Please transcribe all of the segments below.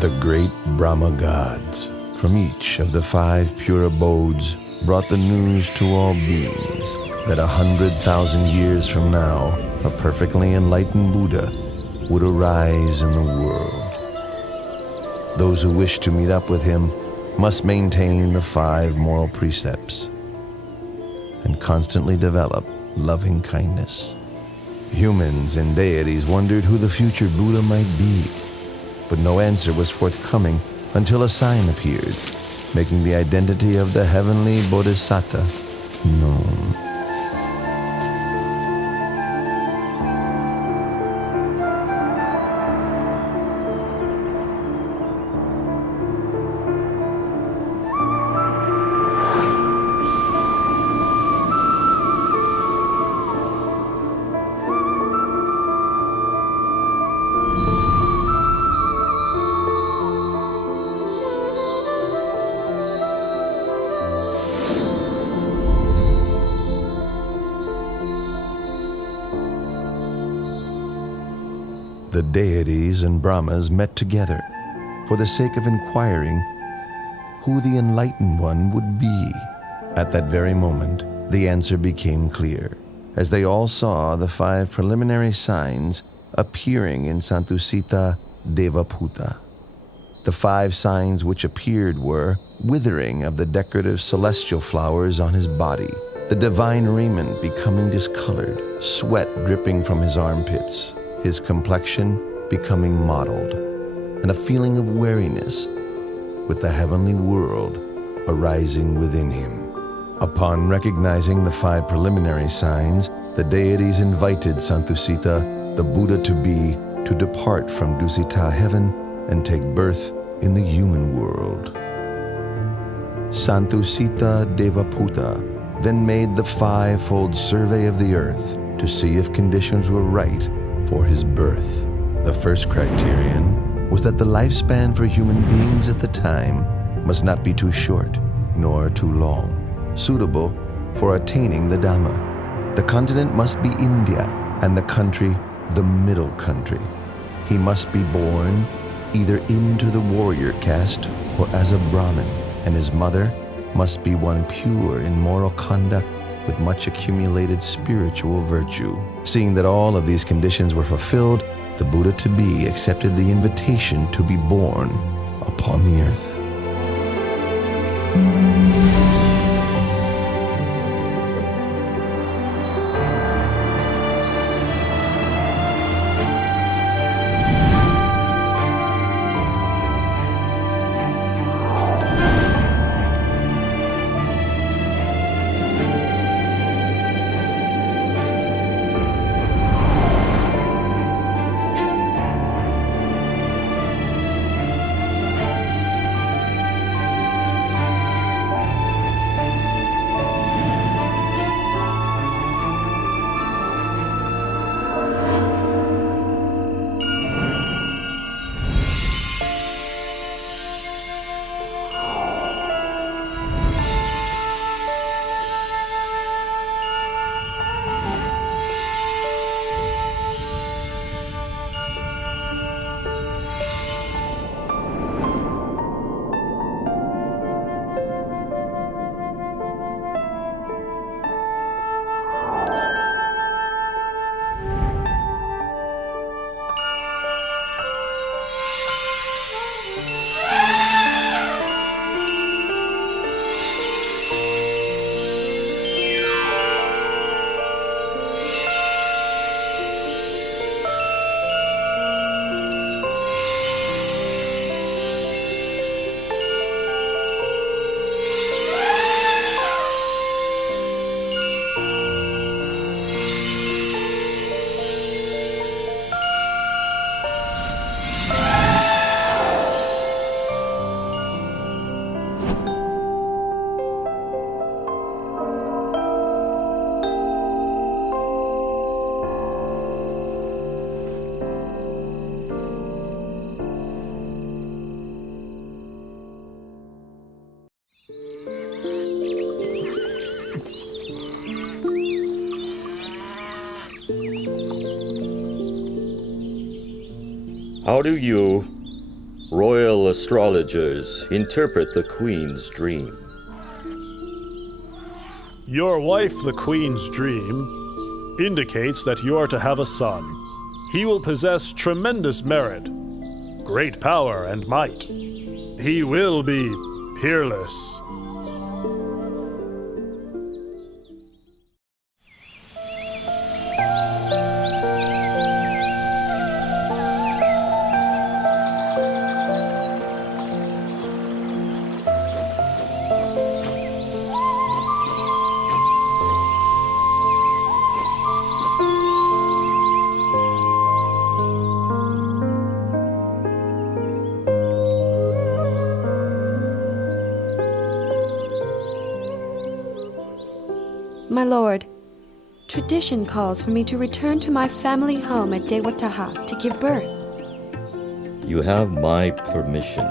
The great Brahma gods from each of the 5 pure abodes brought the news to all beings that 100,000 years from now, a perfectly enlightened Buddha would arise in the world. Those who wish to meet up with him must maintain the 5 moral precepts and constantly develop loving kindness. Humans and deities wondered who the future Buddha might be, but no answer was forthcoming until a sign appeared, making the identity of the heavenly Bodhisattva known. The deities and Brahmas met together for the sake of inquiring who the Enlightened One would be. At that very moment, the answer became clear, as they all saw the 5 preliminary signs appearing in Santusita Devaputa. The 5 signs which appeared were withering of the decorative celestial flowers on his body, the divine raiment becoming discolored, sweat dripping from his armpits, his complexion becoming mottled, and a feeling of weariness with the heavenly world arising within him. Upon recognizing the 5 preliminary signs, the deities invited Santusita, the Buddha to depart from Dusita heaven and take birth in the human world. Santusita Devaputa then made the 5-fold survey of the earth to see if conditions were right for his birth. The first criterion was that the lifespan for human beings at the time must not be too short nor too long, suitable for attaining the Dhamma. The continent must be India, and the country the middle country. He must be born either into the warrior caste or as a Brahmin, and his mother must be one pure in moral conduct with much accumulated spiritual virtue. Seeing that all of these conditions were fulfilled, the Buddha-to-be accepted the invitation to be born upon the earth. How do you Royal astrologers, interpret the Queen's dream. Your wife, the Queen's dream, indicates that you are to have a son. He will possess tremendous merit, great power and might. He will be peerless. My lord, tradition calls for me to return to my family home at Dewataha to give birth. You have my permission.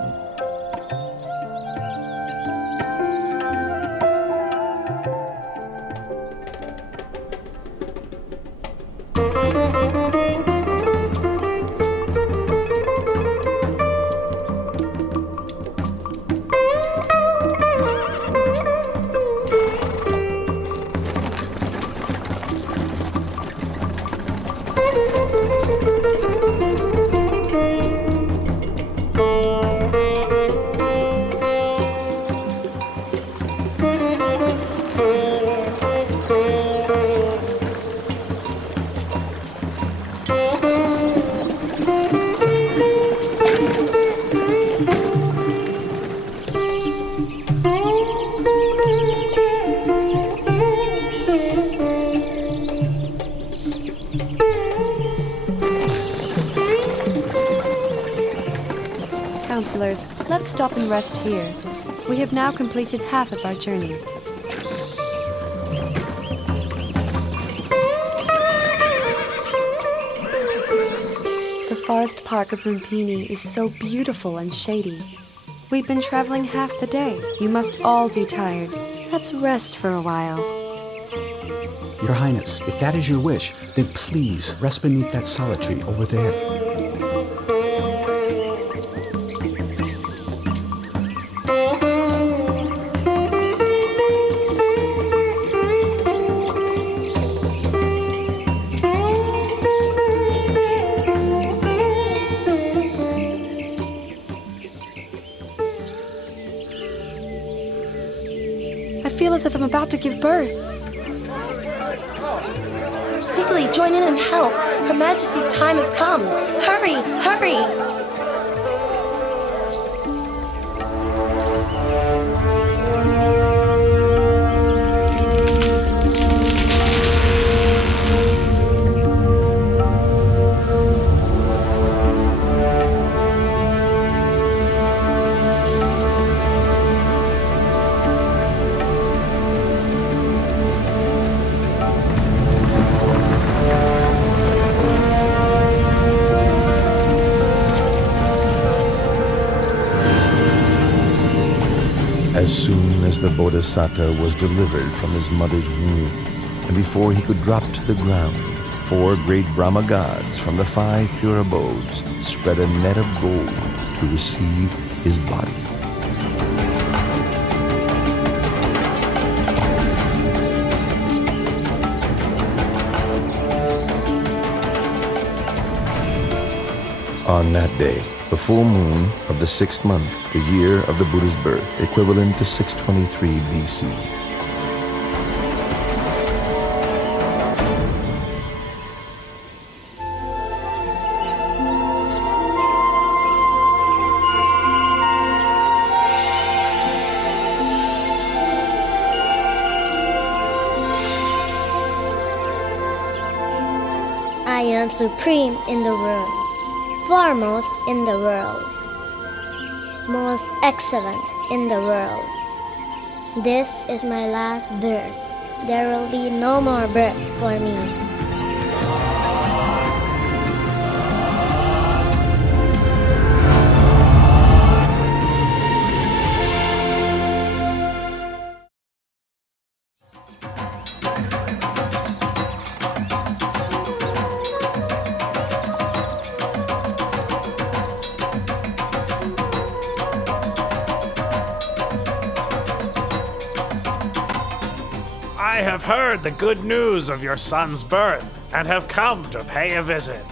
Counselors, let's stop and rest here. We have now completed half of our journey. The forest park of Lumpini is so beautiful and shady. We've been traveling half the day. You must all be tired. Let's rest for a while. Your Highness, if that is your wish, then please rest beneath that solid tree over there. I feel as if I'm about to give birth. Quickly, join in and help. Her Majesty's time has come. Hurry, hurry! As soon as the Bodhisattva was delivered from his mother's womb, and before he could drop to the ground, 4 great Brahma gods from the 5 pure abodes spread a net of gold to receive his body. On that day, the full moon of the 6th month, the year of the Buddha's birth, equivalent to 623 BC. I am supreme in the world, foremost in the world, most excellent in the world. This is my last birth. There will be no more birth for me. I have heard the good news of your son's birth and have come to pay a visit.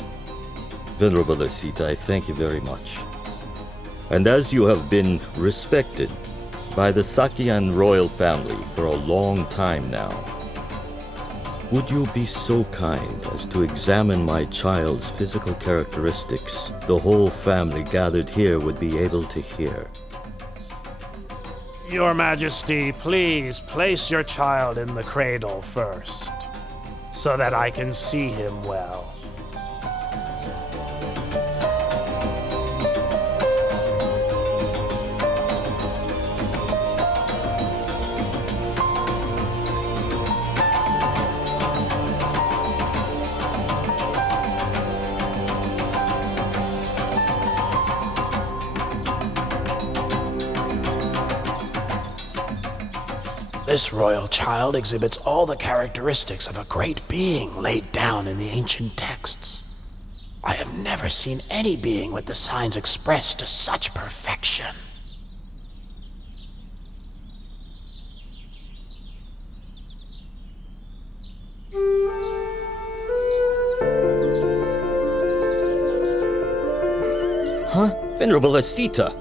Venerable Asita, I thank you very much. And as you have been respected by the Sakyan royal family for a long time now, would you be so kind as to examine my child's physical characteristics? The whole family gathered here would be able to hear. Your Majesty, please place your child in the cradle first, so that I can see him well. This royal child exhibits all the characteristics of a great being laid down in the ancient texts. I have never seen any being with the signs expressed to such perfection. Huh? Venerable Asita!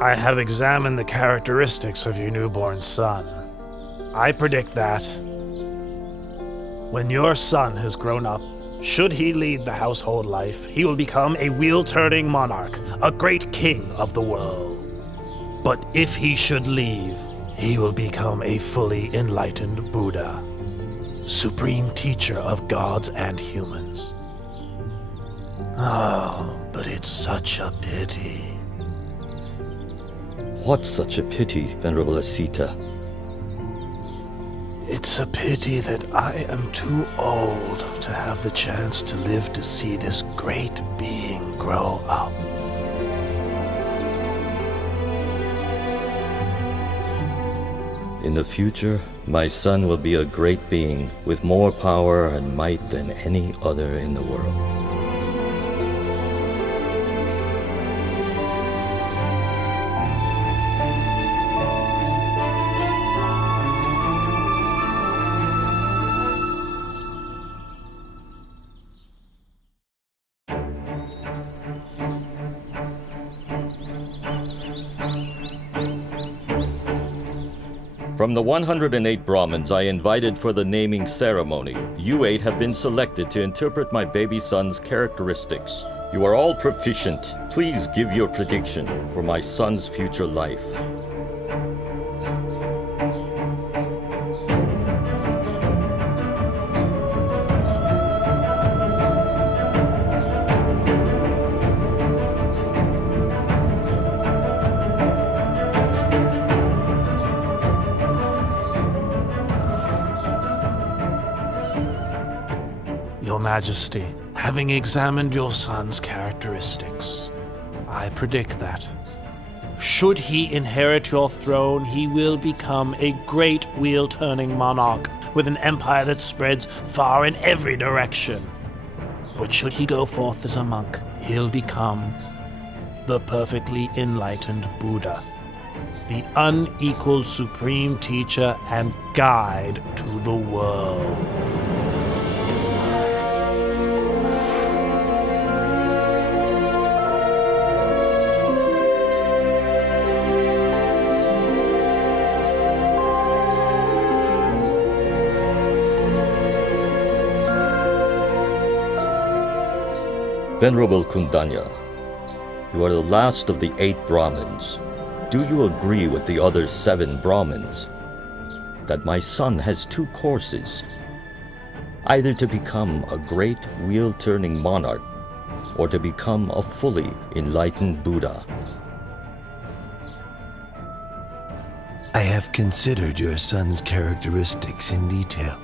I have examined the characteristics of your newborn son. I predict that when your son has grown up, should he lead the household life, he will become a wheel-turning monarch, a great king of the world. But if he should leave, he will become a fully enlightened Buddha, supreme teacher of gods and humans. Oh, but it's such a pity. What's such a pity, Venerable Asita? It's a pity that I am too old to have the chance to live to see this great being grow up. In the future, my son will be a great being with more power and might than any other in the world. From the 108 Brahmins I invited for the naming ceremony, you 8 have been selected to interpret my baby son's characteristics. You are all proficient. Please give your prediction for my son's future life. Your Majesty, having examined your son's characteristics, I predict that, should he inherit your throne, he will become a great wheel-turning monarch with an empire that spreads far in every direction. But should he go forth as a monk, he'll become the perfectly enlightened Buddha, the unequaled supreme teacher and guide to the world. Venerable Kundanya, you are the last of the 8 Brahmins. Do you agree with the other 7 Brahmins that my son has 2 courses, either to become a great wheel-turning monarch or to become a fully enlightened Buddha? I have considered your son's characteristics in detail,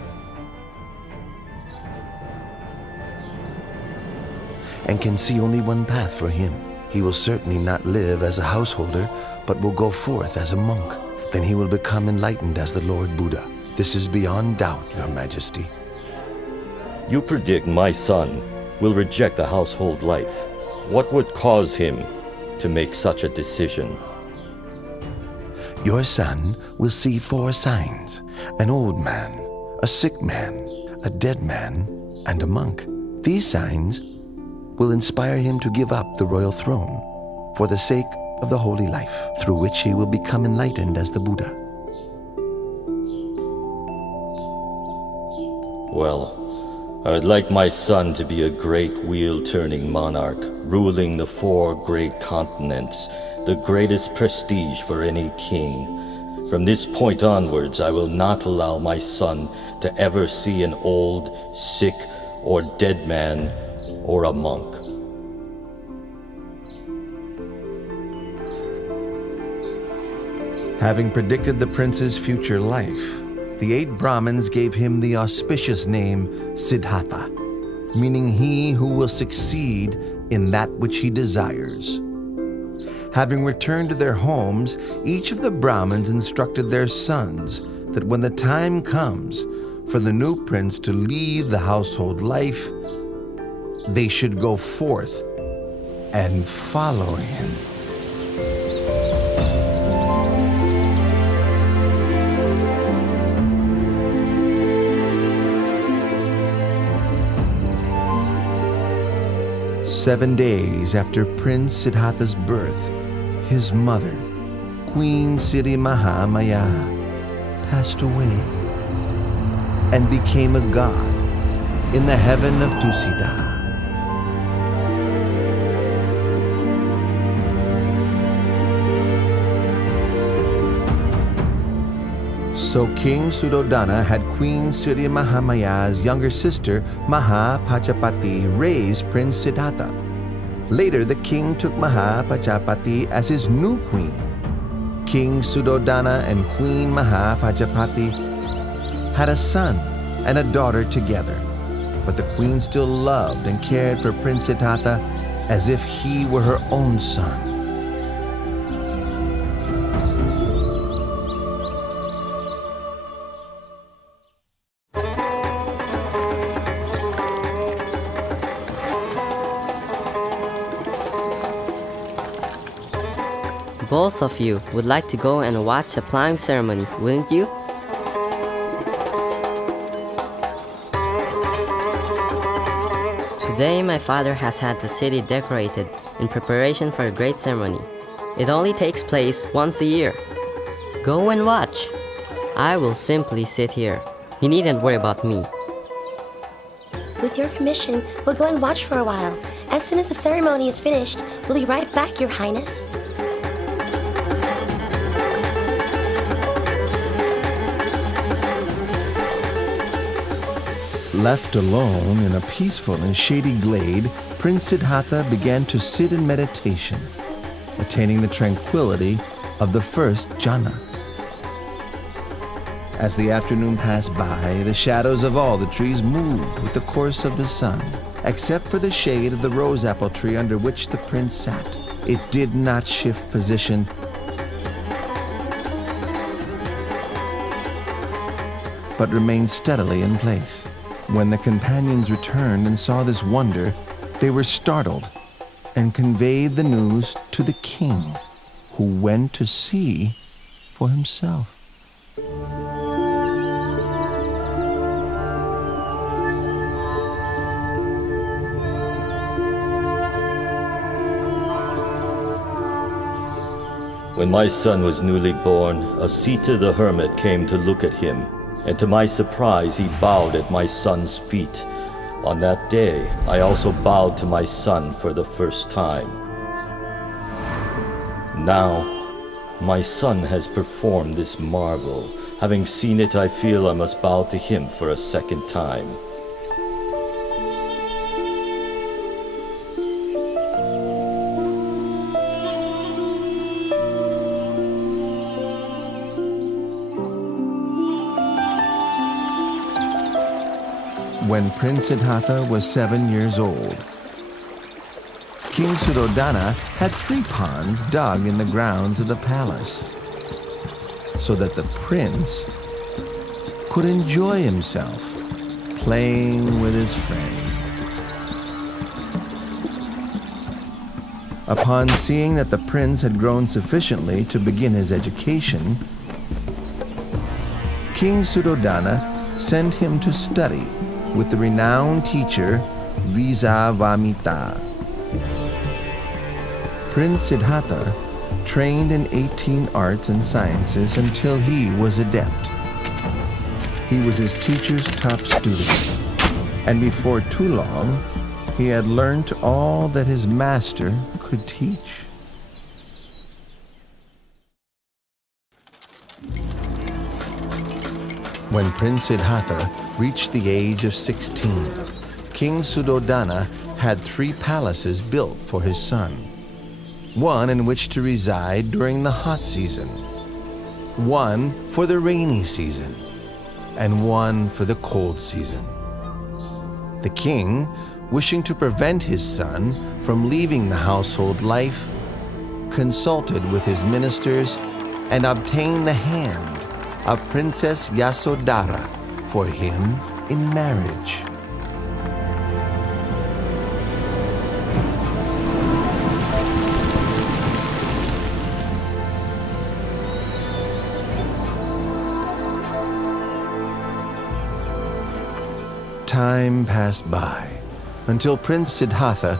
and can see only one path for him. He will certainly not live as a householder, but will go forth as a monk. Then he will become enlightened as the Lord Buddha. This is beyond doubt, Your Majesty. You predict my son will reject the household life. What would cause him to make such a decision? Your son will see 4 signs: an old man, a sick man, a dead man, and a monk. These signs will inspire him to give up the royal throne for the sake of the holy life, through which he will become enlightened as the Buddha. Well, I'd like my son to be a great wheel-turning monarch, ruling the 4 great continents, the greatest prestige for any king. From this point onwards, I will not allow my son to ever see an old, sick, or dead man, or a monk. Having predicted the prince's future life, the 8 Brahmins gave him the auspicious name Siddhartha, meaning he who will succeed in that which he desires. Having returned to their homes, each of the Brahmins instructed their sons that when the time comes for the new prince to leave the household life, they should go forth and follow him. Seven days after Prince Siddhartha's birth, his mother, Queen Siri Mahamaya, passed away and became a god in the heaven of Tusita. So King Suddhodana had Queen Siri Mahamaya's younger sister Mahapajapati raise Prince Siddhartha. Later, the king took Mahapajapati as his new queen. King Suddhodana and Queen Mahapajapati had a son and a daughter together, but the queen still loved and cared for Prince Siddhartha as if he were her own son. Both of you would like to go and watch the plowing ceremony, wouldn't you? Today my father has had the city decorated in preparation for a great ceremony. It only takes place once a year. Go and watch. I will simply sit here. You needn't worry about me. With your permission, we'll go and watch for a while. As soon as the ceremony is finished, we'll be right back, Your Highness. Left alone in a peaceful and shady glade, Prince Siddhartha began to sit in meditation, attaining the tranquility of the first jhana. As the afternoon passed by, the shadows of all the trees moved with the course of the sun, except for the shade of the rose apple tree under which the prince sat. It did not shift position, but remained steadily in place. When the companions returned and saw this wonder, they were startled and conveyed the news to the king, who went to see for himself. When my son was newly born, Asita the hermit came to look at him, and to my surprise he bowed at my son's feet. On that day, I also bowed to my son for the first time. Now, my son has performed this marvel. Having seen it, I feel I must bow to him for a second time. When Prince Siddhartha was 7 years old, King Suddhodana had 3 ponds dug in the grounds of the palace, so that the prince could enjoy himself playing with his friend. Upon seeing that the prince had grown sufficiently to begin his education, King Suddhodana sent him to study with the renowned teacher Visavamitra. Prince Siddhartha trained in 18 arts and sciences until he was adept. He was his teacher's top student, and before too long, he had learned all that his master could teach. When Prince Siddhartha reached the age of 16, King Suddhodana had 3 palaces built for his son. One in which to reside during the hot season, one for the rainy season, and one for the cold season. The king, wishing to prevent his son from leaving the household life, consulted with his ministers and obtained the hand of Princess Yasodhara for him in marriage. Time passed by until Prince Siddhartha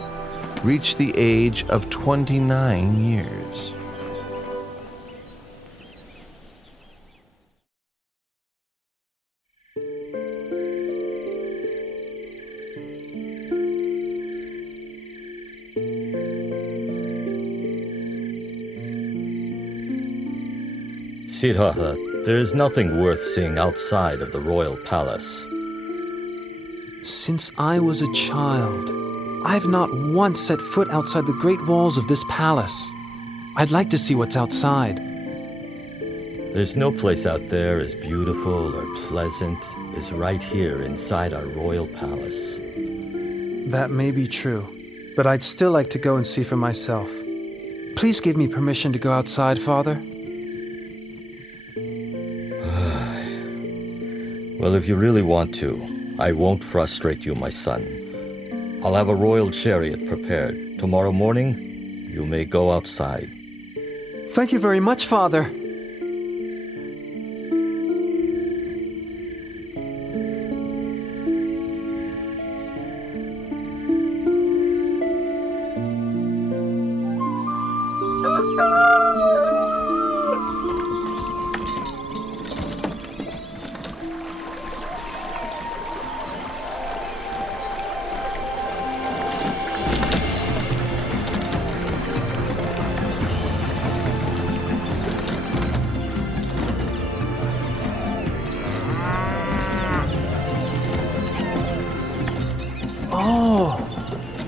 reached the age of 29 years. Siddhartha, there is nothing worth seeing outside of the royal palace. Since I was a child, I've not once set foot outside the great walls of this palace. I'd like to see what's outside. There's no place out there as beautiful or pleasant as right here inside our royal palace. That may be true, but I'd still like to go and see for myself. Please give me permission to go outside, Father. Well, if you really want to, I won't frustrate you, my son. I'll have a royal chariot prepared. Tomorrow morning, you may go outside. Thank you very much, Father.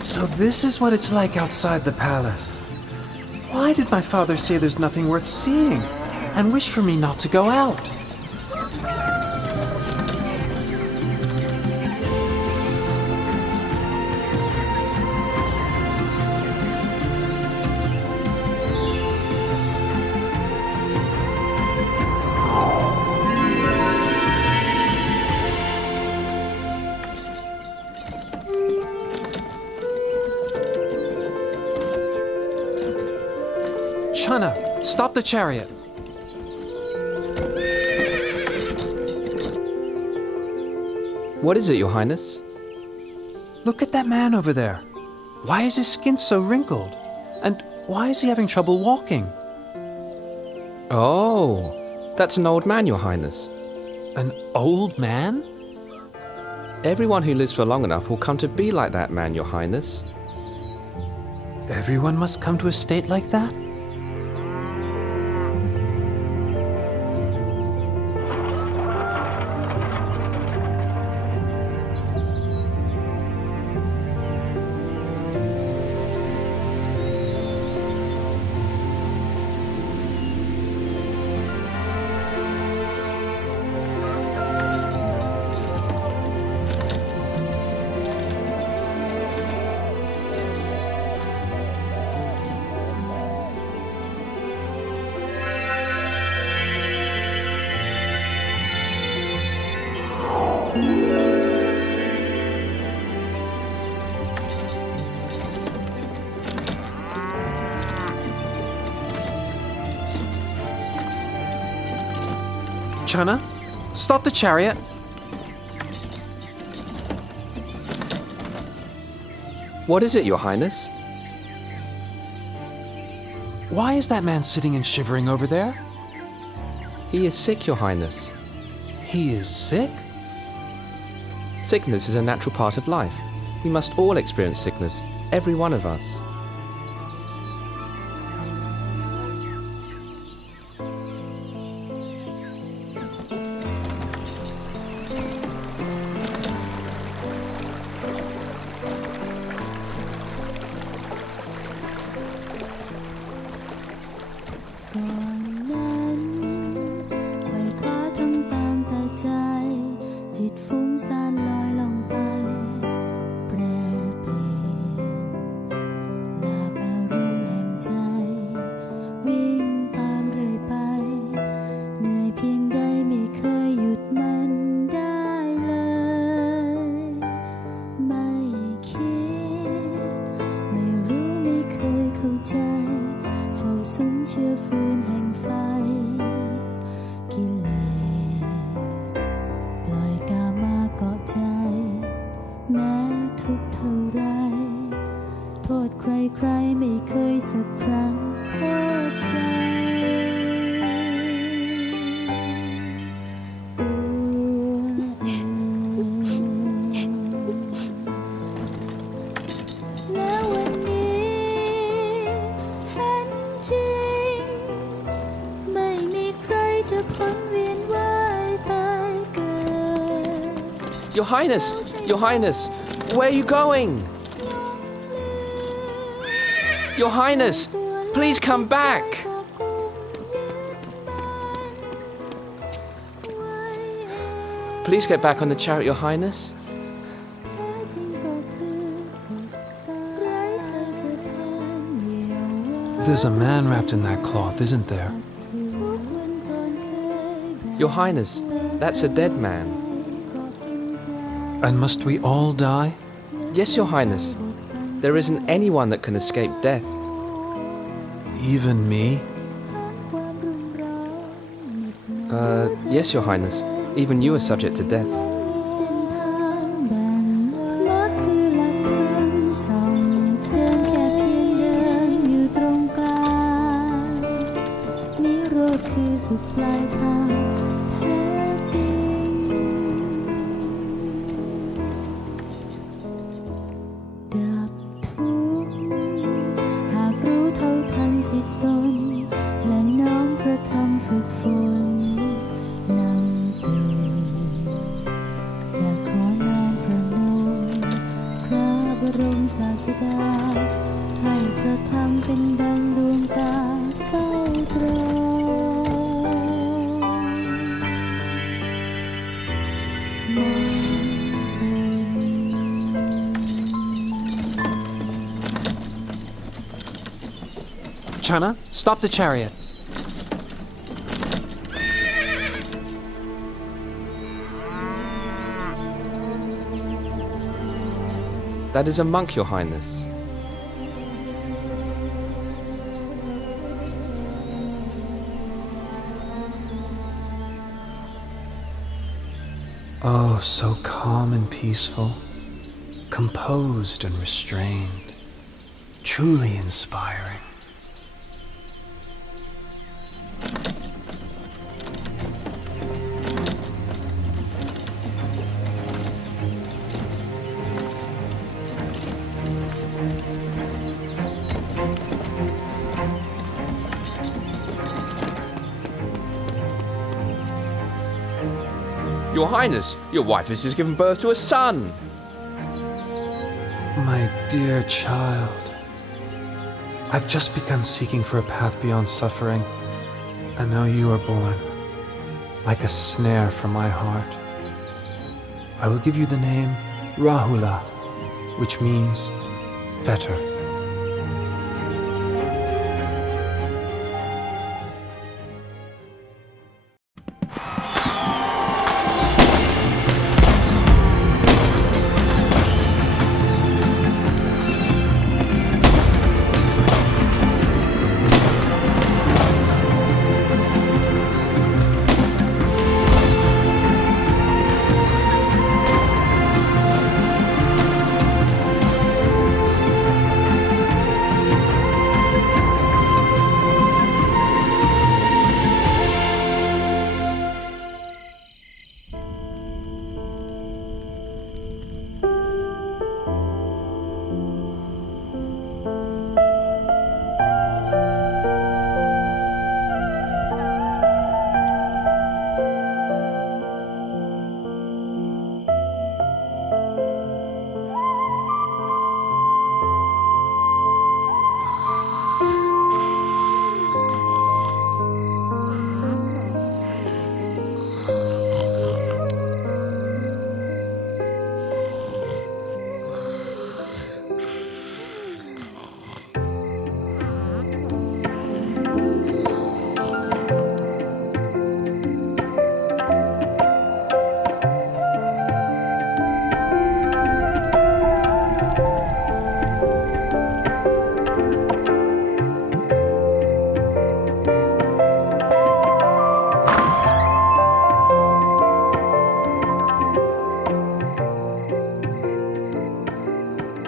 So this is what it's like outside the palace. Why did my father say there's nothing worth seeing and wish for me not to go out? Channa, stop the chariot. What is it, Your Highness? Look at that man over there. Why is his skin so wrinkled? And why is he having trouble walking? Oh, that's an old man, Your Highness. An old man? Everyone who lives for long enough will come to be like that man, Your Highness. Everyone must come to a state like that? Chana, stop the chariot. What is it, Your Highness? Why is that man sitting and shivering over there? He is sick, Your Highness. He is sick? Sickness is a natural part of life. We must all experience sickness, every one of us. Your Highness! Your Highness! Where are you going? Your Highness! Please come back! Please get back on the chariot, Your Highness. There's a man wrapped in that cloth, isn't there? Your Highness, that's a dead man. And must we all die? Yes, Your Highness. There isn't anyone that can escape death. Even me? Yes, Your Highness. Even you are subject to death. Chana, stop the chariot. That is a monk, Your Highness. Oh, so calm and peaceful, composed and restrained, truly inspiring. Your Highness, your wife has just given birth to a son. My dear child, I've just begun seeking for a path beyond suffering, and now you are born, like a snare for my heart. I will give you the name Rahula, which means fetter.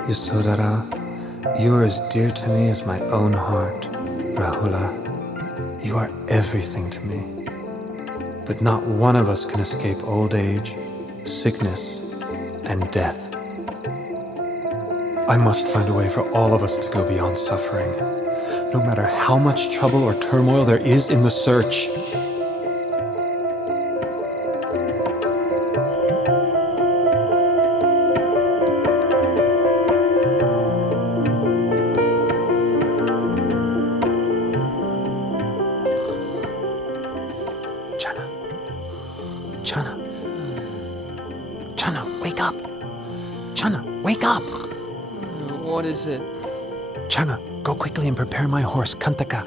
Yasodhara, you are as dear to me as my own heart. Rahula, you are everything to me. But not one of us can escape old age, sickness, and death. I must find a way for all of us to go beyond suffering, no matter how much trouble or turmoil there is in the search. Chana, wake up! Chana, wake up! What is it? Chana, go quickly and prepare my horse, Kantaka.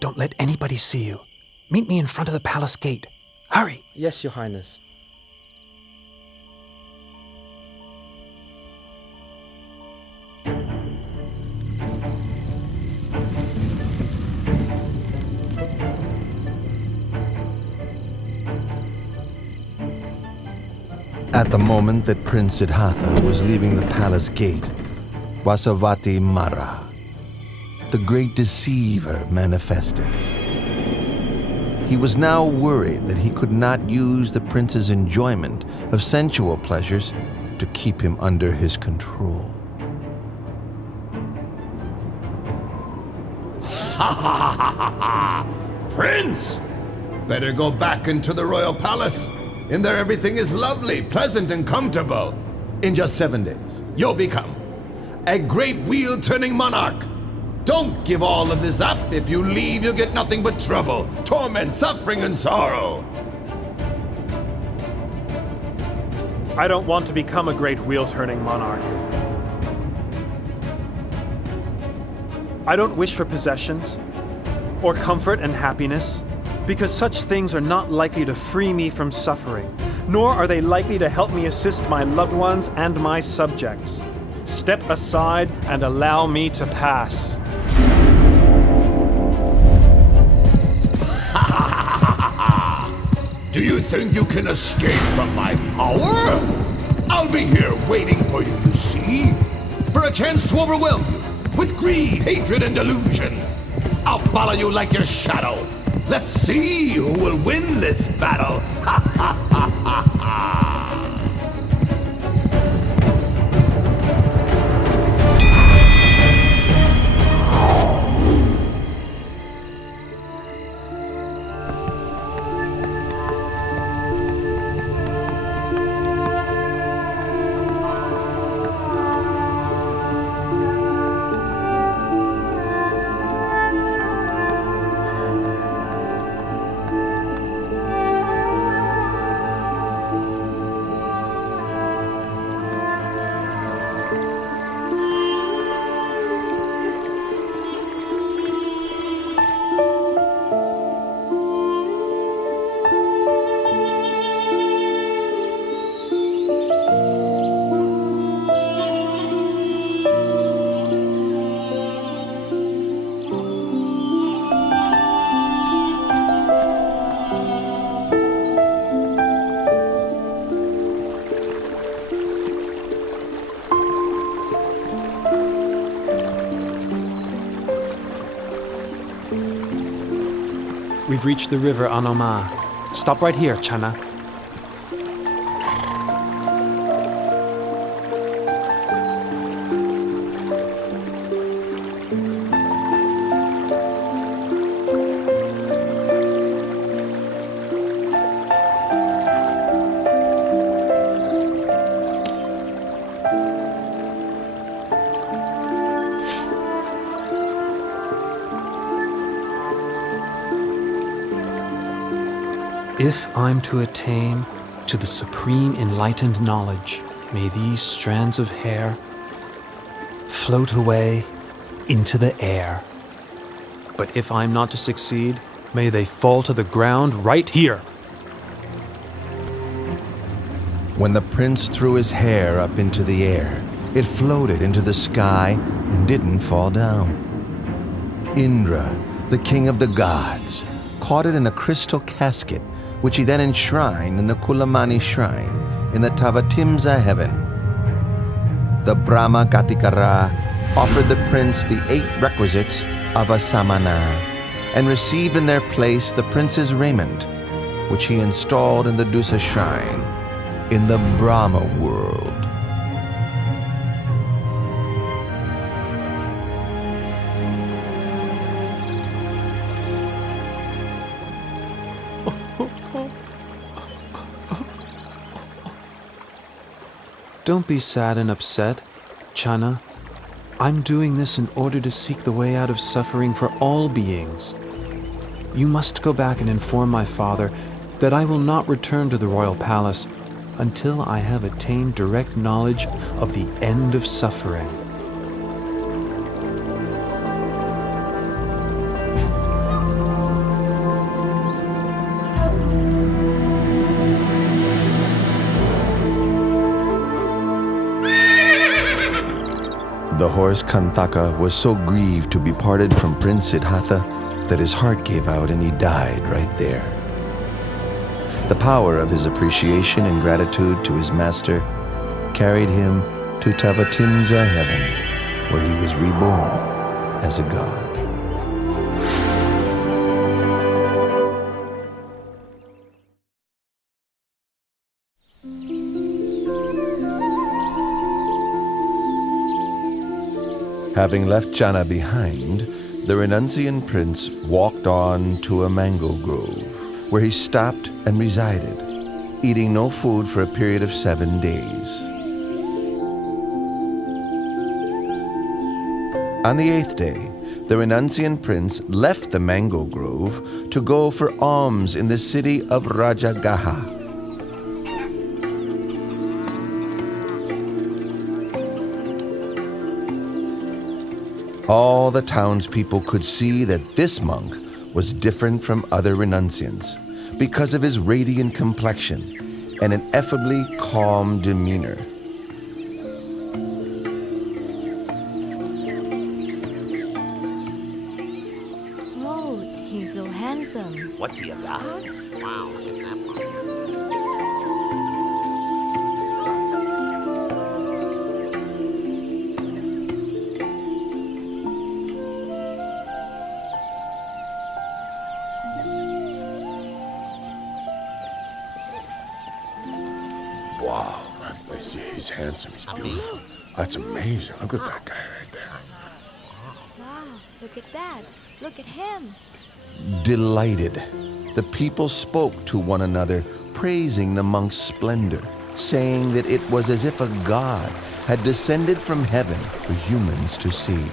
Don't let anybody see you. Meet me in front of the palace gate. Hurry! Yes, Your Highness. At the moment that Prince Siddhartha was leaving the palace gate, Vasavati Mara, the great deceiver, manifested. He was now worried that he could not use the prince's enjoyment of sensual pleasures to keep him under his control. Ha ha ha ha ha! Prince! Better go back into the royal palace. In there everything is lovely, pleasant, and comfortable. In just 7 days, you'll become a great wheel-turning monarch. Don't give all of this up. If you leave, you'll get nothing but trouble, torment, suffering, and sorrow. I don't want to become a great wheel-turning monarch. I don't wish for possessions or comfort and happiness, because such things are not likely to free me from suffering, nor are they likely to help me assist my loved ones and my subjects. Step aside and allow me to pass. Do you think you can escape from my power? I'll be here waiting for you, you see? For a chance to overwhelm you with greed, hatred, and delusion. I'll follow you like your shadow. Let's see who will win this battle. Ha ha ha ha ha! We've reached the river Anoma. Stop right here, Chana. If I'm to attain to the supreme enlightened knowledge, may these strands of hair float away into the air. But if I'm not to succeed, may they fall to the ground right here. When the prince threw his hair up into the air, it floated into the sky and didn't fall down. Indra, the king of the gods, caught it in a crystal casket, which he then enshrined in the Kulamani shrine in the Tavatimsa heaven. the Brahma Gatikara offered the prince the 8 requisites of a samana and received in their place the prince's raiment, which he installed in the Dusa shrine in the Brahma world. Don't be sad and upset, Channa. I'm doing this in order to seek the way out of suffering for all beings. You must go back and inform my father that I will not return to the royal palace until I have attained direct knowledge of the end of suffering. The horse Kantaka was so grieved to be parted from Prince Siddhartha that his heart gave out and he died right there. The power of his appreciation and gratitude to his master carried him to Tavatimsa heaven, where he was reborn as a god. Having left Channa behind, the renunciant prince walked on to a mango grove, where he stopped and resided, eating no food for a period of 7 days. On the 8th day, the renunciant prince left the mango grove to go for alms in the city of Rajagaha. All the townspeople could see that this monk was different from other renunciants because of his radiant complexion and ineffably calm demeanor. Oh, he's so handsome. What's he, a god? Wow, look at that one. Wow, he's handsome, he's beautiful. That's amazing. Look at that guy right there. Wow, look at that. Look at him. Delighted, the people spoke to one another, praising the monk's splendor, saying that it was as if a god had descended from heaven for humans to see.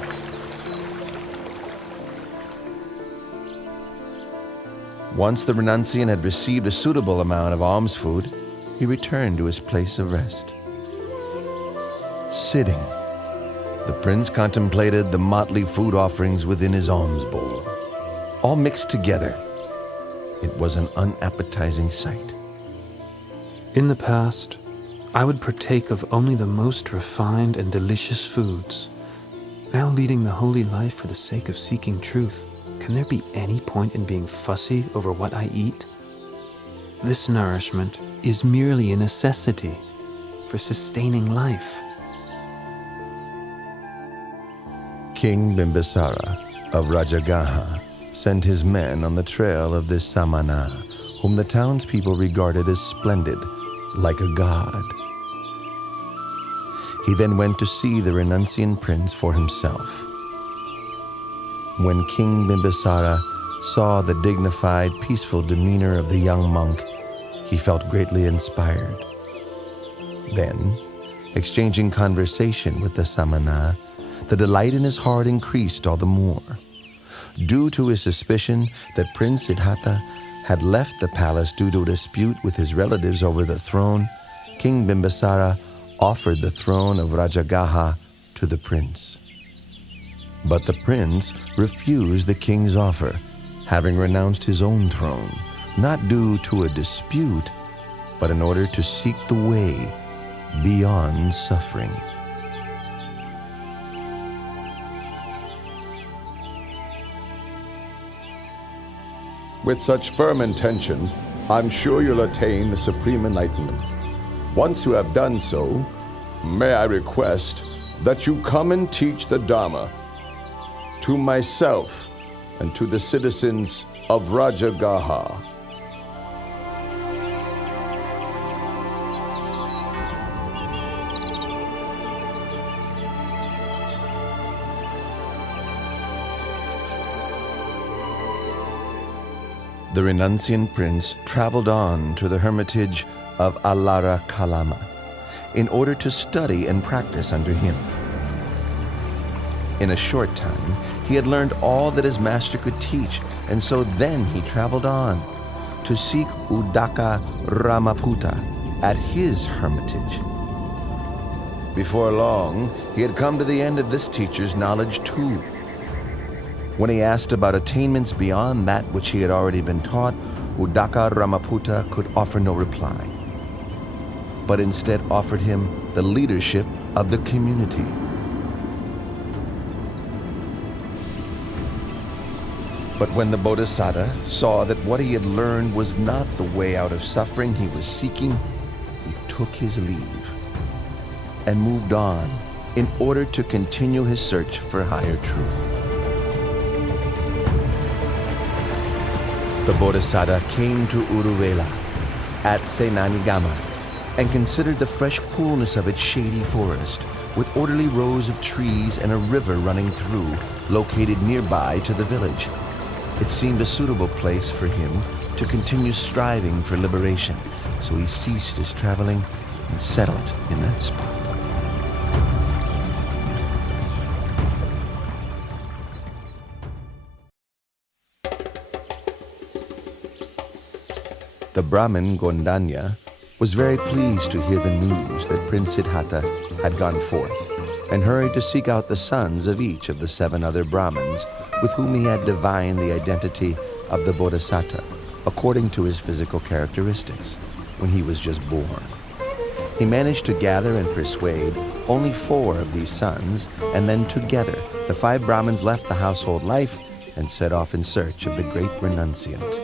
Once the renunciant had received a suitable amount of alms food, he returned to his place of rest. Sitting, the prince contemplated the motley food offerings within his alms bowl, all mixed together. It was an unappetizing sight. In the past, I would partake of only the most refined and delicious foods. Now leading the holy life for the sake of seeking truth, can there be any point in being fussy over what I eat? This nourishment is merely a necessity for sustaining life. King Bimbisara of Rajagaha sent his men on the trail of this Samana, whom the townspeople regarded as splendid, like a god. He then went to see the renunciant prince for himself. When King Bimbisara saw the dignified, peaceful demeanor of the young monk, he felt greatly inspired. Then, exchanging conversation with the Samana, the delight in his heart increased all the more. Due to his suspicion that Prince Siddhartha had left the palace due to a dispute with his relatives over the throne, King Bimbisara offered the throne of Rajagaha to the prince. But the prince refused the king's offer, having renounced his own throne, not due to a dispute, but in order to seek the way beyond suffering. With such firm intention, I'm sure you'll attain the supreme enlightenment. Once you have done so, May I request that you come and teach the Dhamma to myself and to the citizens of Rajagaha. The renunciant prince traveled on to the hermitage of Alara Kalama in order to study and practice under him. In a short time, he had learned all that his master could teach, and so then he traveled on to seek Udaka Ramaputta at his hermitage. Before long, he had come to the end of this teacher's knowledge too. When he asked about attainments beyond that which he had already been taught, Udaka Ramaputta could offer no reply, but instead offered him the leadership of the community. But when the Bodhisattva saw that what he had learned was not the way out of suffering he was seeking, he took his leave and moved on in order to continue his search for higher truth. The Bodhisattva came to Uruvela at Senanigama and considered the fresh coolness of its shady forest, with orderly rows of trees and a river running through, located nearby to the village. It seemed a suitable place for him to continue striving for liberation, so he ceased his traveling and settled in that spot. The Brahmin Gondanya was very pleased to hear the news that Prince Siddhartha had gone forth, and hurried to seek out the sons of each of the 7 other Brahmins with whom he had divined the identity of the Bodhisattva according to his physical characteristics when he was just born. He managed to gather and persuade only 4 of these sons, and then together the 5 Brahmins left the household life and set off in search of the great renunciant.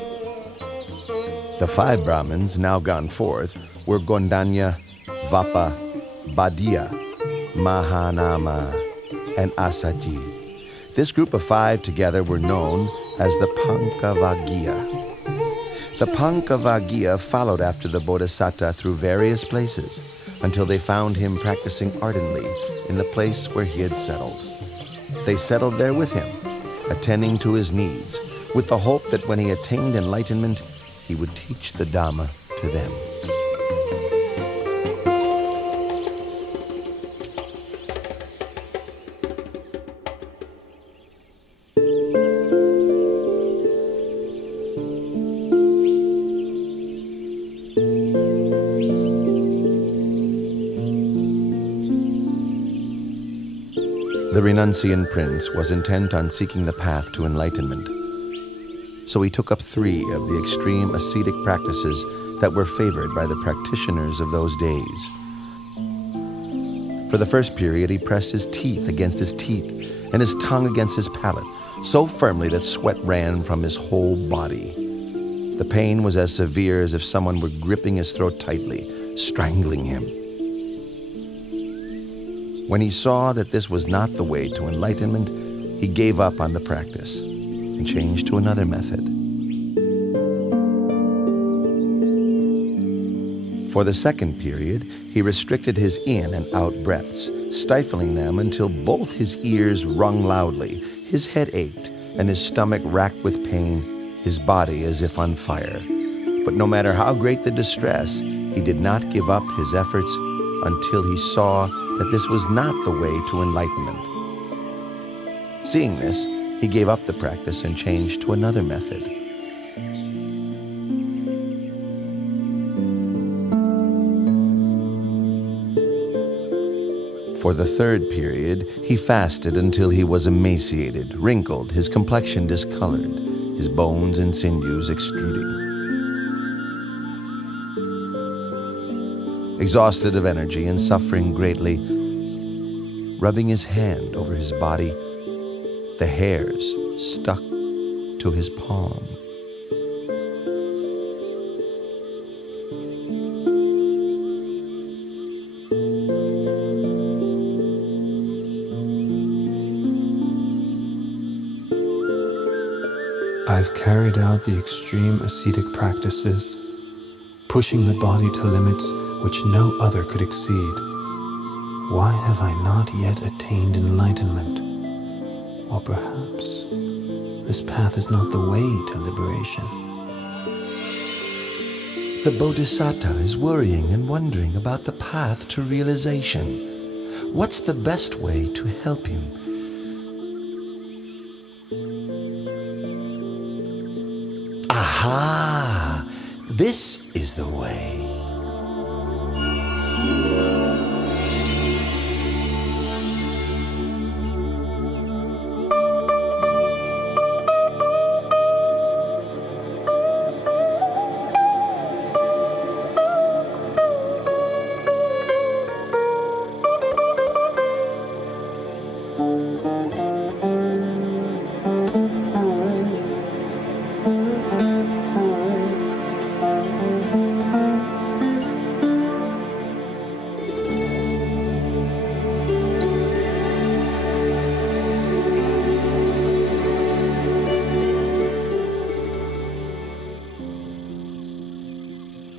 The 5 Brahmins now gone forth were Gondanya, Vapa, Badia, Mahanama, and Asaji. This group of 5 together were known as the Pankavaggiya. The Pankavaggiya followed after the Bodhisattva through various places until they found him practicing ardently in the place where he had settled. They settled there with him, attending to his needs, with the hope that when he attained enlightenment, he would teach the Dhamma to them. The renunciant prince was intent on seeking the path to enlightenment, so he took up 3 of the extreme ascetic practices that were favored by the practitioners of those days. For the first period, he pressed his teeth against his teeth and his tongue against his palate, so firmly that sweat ran from his whole body. The pain was as severe as if someone were gripping his throat tightly, strangling him. When he saw that this was not the way to enlightenment, he gave up on the practice and changed to another method. For the second period, he restricted his in and out breaths, stifling them until both his ears rung loudly, his head ached, and his stomach racked with pain, his body as if on fire. But no matter how great the distress, he did not give up his efforts until he saw that this was not the way to enlightenment. Seeing this, he gave up the practice and changed to another method. For the third period, he fasted until he was emaciated, wrinkled, his complexion discolored, his bones and sinews extruding. Exhausted of energy and suffering greatly, rubbing his hand over his body, the hairs stuck to his palm. I've carried out the extreme ascetic practices, pushing the body to limits which no other could exceed. Why have I not yet attained enlightenment? Or perhaps this path is not the way to liberation. The Bodhisattva is worrying and wondering about the path to realization. What's the best way to help him? Aha! This is the way.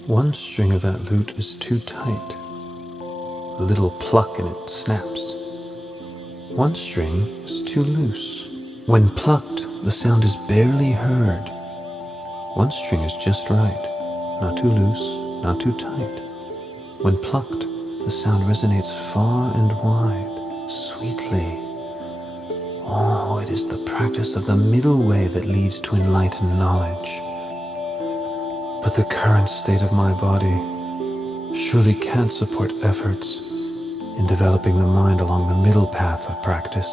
One string of that lute is too tight. A little pluck and it snaps. One string is too loose. When plucked, the sound is barely heard. One string is just right. Not too loose, not too tight. When plucked, the sound resonates far and wide, sweetly. Oh, it is the practice of the middle way that leads to enlightened knowledge. But the current state of my body surely can't support efforts in developing the mind along the middle path of practice.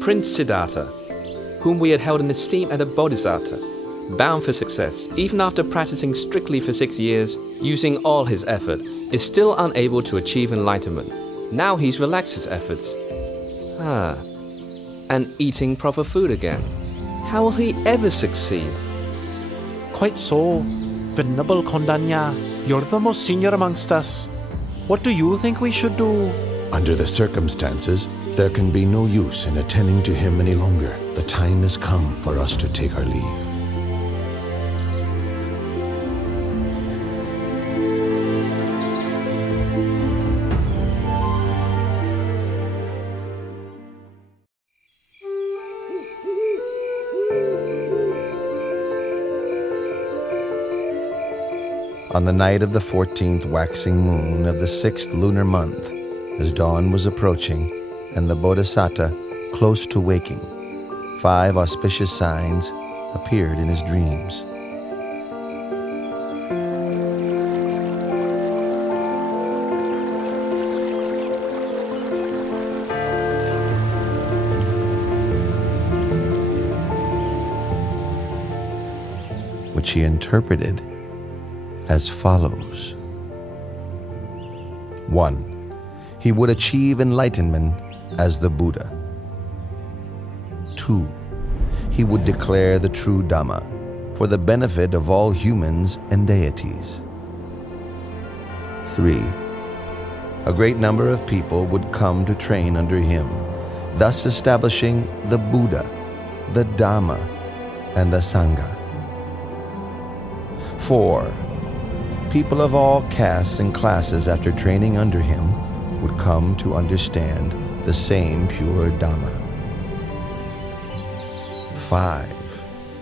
Prince Siddhartha, whom we had held in esteem as a bodhisattva, bound for success, even after practicing strictly for 6 years, using all his effort, is still unable to achieve enlightenment. Now he's relaxed his efforts. And eating proper food again. How will he ever succeed? Quite so. Venerable Kondanya, you're the most senior amongst us. What do you think we should do? Under the circumstances, there can be no use in attending to him any longer. The time has come for us to take our leave. On the night of the 14th waxing moon of the 6th lunar month, as dawn was approaching and the Bodhisattva close to waking, 5 auspicious signs appeared in his dreams. Which he interpreted as follows. 1. He would achieve enlightenment as the Buddha. 2. He would declare the true Dhamma for the benefit of all humans and deities. 3. A great number of people would come to train under him, thus establishing the Buddha, the Dhamma, and the Sangha. 4. People of all castes and classes, after training under him, would come to understand the same pure Dhamma. 5.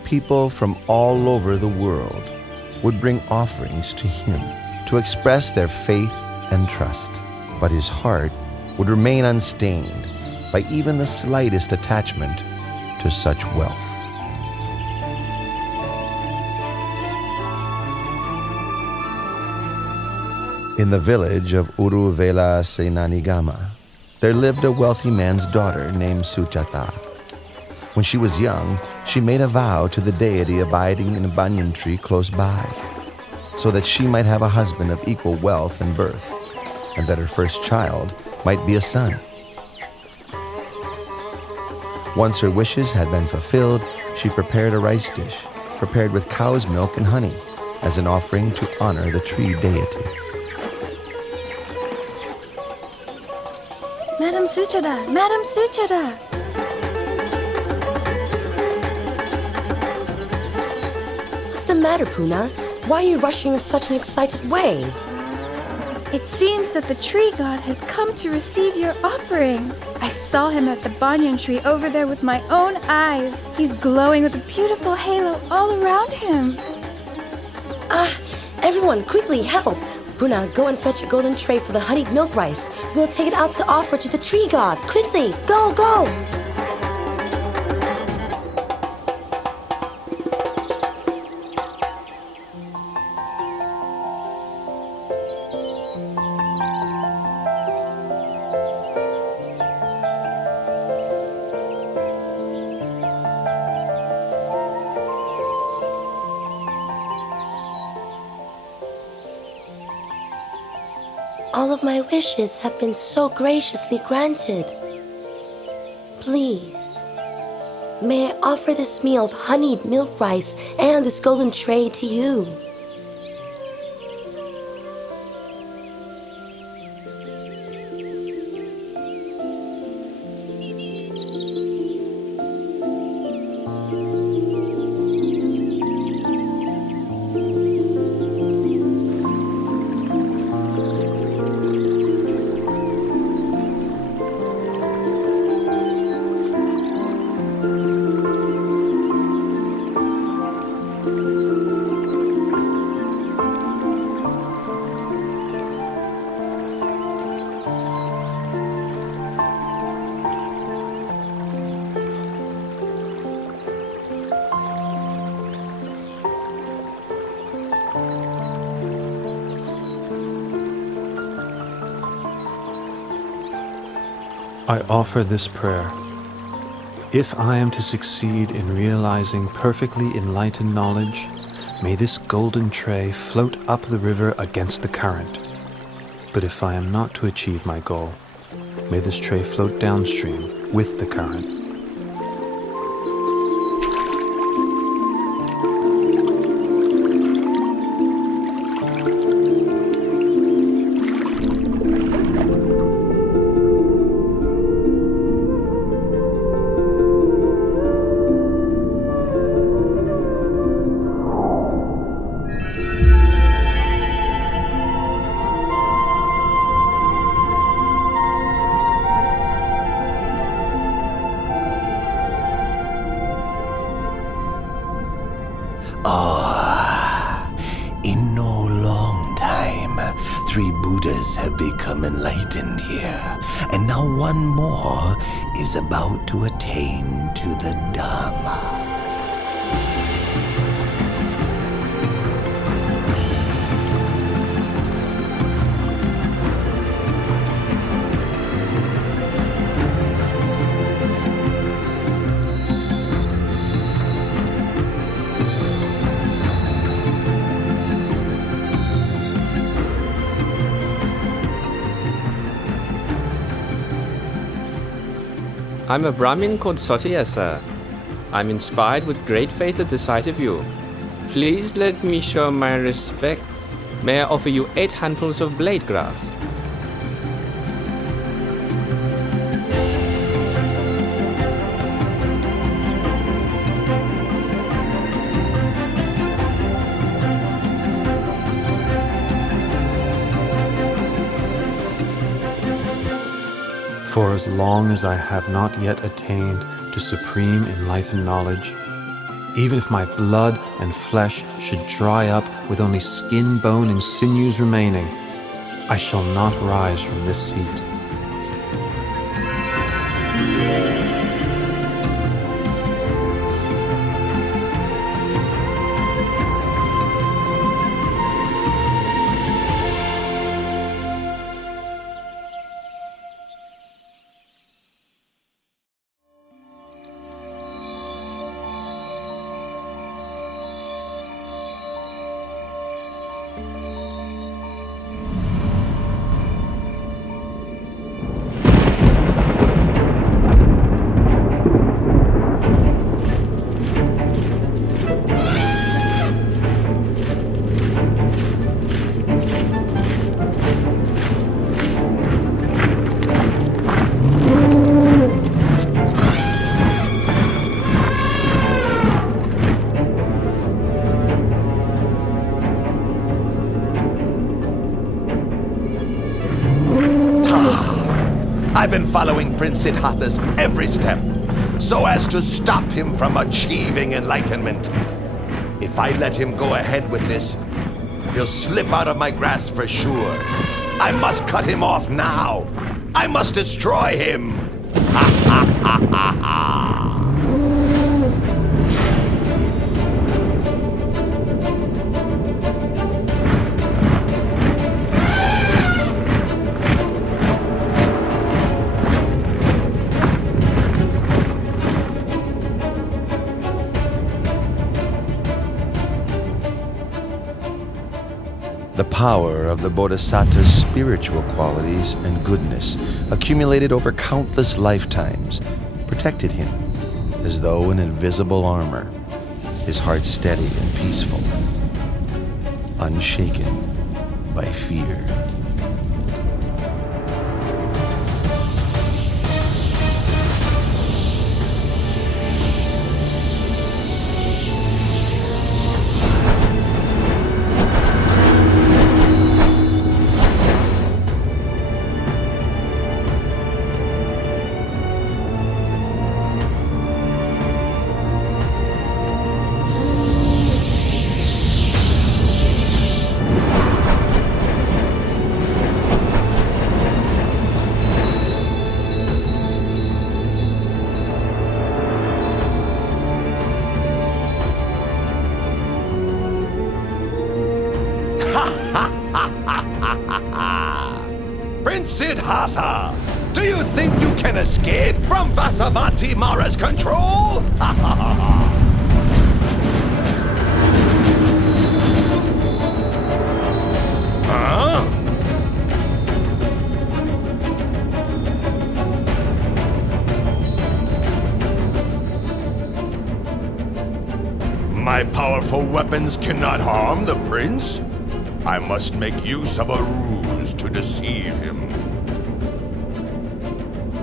People from all over the world would bring offerings to him to express their faith and trust, but his heart would remain unstained by even the slightest attachment to such wealth. In the village of Uruvela Senanigama, there lived a wealthy man's daughter named Sujata. When she was young, she made a vow to the deity abiding in a banyan tree close by, so that she might have a husband of equal wealth and birth, and that her first child might be a son. Once her wishes had been fulfilled, she prepared a rice dish, prepared with cow's milk and honey, as an offering to honor the tree deity. Madam Suchada! Madam Suchada! What's the matter, Puna? Why are you rushing in such an excited way? It seems that the tree god has come to receive your offering. I saw him at the banyan tree over there with my own eyes. He's glowing with a beautiful halo all around him. Everyone, quickly, help! Puna, go and fetch a golden tray for the honeyed milk rice. We'll take it out to offer to the tree god. Quickly, go, go! All of my wishes have been so graciously granted. Please, may I offer this meal of honeyed milk rice and this golden tray to you? I offer this prayer. If I am to succeed in realizing perfectly enlightened knowledge, may this golden tray float up the river against the current. But if I am not to achieve my goal, may this tray float downstream with the current. In no long time, 3 Buddhas have become enlightened here, and now one more is about to attain to the Dharma. I'm a Brahmin called Sotiya, sir. I'm inspired with great faith at the sight of you. Please let me show my respect. May I offer you 8 handfuls of blade grass? For as long as I have not yet attained to supreme enlightened knowledge, even if my blood and flesh should dry up with only skin, bone, and sinews remaining, I shall not rise from this seat. I've been following Prince Siddhartha's every step, so as to stop him from achieving enlightenment. If I let him go ahead with this, he'll slip out of my grasp for sure. I must cut him off now. I must destroy him. Ha ha ha ha ha. The power of the Bodhisattva's spiritual qualities and goodness, accumulated over countless lifetimes, protected him as though in invisible armor, his heart steady and peaceful, unshaken by fear. Prince Siddhartha, do you think you can escape from Vasavati Mara's control? Huh? My powerful weapons cannot harm the prince. I must make use of a ruse to deceive him.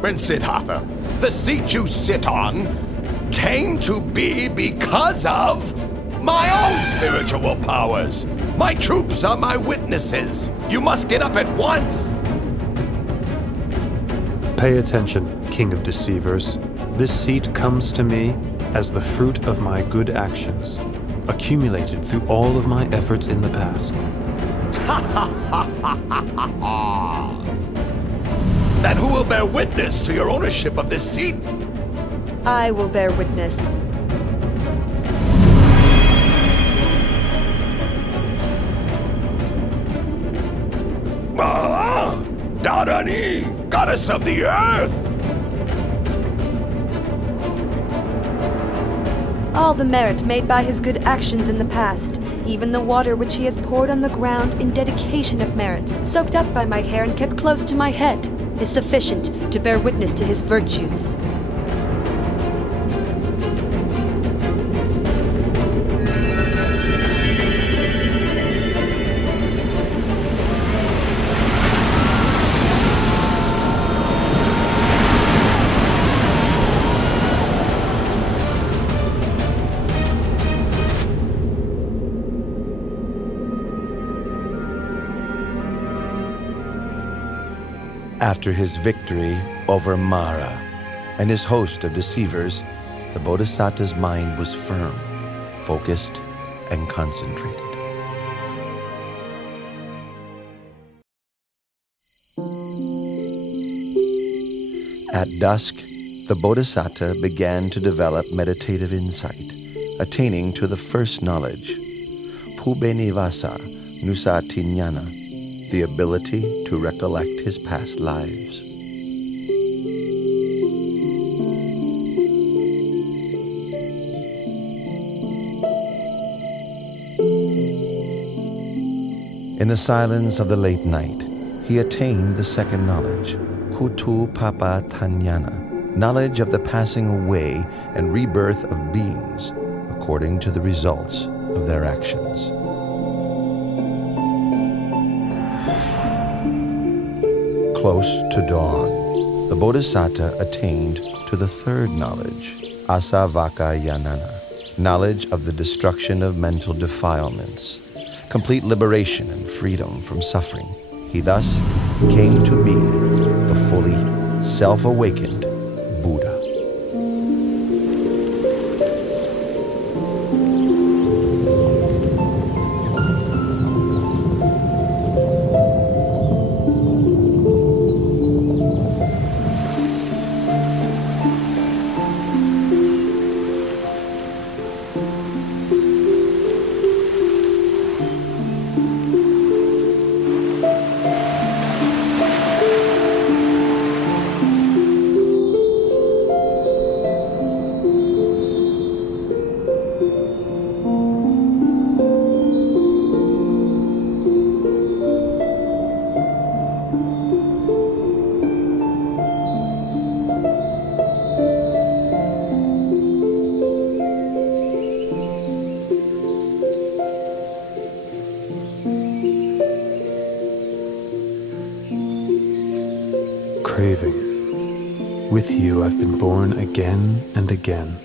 Prince Siddhartha, the seat you sit on came to be because of my own spiritual powers. My troops are my witnesses. You must get up at once. Pay attention, King of Deceivers. This seat comes to me as the fruit of my good actions, accumulated through all of my efforts in the past. Then who will bear witness to your ownership of this seat? I will bear witness. Dharani, goddess of the earth! All the merit made by his good actions in the past, even the water which he has poured on the ground in dedication of merit, soaked up by my hair and kept close to my head, is sufficient to bear witness to his virtues. After his victory over Mara and his host of deceivers, the Bodhisattva's mind was firm, focused, and concentrated. At dusk, the Bodhisattva began to develop meditative insight, attaining to the first knowledge, Pubenivasa Nusatinyana, the ability to recollect his past lives. In the silence of the late night, he attained the second knowledge, Kutu Papa Tanyana, knowledge of the passing away and rebirth of beings according to the results of their actions. Close to dawn, the Bodhisattva attained to the third knowledge, Asavakayanana, knowledge of the destruction of mental defilements, complete liberation and freedom from suffering. He thus came to be the fully self-awakened Buddha. Craving, with you I've been born again and again,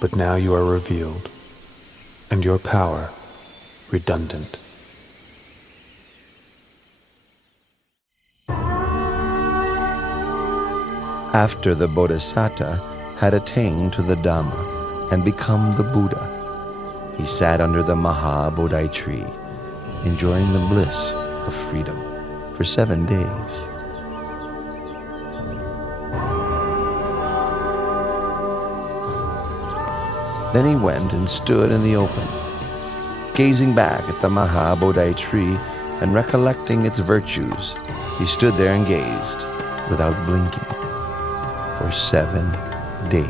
but now you are revealed, and your power redundant. After the Bodhisattva had attained to the Dhamma and become the Buddha, he sat under the Maha Bodhi tree, enjoying the bliss of freedom for 7 days. Then he went and stood in the open, gazing back at the Maha Bodhi tree and recollecting its virtues. He stood there and gazed without blinking for 7 days.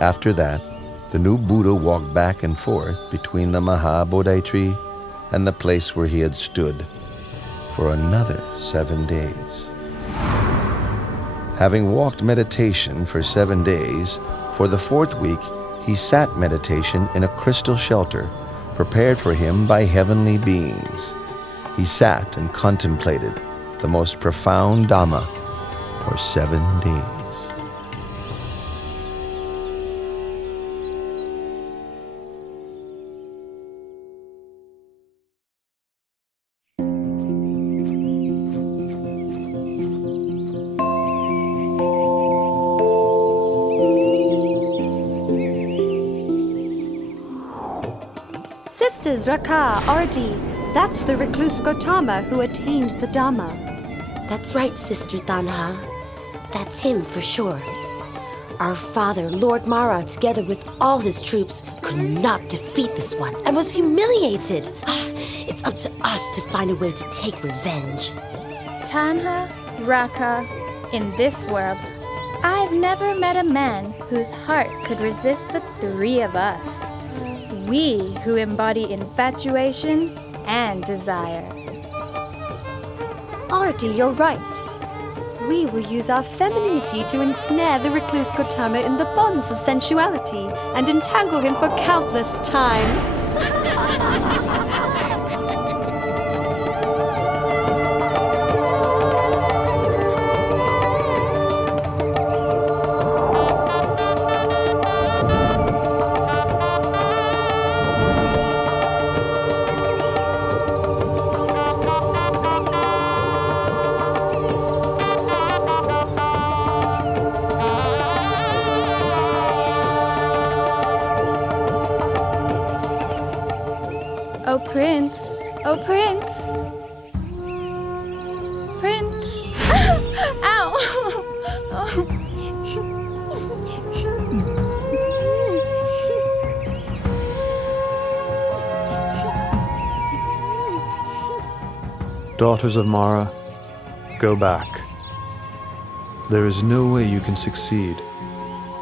After that, the new Buddha walked back and forth between the Maha Bodhi tree and the place where he had stood for another 7 days. Having walked meditation for 7 days, for the 4th week he sat meditation in a crystal shelter prepared for him by heavenly beings. He sat and contemplated the most profound Dhamma for 7 days. Sisters Raka, Ardi, that's the recluse Gautama who attained the Dhamma. That's right, Sister Tanha. That's him for sure. Our father, Lord Mara, together with all his troops, could not defeat this one and was humiliated. It's up to us to find a way to take revenge. Tanha, Raka, in this world, I've never met a man whose heart could resist the 3 of us. We who embody infatuation and desire. Ardi, you're right. We will use our femininity to ensnare the recluse Gautama in the bonds of sensuality and entangle him for countless time. Oh Prince, oh Prince. Prince. Ow. Daughters of Mara, go back. There is no way you can succeed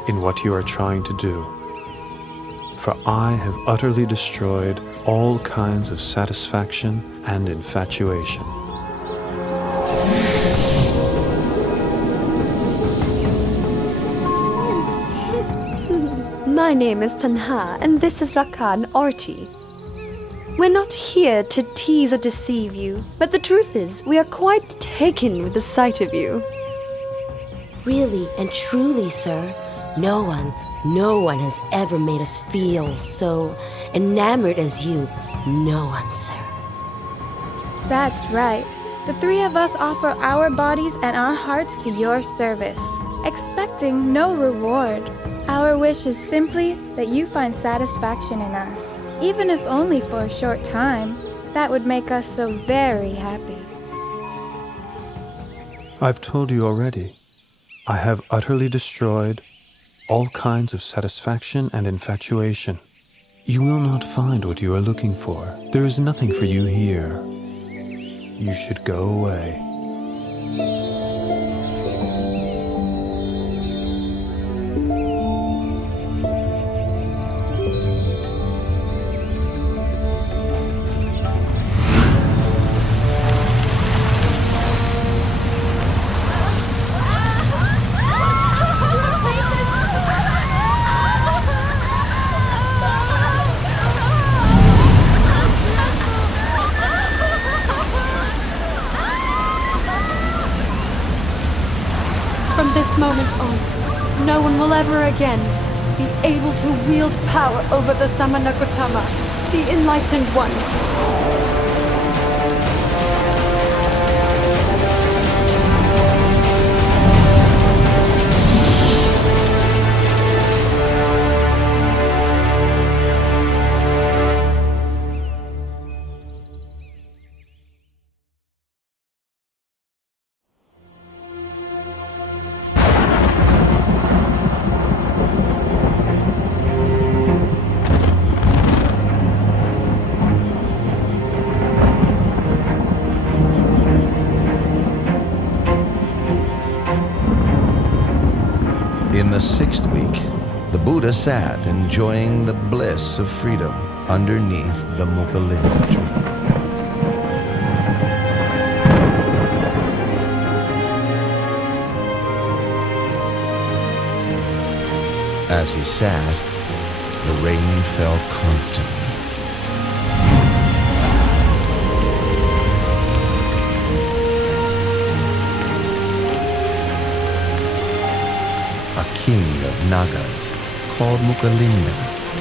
in what you are trying to do. For I have utterly destroyed all kinds of satisfaction and infatuation. My name is Tanha, and this is Rakan Arti. We're not here to tease or deceive you, but the truth is, we are quite taken with the sight of you. Really and truly, sir, no one has ever made us feel so enamored as you. No one, sir. That's right. The three of us offer our bodies and our hearts to your service, expecting no reward. Our wish is simply that you find satisfaction in us, even if only for a short time. That would make us so very happy. I've told you already. I have utterly destroyed all kinds of satisfaction and infatuation. You will not find what you are looking for. There is nothing for you here. You should go away. From this moment on, no one will ever again be able to wield power over the Samana Gautama, the Enlightened One. In the 6th week, the Buddha sat enjoying the bliss of freedom underneath the Mukalinda tree. As he sat, the rain fell constantly. A king of Nagas, called Mukalinda,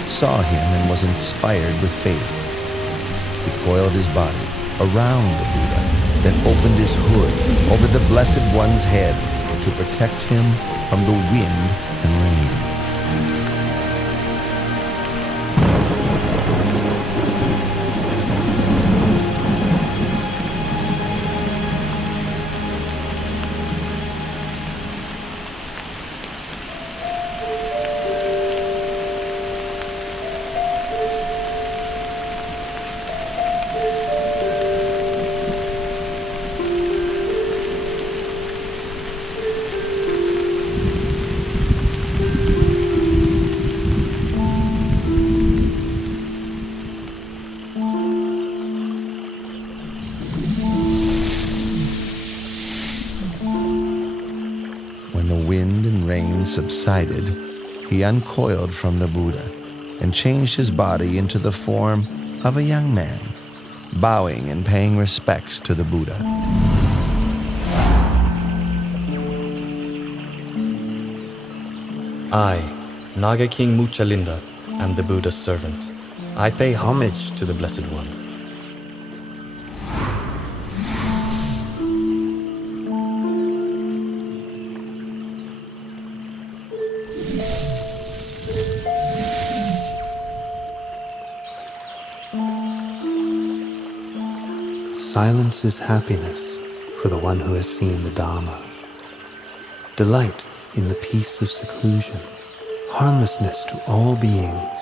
saw him and was inspired with faith. He coiled his body around the Buddha, then opened his hood over the Blessed One's head to protect him from the wind and rain. When the wind and rain subsided, he uncoiled from the Buddha and changed his body into the form of a young man, bowing and paying respects to the Buddha. I, Naga King Muchalinda, am the Buddha's servant. I pay homage to the Blessed One. Silence is happiness for the one who has seen the Dharma. Delight in the peace of seclusion, harmlessness to all beings,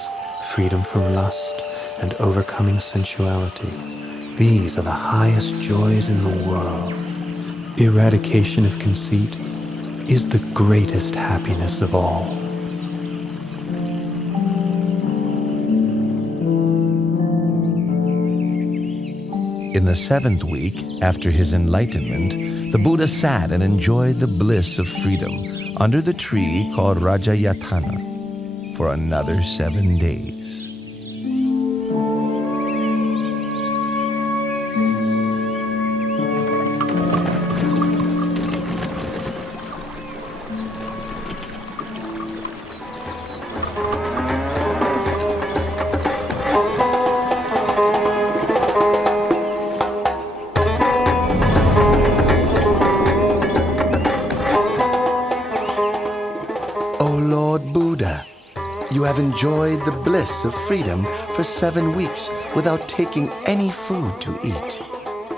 freedom from lust, and overcoming sensuality. These are the highest joys in the world. Eradication of conceit is the greatest happiness of all. In the 7th week, after his enlightenment, the Buddha sat and enjoyed the bliss of freedom under the tree called Rajayatana for another 7 days. enjoyed the bliss of freedom for 7 weeks without taking any food to eat.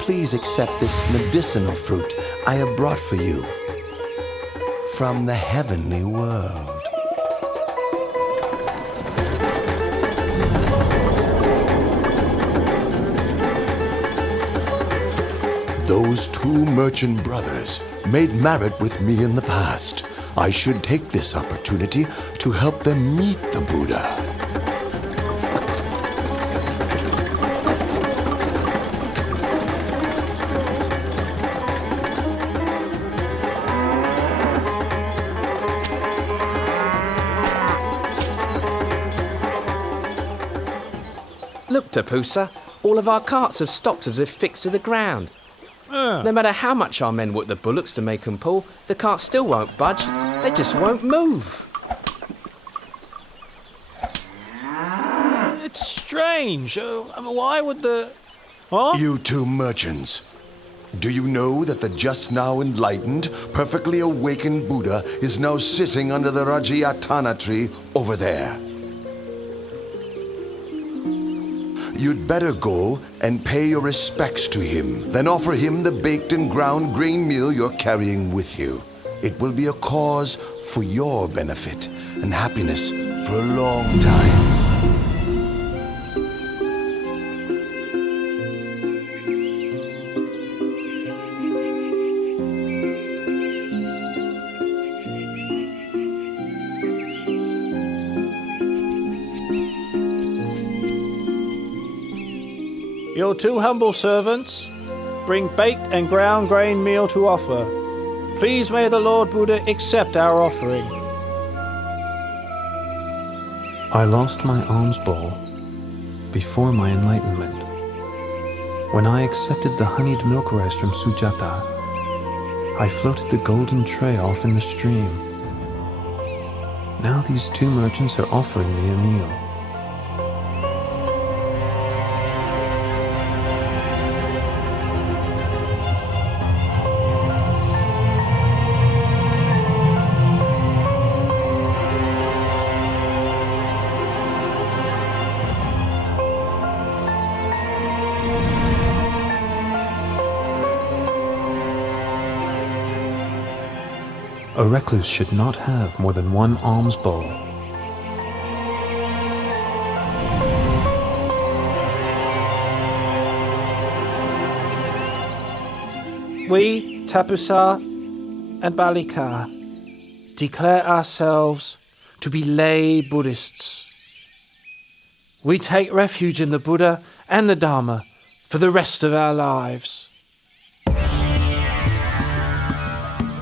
Please accept this medicinal fruit I have brought for you from the heavenly world. Those 2 merchant brothers made merit with me in the past. I should take this opportunity to help them meet the Buddha. Look, Tapusa, all of our carts have stopped as if fixed to the ground. No matter how much our men work the bullocks to make them pull, the carts still won't budge. They just won't move. It's strange. Why would the... Huh? You 2 merchants, do you know that the just now enlightened, perfectly awakened Buddha is now sitting under the Rajayatana tree over there? You'd better go and pay your respects to him, then offer him the baked and ground grain meal you're carrying with you. It will be a cause for your benefit and happiness for a long time. Your 2 humble servants bring baked and ground grain meal to offer. Please may the Lord Buddha accept our offering. I lost my alms bowl before my enlightenment. When I accepted the honeyed milk rice from Sujata, I floated the golden tray off in the stream. Now these 2 merchants are offering me a meal. A recluse should not have more than 1 alms bowl. We, Tapusa and Balika, declare ourselves to be lay Buddhists. We take refuge in the Buddha and the Dharma for the rest of our lives.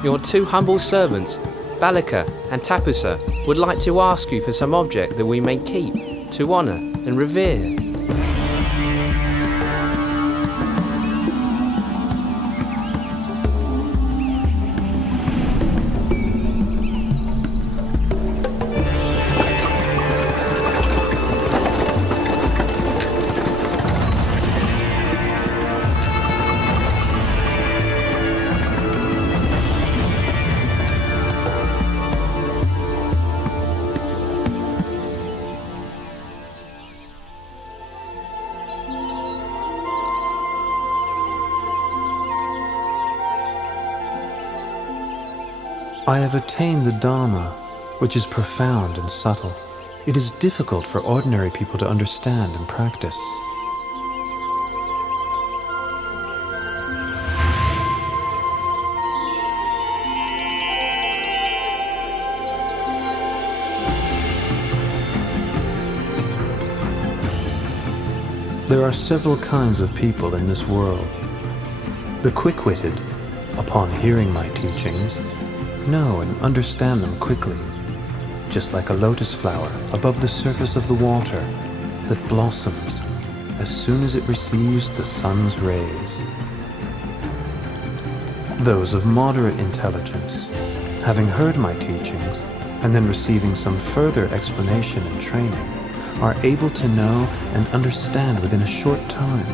Your 2 humble servants, Balika and Tapusa, would like to ask you for some object that we may keep, to honour and revere. I have attained the Dharma, which is profound and subtle. It is difficult for ordinary people to understand and practice. There are several kinds of people in this world. The quick-witted, upon hearing my teachings, know and understand them quickly, just like a lotus flower above the surface of the water that blossoms as soon as it receives the sun's rays. Those of moderate intelligence, having heard my teachings and then receiving some further explanation and training, are able to know and understand within a short time,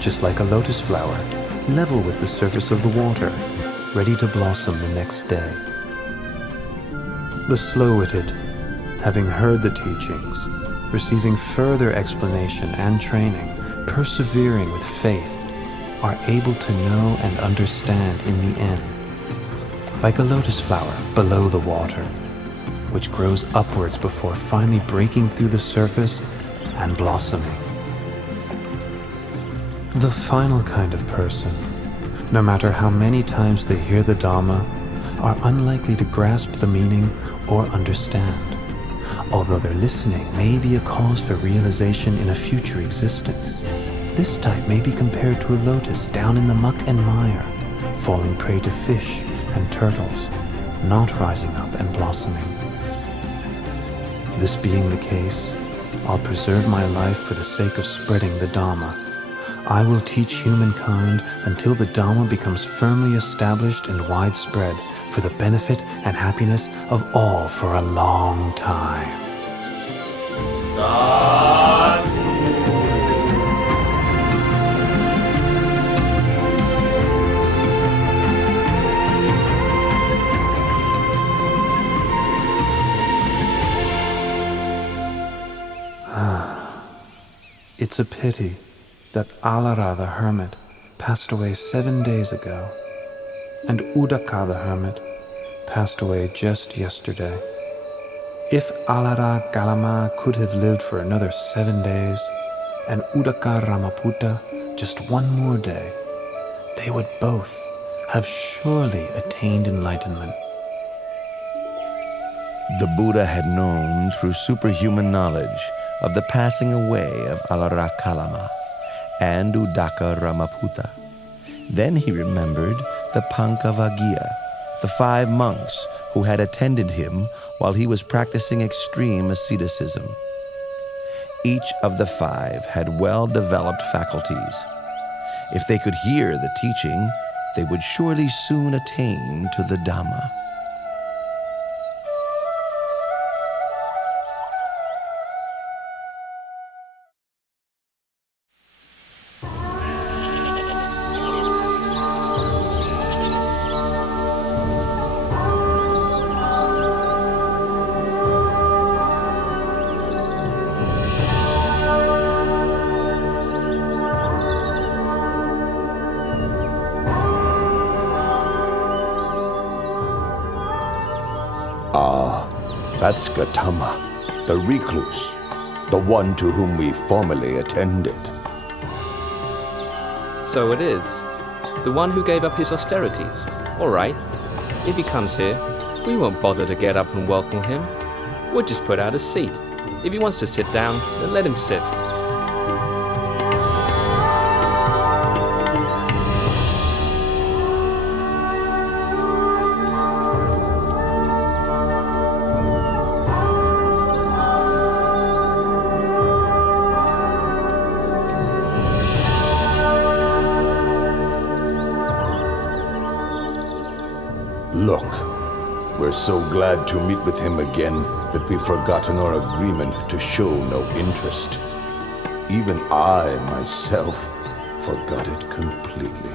just like a lotus flower, level with the surface of the water, ready to blossom the next day. The slow-witted having heard the teachings, receiving further explanation and training, persevering with faith, are able to know and understand in the end, like a lotus flower below the water, which grows upwards before finally breaking through the surface and blossoming. The final kind of person, no matter how many times they hear the Dhamma, are unlikely to grasp the meaning or understand, although their listening may be a cause for realization in a future existence. This type may be compared to a lotus down in the muck and mire, falling prey to fish and turtles, not rising up and blossoming. This being the case, I'll preserve my life for the sake of spreading the Dhamma. I will teach humankind until the Dhamma becomes firmly established and widespread for the benefit and happiness of all for a long time. It's a pity that Alara the hermit passed away 7 days ago, and Udaka the hermit passed away just yesterday. If Alara Galama could have lived for another 7 days, and Udaka Ramaputta just one more day, they would both have surely attained enlightenment. The Buddha had known through superhuman knowledge of the passing away of Alara Kalama and Udaka Ramaputta. Then he remembered the Pankavagiya, the 5 monks who had attended him while he was practicing extreme asceticism. Each of the 5 had well-developed faculties. If they could hear the teaching, they would surely soon attain to the Dhamma. That's Gautama, the recluse, the one to whom we formerly attended. So it is. The one who gave up his austerities. All right. If he comes here, we won't bother to get up and welcome him. We'll just put out a seat. If he wants to sit down, then let him sit. Look, we're so glad to meet with him again that we've forgotten our agreement to show no interest. Even I, myself, forgot it completely.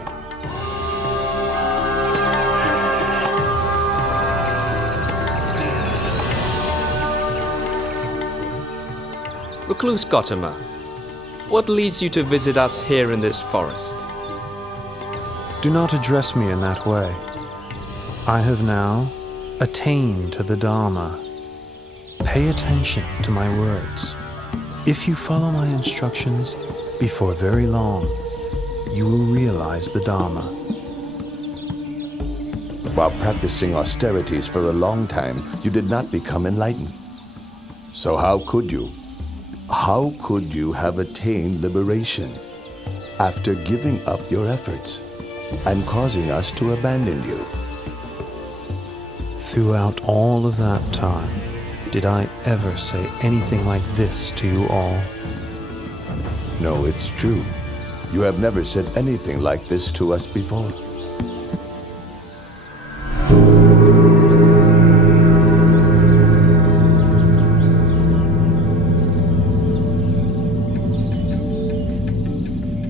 Recluse Gautama, what leads you to visit us here in this forest? Do not address me in that way. I have now attained to the Dhamma. Pay attention to my words. If you follow my instructions, before very long, you will realize the Dhamma. While practicing austerities for a long time, you did not become enlightened. So how could you? How could you have attained liberation after giving up your efforts and causing us to abandon you? Throughout all of that time, did I ever say anything like this to you all? No, it's true. You have never said anything like this to us before.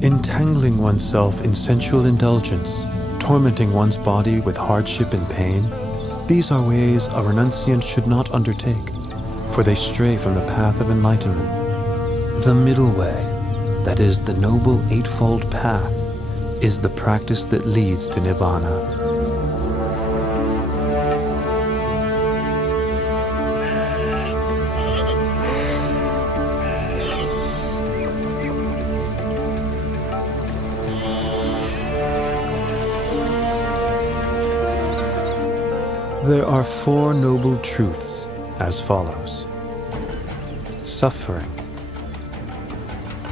Entangling oneself in sensual indulgence, tormenting one's body with hardship and pain, these are ways a renunciant should not undertake, for they stray from the path of enlightenment. The middle way, that is the noble eightfold path, is the practice that leads to Nibbana. There are four noble truths as follows. Suffering,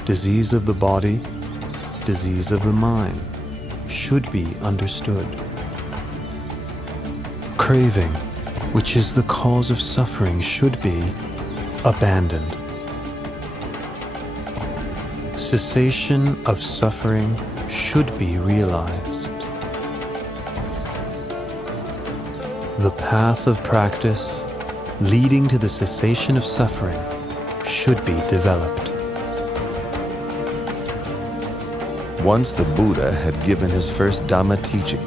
disease of the body, disease of the mind, should be understood. Craving, which is the cause of suffering, should be abandoned. Cessation of suffering should be realized. The path of practice leading to the cessation of suffering should be developed. Once the Buddha had given his first Dhamma teaching,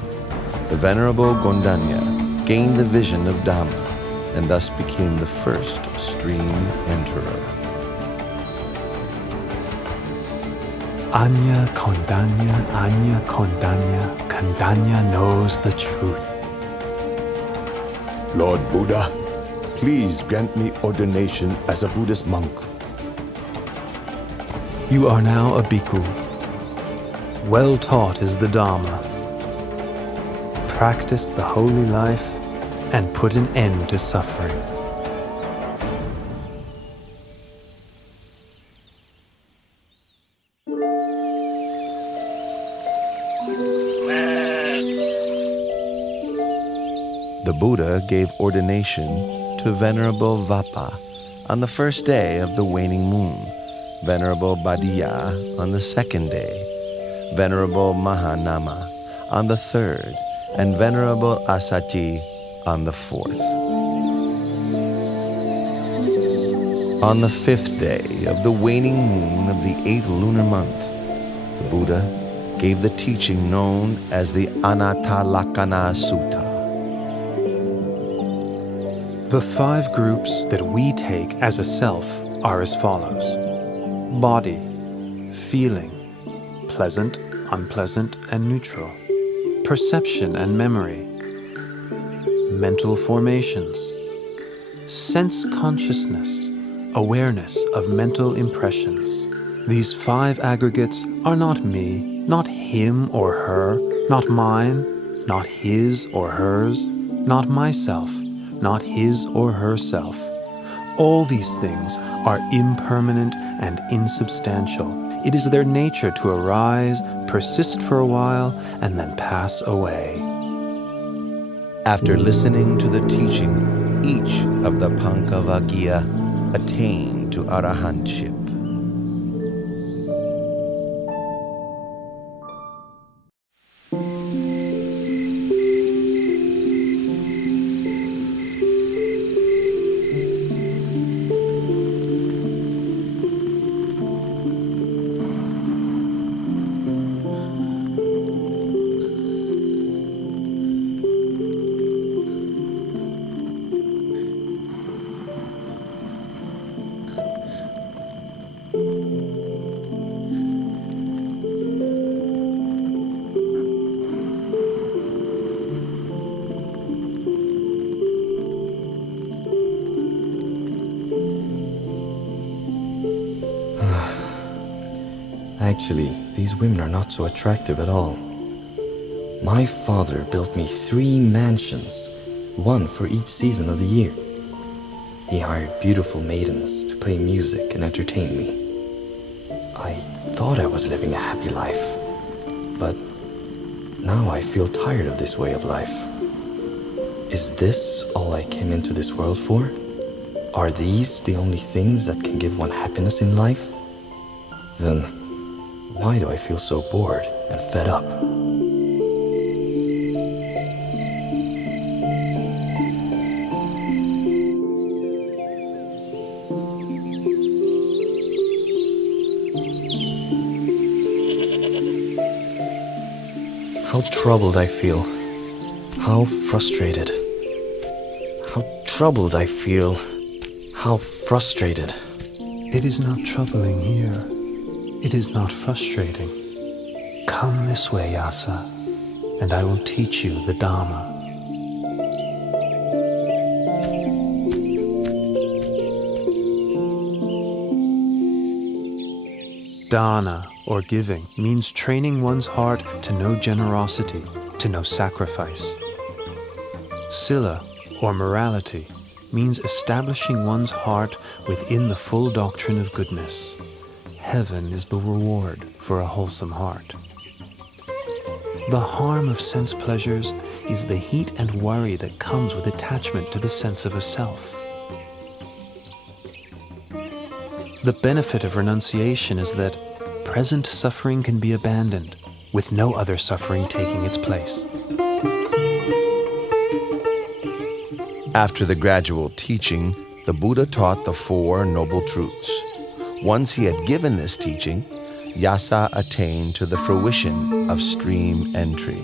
the Venerable Gondanya gained the vision of Dhamma and thus became the first stream enterer. Anya Kondanya knows the truth. Lord Buddha, please grant me ordination as a Buddhist monk. You are now a bhikkhu. Well taught is the Dhamma. Practice the holy life and put an end to suffering. The Buddha gave ordination to Venerable Vappa on the first day of the waning moon, Venerable Badiya on the second day, Venerable Mahanama on the third, and Venerable Asachi on the fourth. On the fifth day of the waning moon of the 8th lunar month, the Buddha gave the teaching known as the Anattalakkhana Sutta. The 5 groups that we take as a self are as follows: body, feeling, pleasant, unpleasant, and neutral, perception and memory, mental formations, sense consciousness, awareness of mental impressions. These 5 aggregates are not me, not him or her, not mine, not his or hers, not myself, not his or herself. All these things are impermanent and insubstantial. It is their nature to arise, persist for a while, and then pass away. After listening to the teaching, each of the Pankavaggiya attained to arahantship. Actually, these women are not so attractive at all. My father built me 3 mansions, one for each season of the year. He hired beautiful maidens to play music and entertain me. I thought I was living a happy life, but now I feel tired of this way of life. Is this all I came into this world for? Are these the only things that can give one happiness in life? Then why do I feel so bored and fed up? How troubled I feel. How frustrated. How troubled I feel. How frustrated. It is not troubling here. It is not frustrating. Come this way, Yasa, and I will teach you the Dharma. Dana, or giving, means training one's heart to know generosity, to know sacrifice. Sila, or morality, means establishing one's heart within the full doctrine of goodness. Heaven is the reward for a wholesome heart. The harm of sense pleasures is the heat and worry that comes with attachment to the sense of a self. The benefit of renunciation is that present suffering can be abandoned, with no other suffering taking its place. After the gradual teaching, the Buddha taught the Four Noble Truths. Once he had given this teaching, Yasa attained to the fruition of stream entry.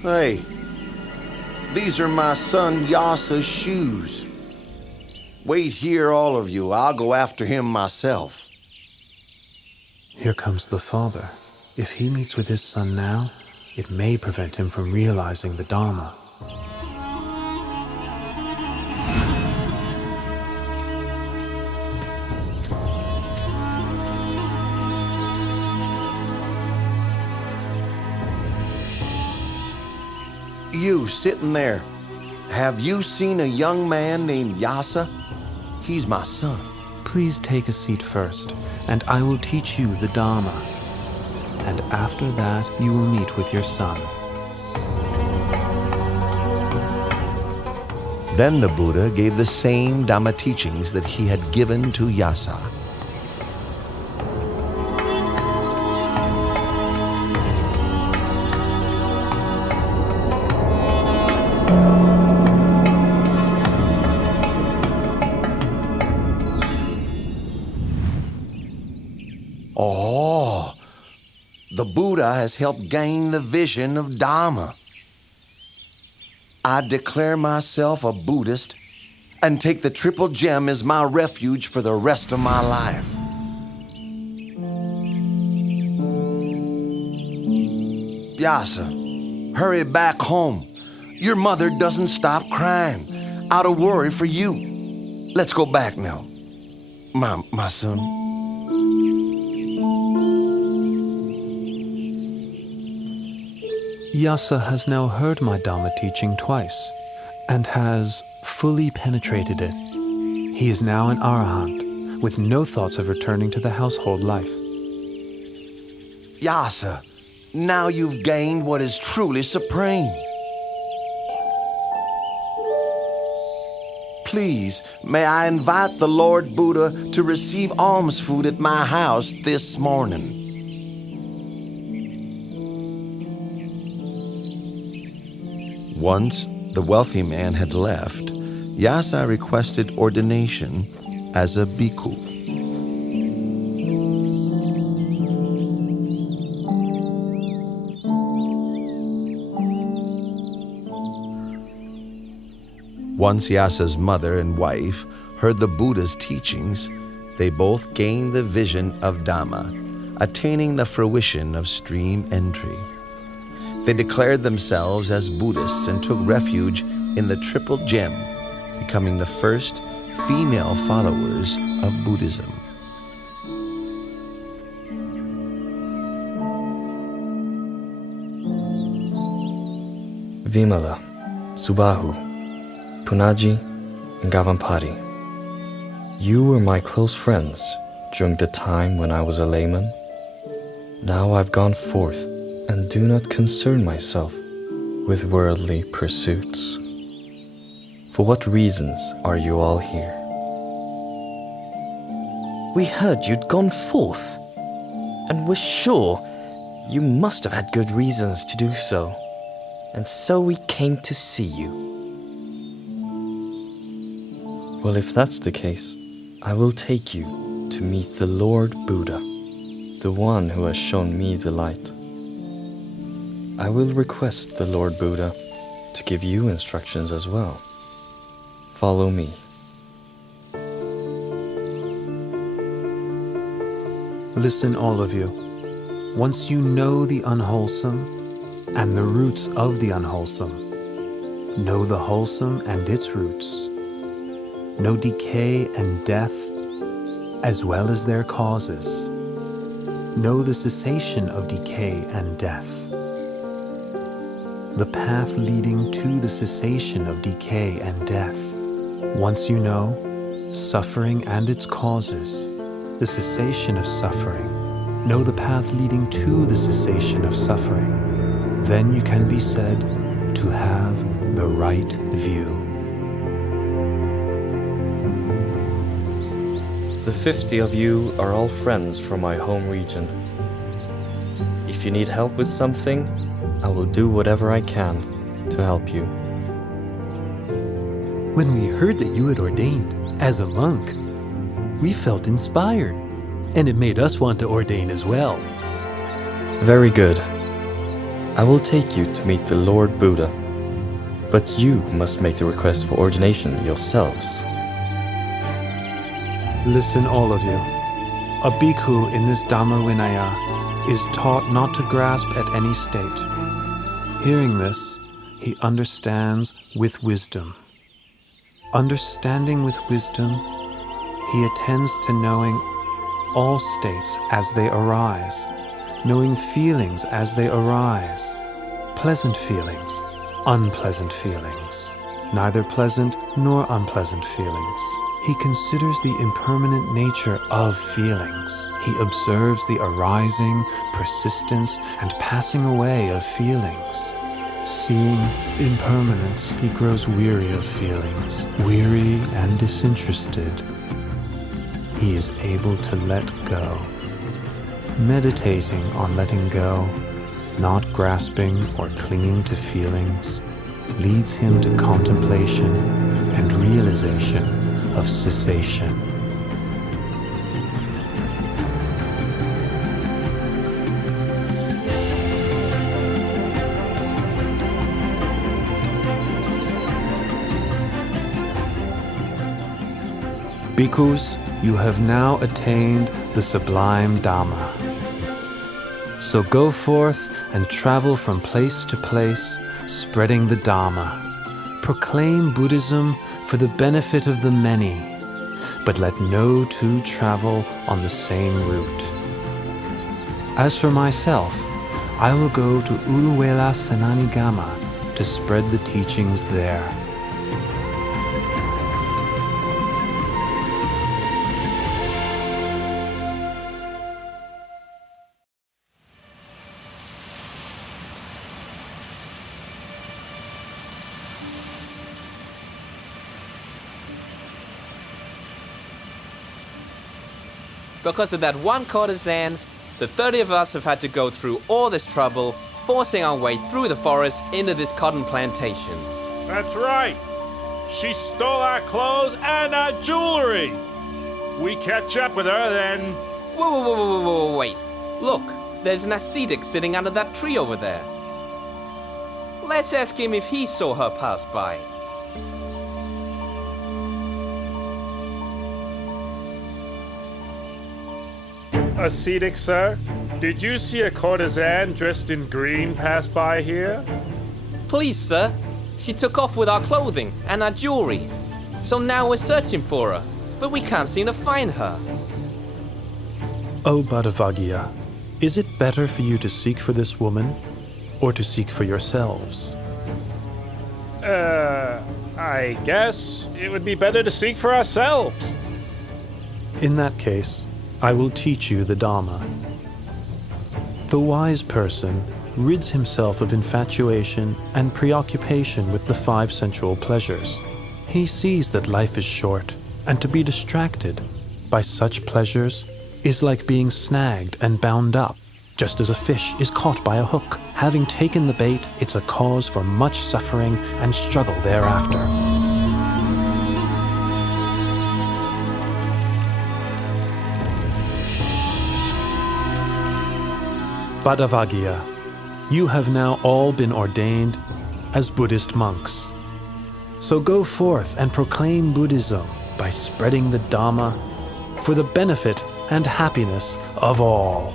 Hey, these are my son Yasa's shoes. Wait here, all of you. I'll go after him myself. Here comes the father. If he meets with his son now, it may prevent him from realizing the Dharma. You sitting there, have you seen a young man named Yasa? He's my son. Please take a seat first, and I will teach you the Dharma. And after that, you will meet with your son. Then the Buddha gave the same Dhamma teachings that he had given to Yasa. Oh, the Buddha has helped gain the vision of Dhamma. I declare myself a Buddhist and take the Triple Gem as my refuge for the rest of my life. Yasa, hurry back home. Your mother doesn't stop crying out of worry for you. Let's go back now, my son. Yasa has now heard my Dhamma teaching twice, and has fully penetrated it. He is now an Arahant, with no thoughts of returning to the household life. Yasa, now you've gained what is truly supreme. Please, may I invite the Lord Buddha to receive alms food at my house this morning. Once the wealthy man had left, Yasa requested ordination as a bhikkhu. Once Yasa's mother and wife heard the Buddha's teachings, they both gained the vision of Dhamma, attaining the fruition of stream entry. They declared themselves as Buddhists and took refuge in the Triple Gem, becoming the first female followers of Buddhism. Vimala, Subahu, Punaji, and Gavampati. You were my close friends during the time when I was a layman. Now I've gone forth and do not concern myself with worldly pursuits. For what reasons are you all here? We heard you'd gone forth, and were sure you must have had good reasons to do so. and so we came to see you. Well, if that's the case, I will take you to meet the Lord Buddha, the one who has shown me the light. I will request the Lord Buddha to give you instructions as well. Follow me. Listen, all of you. Once you know the unwholesome and the roots of the unwholesome, know the wholesome and its roots, know decay and death as well as their causes, know the cessation of decay and death, the path leading to the cessation of decay and death. Once you know suffering and its causes, the cessation of suffering, know the path leading to the cessation of suffering, then you can be said to have the right view. The 50 of you are all friends from my home region. If you need help with something, I will do whatever I can to help you. When we heard that you had ordained as a monk, we felt inspired, and it made us want to ordain as well. Very good. I will take you to meet the Lord Buddha, but you must make the request for ordination yourselves. Listen, all of you. A bhikkhu in this Dhamma Vinaya is taught not to grasp at any state. Hearing this, he understands with wisdom. Understanding with wisdom, he attends to knowing all states as they arise, knowing feelings as they arise, pleasant feelings, unpleasant feelings, neither pleasant nor unpleasant feelings. He considers the impermanent nature of feelings. He observes the arising, persistence, and passing away of feelings. Seeing impermanence, he grows weary of feelings, weary and disinterested. He is able to let go. Meditating on letting go, not grasping or clinging to feelings, leads him to contemplation and realization of cessation. Bhikkhus, you have now attained the sublime Dhamma. So go forth and travel from place to place, spreading the Dhamma. Proclaim Buddhism for the benefit of the many, but let no two travel on the same route. As for myself, I will go to Uruwela Senanigama to spread the teachings there. Because of that one courtesan, the 30 of us have had to go through all this trouble, forcing our way through the forest into this cotton plantation. That's right. She stole our clothes and our jewelry. We catch up with her, then... Whoa, wait. Look, there's an ascetic sitting under that tree over there. Let's ask him if he saw her pass by. Ascetic, sir? Did you see a courtesan dressed in green pass by here? Please, sir. She took off with our clothing and our jewelry. So now we're searching for her, but we can't seem to find her. O Bhattavaggiya, is it better for you to seek for this woman, or to seek for yourselves? I guess it would be better to seek for ourselves. In that case, I will teach you the Dhamma. The wise person rids himself of infatuation and preoccupation with the 5 sensual pleasures. He sees that life is short, and to be distracted by such pleasures is like being snagged and bound up, just as a fish is caught by a hook. Having taken the bait, it's a cause for much suffering and struggle thereafter. Badavagya, you have now all been ordained as Buddhist monks. So go forth and proclaim Buddhism by spreading the Dhamma for the benefit and happiness of all.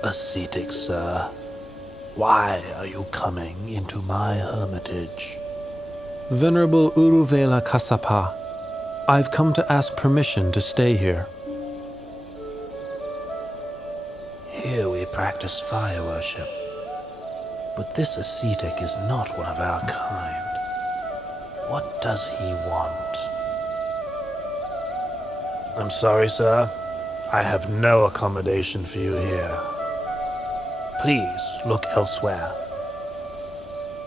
Ascetic, sir, why are you coming into my hermitage? Venerable Uruvela Kassapa, I've come to ask permission to stay here. Here we practice fire worship, but this ascetic is not one of our kind. What does he want? I'm sorry, sir. I have no accommodation for you here. Please look elsewhere.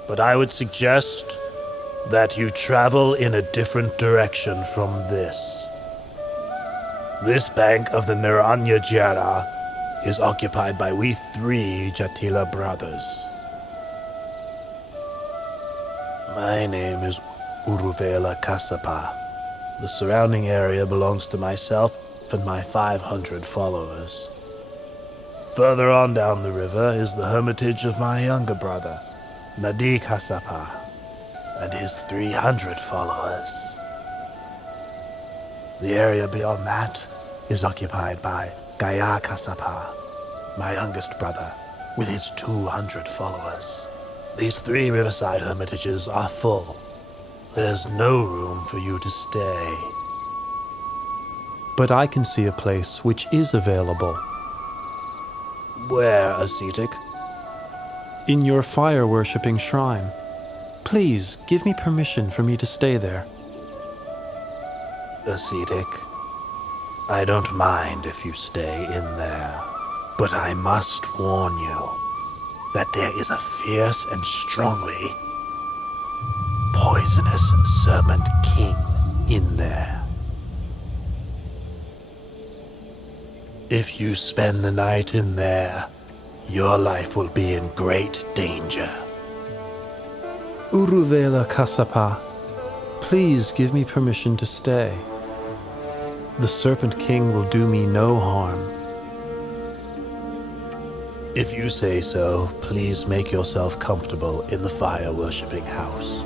But I would suggest that you travel in a different direction from this. This bank of the Naranya Jara is occupied by we 3 Jatila brothers. My name is Uruvela Kassapa. The surrounding area belongs to myself and my 500 followers. Further on down the river is the hermitage of my younger brother, Nadi Kassapa, and his 300 followers. The area beyond that is occupied by Gaya Kassapa, my youngest brother, with his 200 followers. These 3 riverside hermitages are full. There's no room for you to stay. But I can see a place which is available. Where, ascetic? In your fire-worshipping shrine. Please, give me permission for me to stay there. Ascetic, I don't mind if you stay in there, but I must warn you that there is a fierce and strongly poisonous serpent king in there. If you spend the night in there, your life will be in great danger. Uruvela Kassapa, please give me permission to stay. The Serpent King will do me no harm. If you say so, please make yourself comfortable in the fire-worshipping house.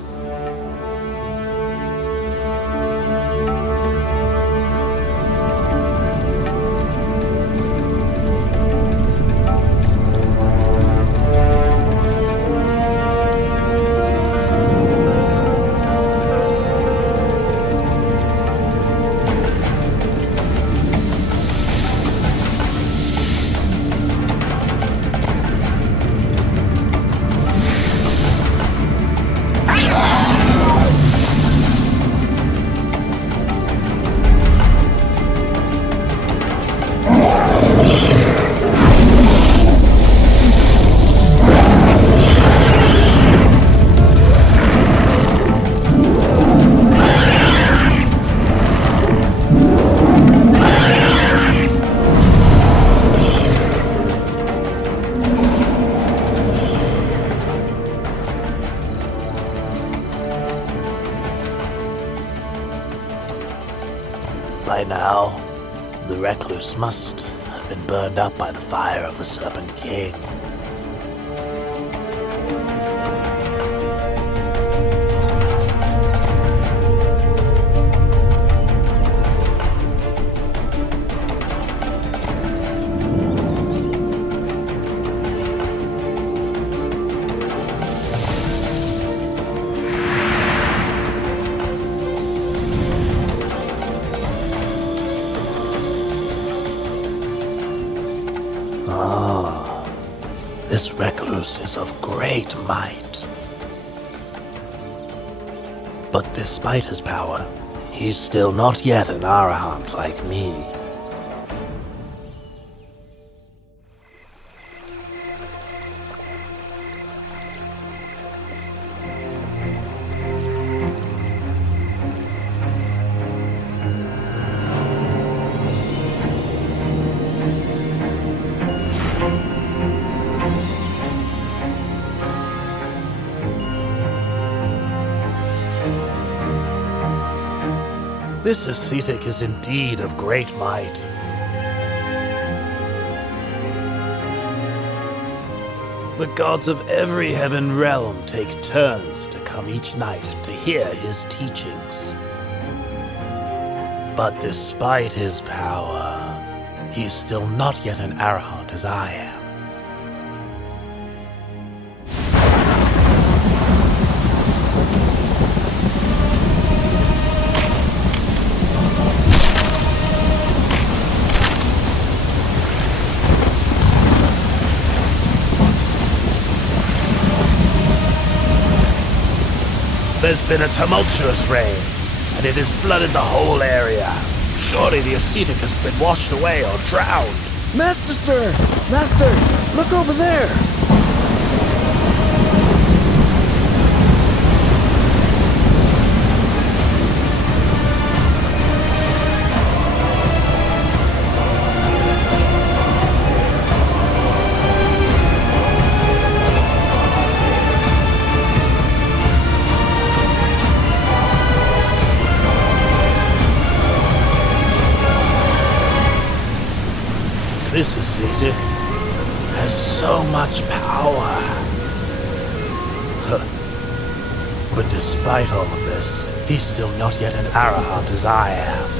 By now, The recluse must have been burned up by the fire of the Serpent King. This recluse is of great might. But despite his power, he's still not yet an Arahant like me. This ascetic is indeed of great might. The gods of every heaven realm take turns to come each night to hear his teachings. But despite his power, he's still not yet an Arahant as I am. There's been a tumultuous rain, and it has flooded the whole area. Surely the ascetic has been washed away or drowned. Master, sir! Master, look over there! This ascetic has so much power. But despite all of this, he's still not yet an Arahant as I am.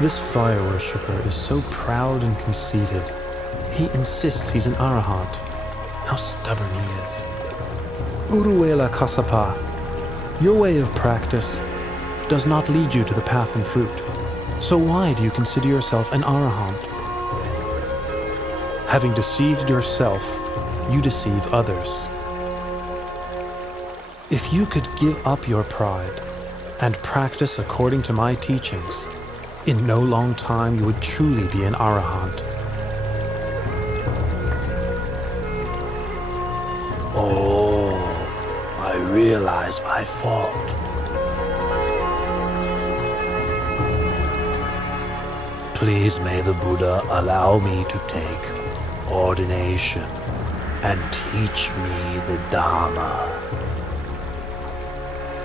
This fire worshipper is so proud and conceited. He insists he's an Arahant. How stubborn he is. Uruela Kasapa, your way of practice does not lead you to the path and fruit. So why do you consider yourself an Arahant? Having deceived yourself, you deceive others. If you could give up your pride and practice according to my teachings, in no long time you would truly be an Arahant. Oh, I realize my fault. Please may the Buddha allow me to take ordination and teach me the Dharma.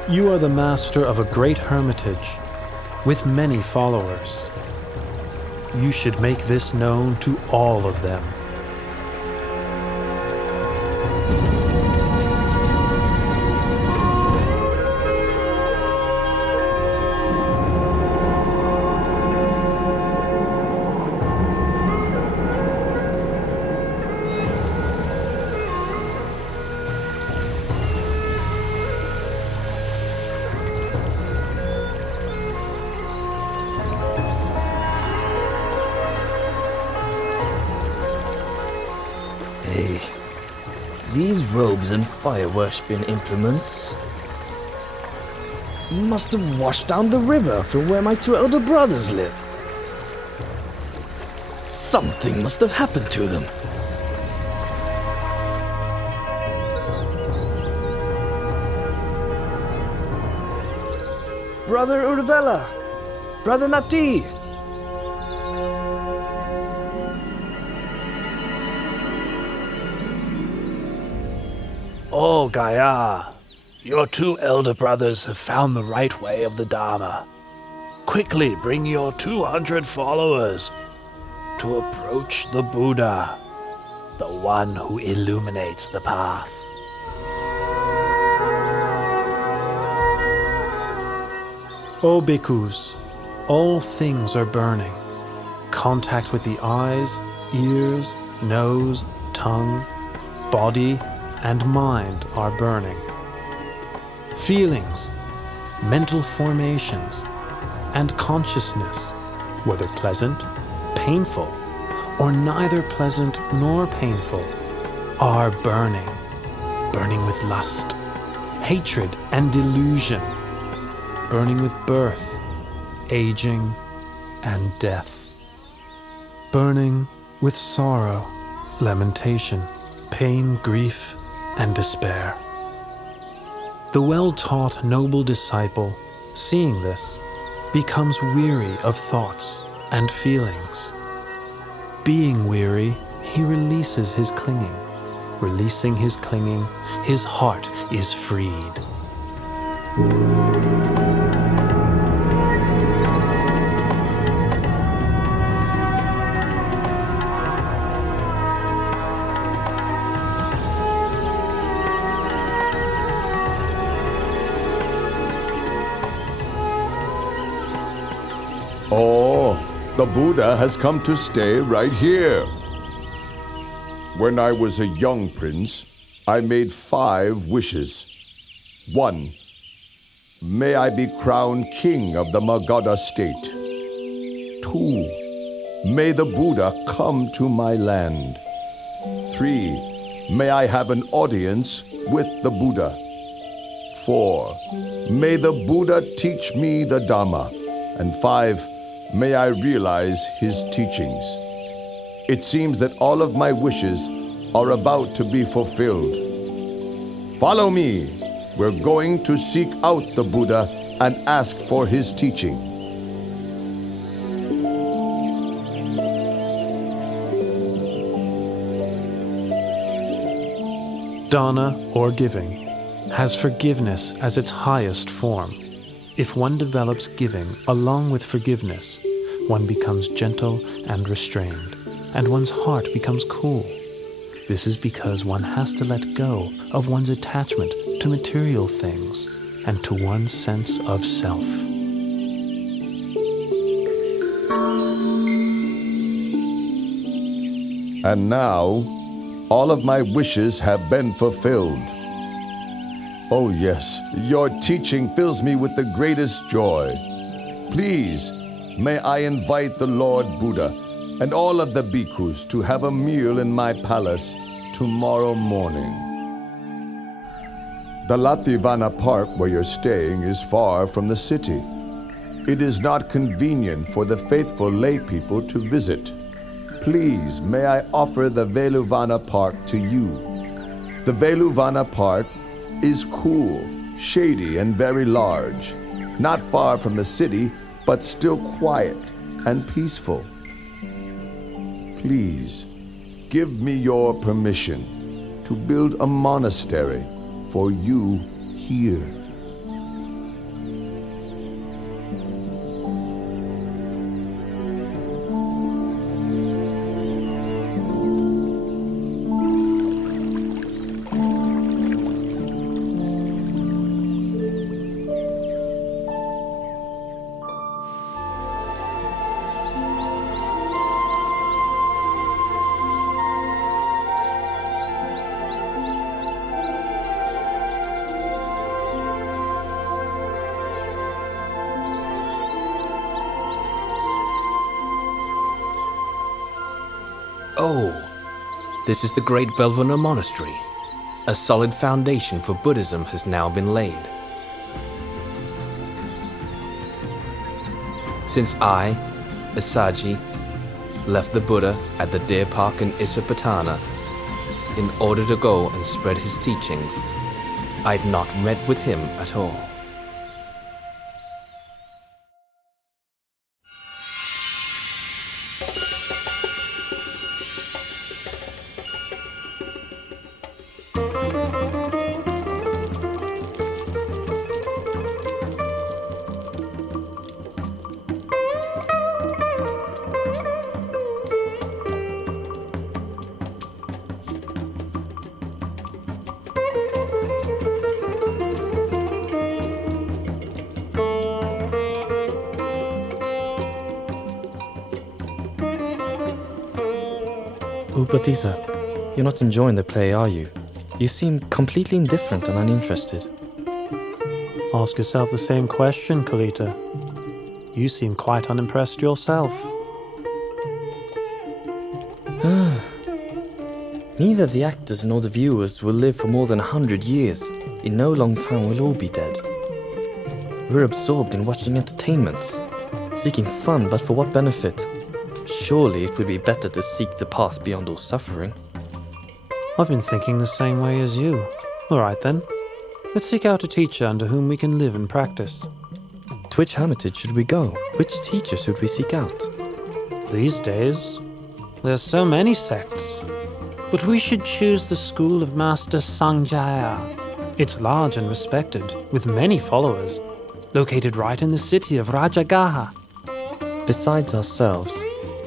You are the master of a great hermitage with many followers. You should make this known to all of them. These robes and fire-worshipping implements must have washed down the river from where my two elder brothers live. Something must have happened to them. Brother Urvela, Brother Nati! Oh, Gaia, your two elder brothers have found the right way of the Dharma. Quickly bring your 200 followers to approach the Buddha, the one who illuminates the path. O bhikkhus, all things are burning. Contact with the eyes, ears, nose, tongue, body, and mind are burning. Feelings, mental formations, and consciousness, whether pleasant, painful, or neither pleasant nor painful, are burning. Burning with lust, hatred, and delusion. Burning with birth, aging, and death. Burning with sorrow, lamentation, pain, grief, and despair. The well-taught noble disciple, seeing this, becomes weary of thoughts and feelings. Being weary, he releases his clinging. Releasing his clinging, his heart is freed. Oh, the Buddha has come to stay right here. When I was a young prince, I made 5 wishes. 1. May I be crowned king of the Magadha state. 2. May the Buddha come to my land. 3. May I have an audience with the Buddha. 4. May the Buddha teach me the Dhamma. And 5. May I realize his teachings. It seems that all of my wishes are about to be fulfilled. Follow me. We're going to seek out the Buddha and ask for his teaching. Dana, or giving, has forgiveness as its highest form. If one develops giving along with forgiveness, one becomes gentle and restrained, and one's heart becomes cool. This is because one has to let go of one's attachment to material things and to one's sense of self. And now, all of my wishes have been fulfilled. Oh yes, your teaching fills me with the greatest joy. Please, may I invite the Lord Buddha and all of the bhikkhus to have a meal in my palace tomorrow morning. The Lativana Park where you're staying is far from the city. It is not convenient for the faithful lay people to visit. Please, may I offer the Veluvana Park to you. The Veluvana Park is cool, shady, and very large. Not far from the city, but still quiet and peaceful. Please, give me your permission to build a monastery for you here. Oh, this is the great Velvana Monastery. A solid foundation for Buddhism has now been laid. Since I, Asaji, left the Buddha at the Deer Park in Isapatana in order to go and spread his teachings, I've not met with him at all. Upatisa, you're not enjoying the play, are you? You seem completely indifferent and uninterested. Ask yourself the same question, Kalita. You seem quite unimpressed yourself. Neither the actors nor the viewers will live for more than 100 years. In no long time we'll all be dead. We're absorbed in watching entertainments, seeking fun, but for what benefit? Surely it would be better to seek the path beyond all suffering. I've been thinking the same way as you. All right then. Let's seek out a teacher under whom we can live and practice. To which hermitage should we go? Which teacher should we seek out? These days, there's so many sects. But we should choose the school of Master Sanjaya. It's large and respected, with many followers, located right in the city of Rajagaha. Besides ourselves,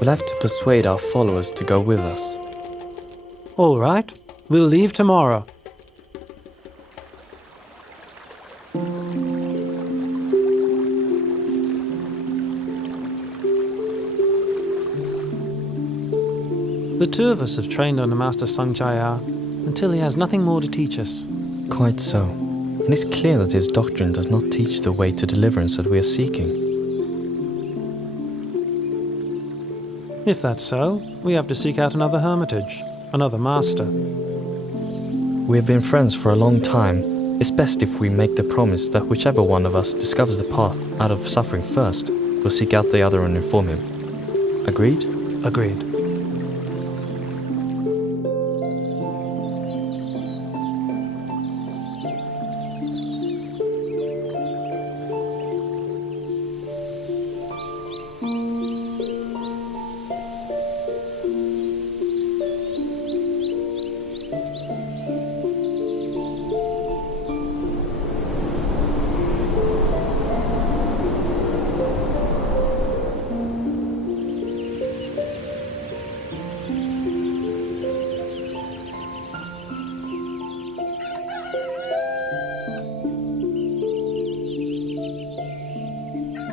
we'll have to persuade our followers to go with us. All right, we'll leave tomorrow. The two of us have trained under Master Sanjaya until he has nothing more to teach us. Quite so. And it's clear that his doctrine does not teach the way to deliverance that we are seeking. If that's so, we have to seek out another hermitage, another master. We have been friends for a long time. It's best if we make the promise that whichever one of us discovers the path out of suffering first, will seek out the other and inform him. Agreed? Agreed.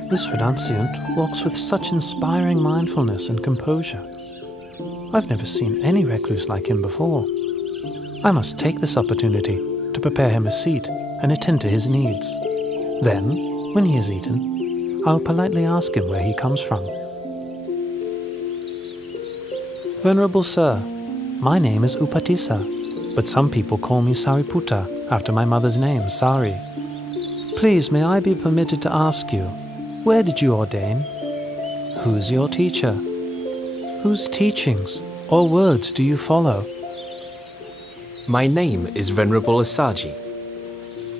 This renunciant walks with such inspiring mindfulness and composure. I've never seen any recluse like him before. I must take this opportunity to prepare him a seat and attend to his needs. Then, when he has eaten, I'll politely ask him where he comes from. Venerable Sir, my name is Upatisa, but some people call me Sariputta after my mother's name, Sari. Please, may I be permitted to ask you, where did you ordain? Who is your teacher? Whose teachings or words do you follow? My name is Venerable Asaji.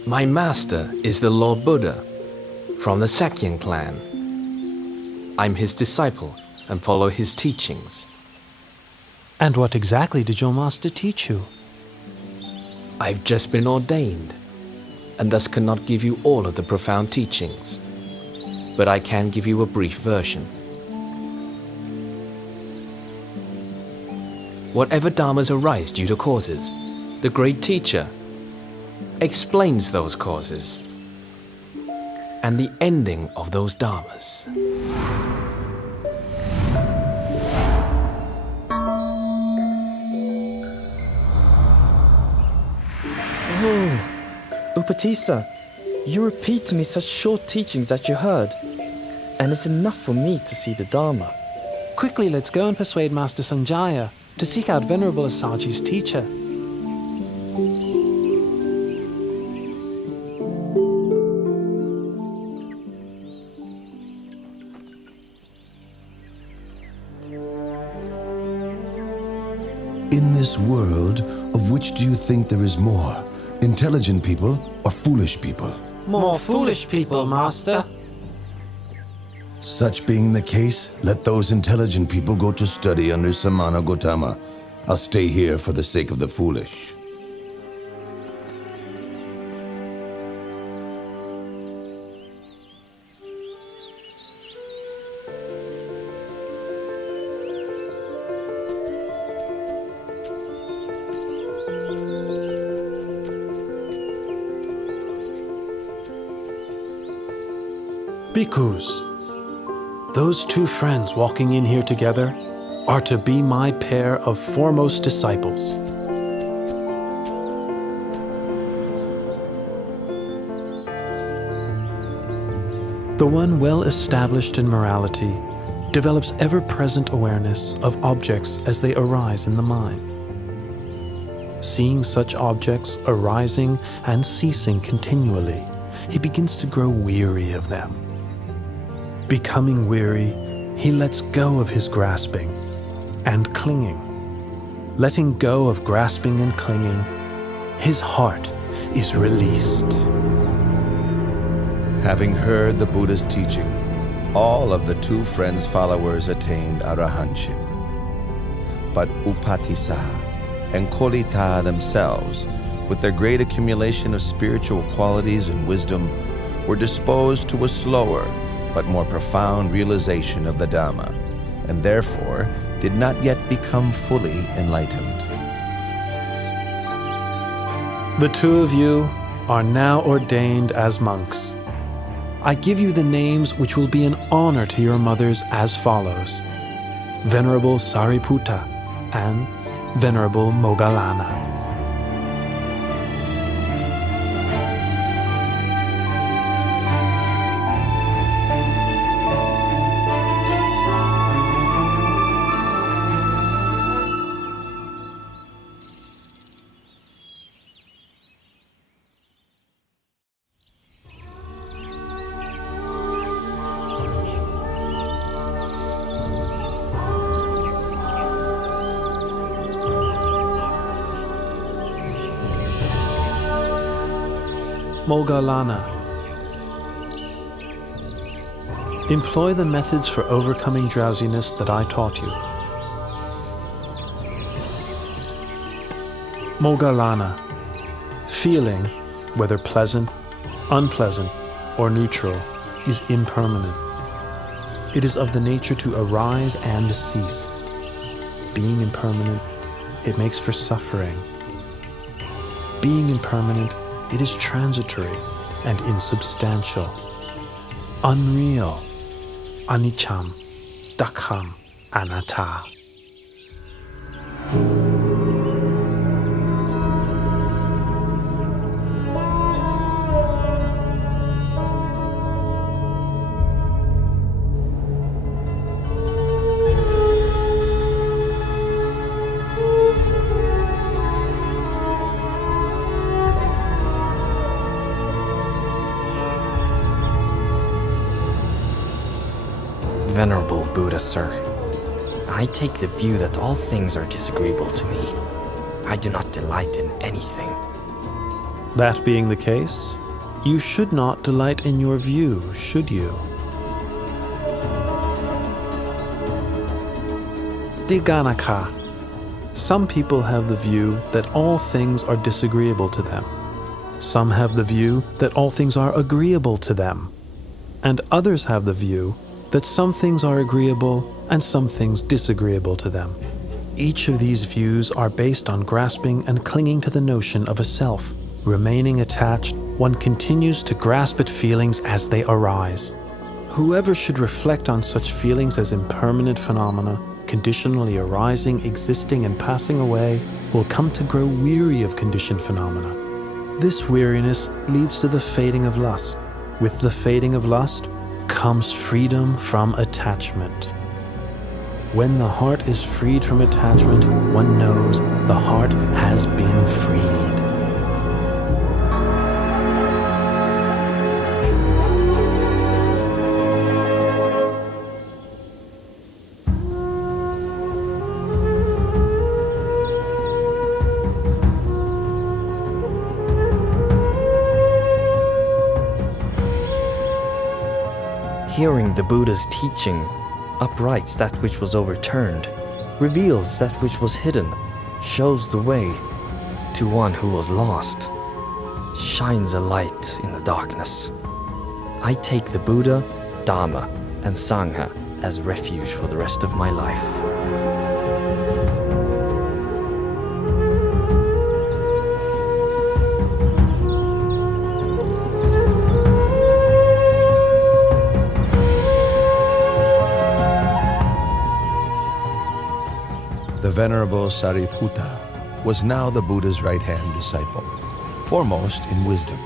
My master is the Lord Buddha from the Sakyan clan. I'm his disciple and follow his teachings. And what exactly did your master teach you? I've just been ordained, and thus cannot give you all of the profound teachings, but I can give you a brief version. Whatever dharmas arise due to causes, the great teacher explains those causes and the ending of those dharmas. Oh, Upatisa, you repeat to me such short teachings that you heard, and it's enough for me to see the Dharma. Quickly, let's go and persuade Master Sanjaya to seek out Venerable Asaji's teacher. In this world, of which do you think there is more? Intelligent people or foolish people? More foolish people, Master. Such being the case, let those intelligent people go to study under Samana Gautama. I'll stay here for the sake of the foolish. Bhikkhus, those two friends walking in here together are to be my pair of foremost disciples. The one well established in morality develops ever-present awareness of objects as they arise in the mind. Seeing such objects arising and ceasing continually, he begins to grow weary of them. Becoming weary, he lets go of his grasping and clinging. Letting go of grasping and clinging, his heart is released. Having heard the Buddha's teaching, all of the two friends' followers attained arahantship. But Upatissa and Kolita themselves, with their great accumulation of spiritual qualities and wisdom, were disposed to a slower but more profound realization of the Dhamma, and therefore did not yet become fully enlightened. The two of you are now ordained as monks. I give you the names which will be an honor to your mothers as follows: Venerable Sariputta and Venerable Moggallana. Moggallana. Employ the methods for overcoming drowsiness that I taught you. Moggallana. Feeling, whether pleasant, unpleasant, or neutral, is impermanent. It is of the nature to arise and cease. Being impermanent, it makes for suffering. Being impermanent, it is transitory and insubstantial, unreal, aniccham, dukkam, anatta. Venerable Buddha, sir, I take the view that all things are disagreeable to me. I do not delight in anything. That being the case, you should not delight in your view, should you? Diganaka. Some people have the view that all things are disagreeable to them. Some have the view that all things are agreeable to them. And others have the view that some things are agreeable and some things disagreeable to them. Each of these views are based on grasping and clinging to the notion of a self. Remaining attached, one continues to grasp at feelings as they arise. Whoever should reflect on such feelings as impermanent phenomena, conditionally arising, existing, and passing away, will come to grow weary of conditioned phenomena. This weariness leads to the fading of lust. With the fading of lust comes freedom from attachment. When the heart is freed from attachment, one knows the heart has been freed. Hearing the Buddha's teaching uprights that which was overturned, reveals that which was hidden, shows the way to one who was lost, shines a light in the darkness. I take the Buddha, Dhamma, and Sangha as refuge for the rest of my life. Venerable Sariputta was now the Buddha's right-hand disciple, foremost in wisdom.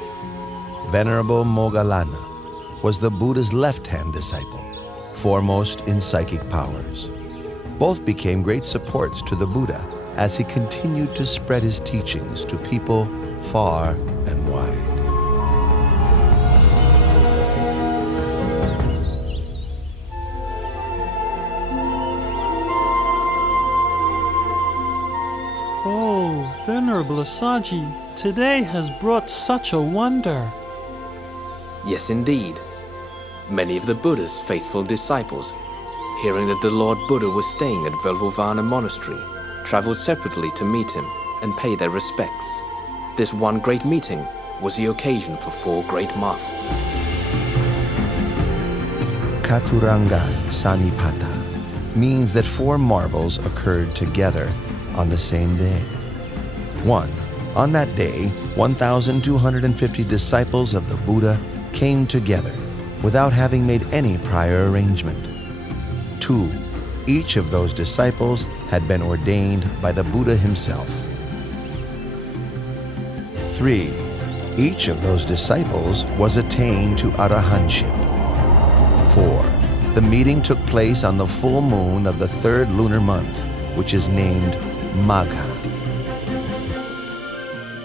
Venerable Moggallana was the Buddha's left-hand disciple, foremost in psychic powers. Both became great supports to the Buddha as he continued to spread his teachings to people far and wide. Oh, Venerable Asaji, today has brought such a wonder. Yes, indeed. Many of the Buddha's faithful disciples, hearing that the Lord Buddha was staying at Velvovana Monastery, traveled separately to meet him and pay their respects. This one great meeting was the occasion for 4 great marvels. Katuranga Sanipata means that 4 marvels occurred together on the same day. 1. On that day, 1,250 disciples of the Buddha came together without having made any prior arrangement. 2. Each of those disciples had been ordained by the Buddha himself. 3. Each of those disciples was attained to arahantship. 4. The meeting took place on the full moon of the 3rd lunar month, which is named Magha.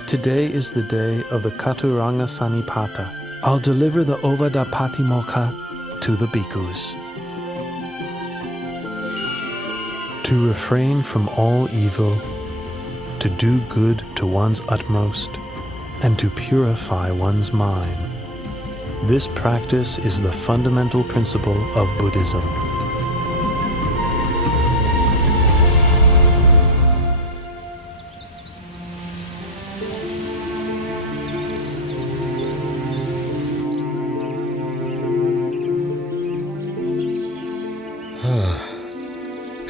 Today is the day of the Katuranga Sanipata. I'll deliver the Ovada Patimokkha to the bhikkhus. To refrain from all evil, to do good to one's utmost, and to purify one's mind. This practice is the fundamental principle of Buddhism.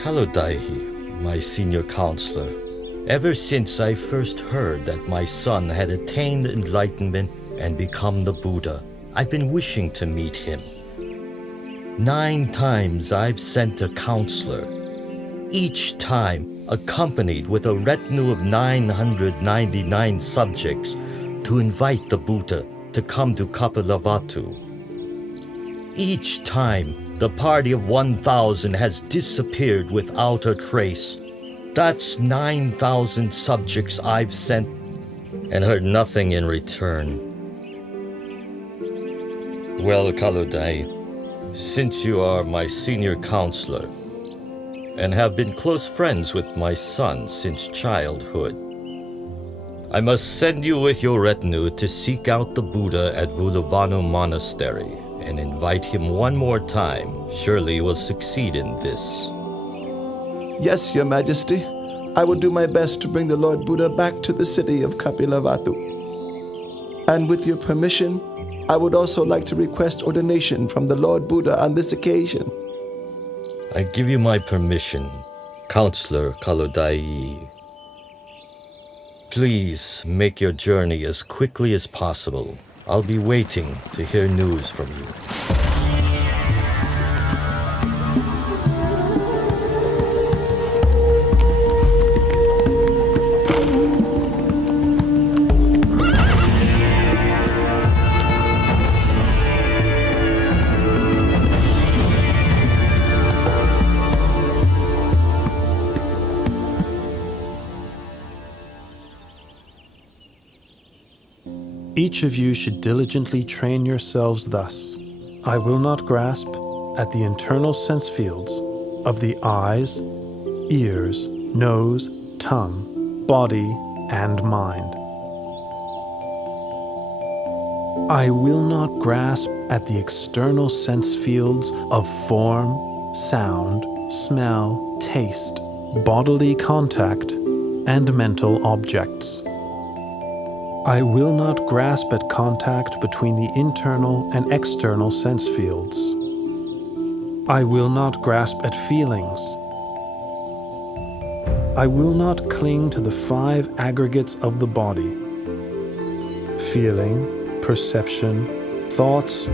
Kalodaihi, my senior counselor, ever since I first heard that my son had attained enlightenment and become the Buddha, I've been wishing to meet him. 9 times I've sent a counselor, each time accompanied with a retinue of 999 subjects to invite the Buddha to come to Kapilavatthu. Each time, the party of 1,000 has disappeared without a trace. That's 9,000 subjects I've sent and heard nothing in return. Well, Kaludai, since you are my senior counselor and have been close friends with my son since childhood, I must send you with your retinue to seek out the Buddha at Vulavanu Monastery and invite him one more time. Surely you will succeed in this. Yes, Your Majesty. I will do my best to bring the Lord Buddha back to the city of Kapilavatthu. And with your permission, I would also like to request ordination from the Lord Buddha on this occasion. I give you my permission, Counselor Kalodai. Please make your journey as quickly as possible. I'll be waiting to hear news from you. Each of you should diligently train yourselves thus. I will not grasp at the internal sense fields of the eyes, ears, nose, tongue, body, and mind. I will not grasp at the external sense fields of form, sound, smell, taste, bodily contact, and mental objects. I will not grasp at contact between the internal and external sense fields. I will not grasp at feelings. I will not cling to the 5 aggregates of the body: feeling, perception, thoughts,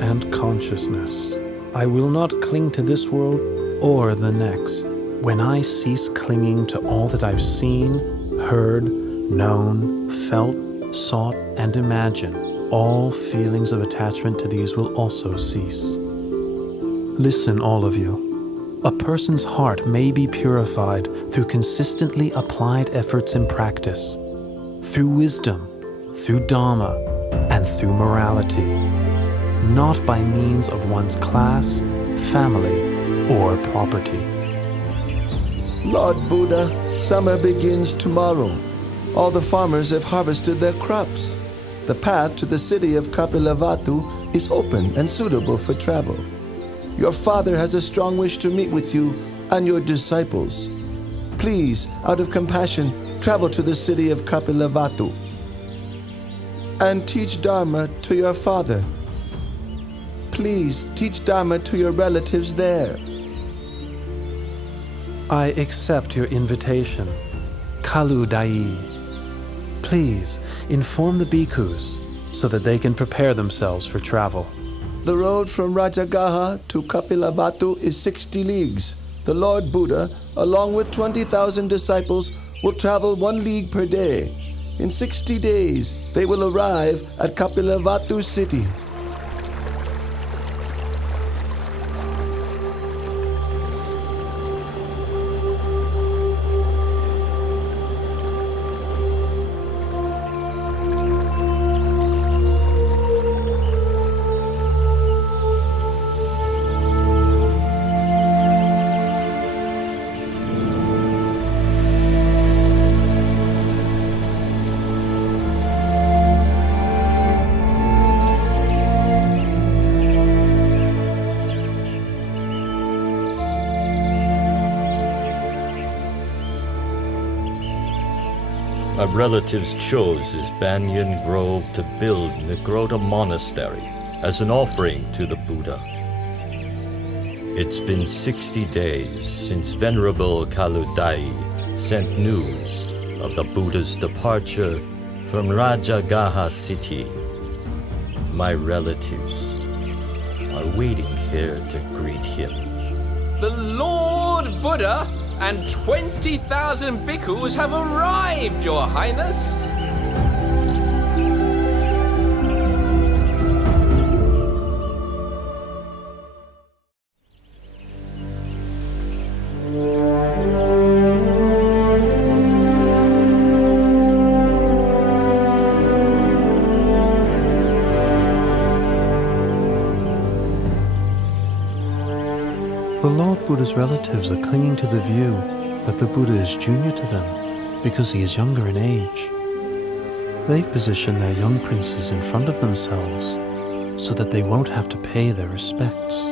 and consciousness. I will not cling to this world or the next. when I cease clinging to all that I've seen, heard, known, felt, sought, and imagined, all feelings of attachment to these will also cease. Listen, all of you. A person's heart may be purified through consistently applied efforts in practice, through wisdom, through Dharma, and through morality, not by means of one's class, family, or property. Lord Buddha, summer begins tomorrow. All the farmers have harvested their crops. The path to the city of Kapilavatthu is open and suitable for travel. Your father has a strong wish to meet with you and your disciples. Please, out of compassion, travel to the city of Kapilavatthu and teach Dharma to your father. Please teach Dharma to your relatives there. I accept your invitation, Kalu Dai. Please inform the bhikkhus so that they can prepare themselves for travel. The road from Rajagaha to Kapilavatthu is 60 leagues. The Lord Buddha, along with 20,000 disciples, will travel 1 league per day. In 60 days, they will arrive at Kapilavatthu city. My relatives chose this banyan grove to build Nigrota Monastery as an offering to the Buddha. It's been 60 days since Venerable Kaludai sent news of the Buddha's departure from Rajagaha city. My relatives are waiting here to greet him. The Lord Buddha and 20,000 bhikkhus have arrived, Your Highness! The Lord Buddha's relatives are clinging to the view that the Buddha is junior to them because he is younger in age. They've positioned their young princes in front of themselves so that they won't have to pay their respects.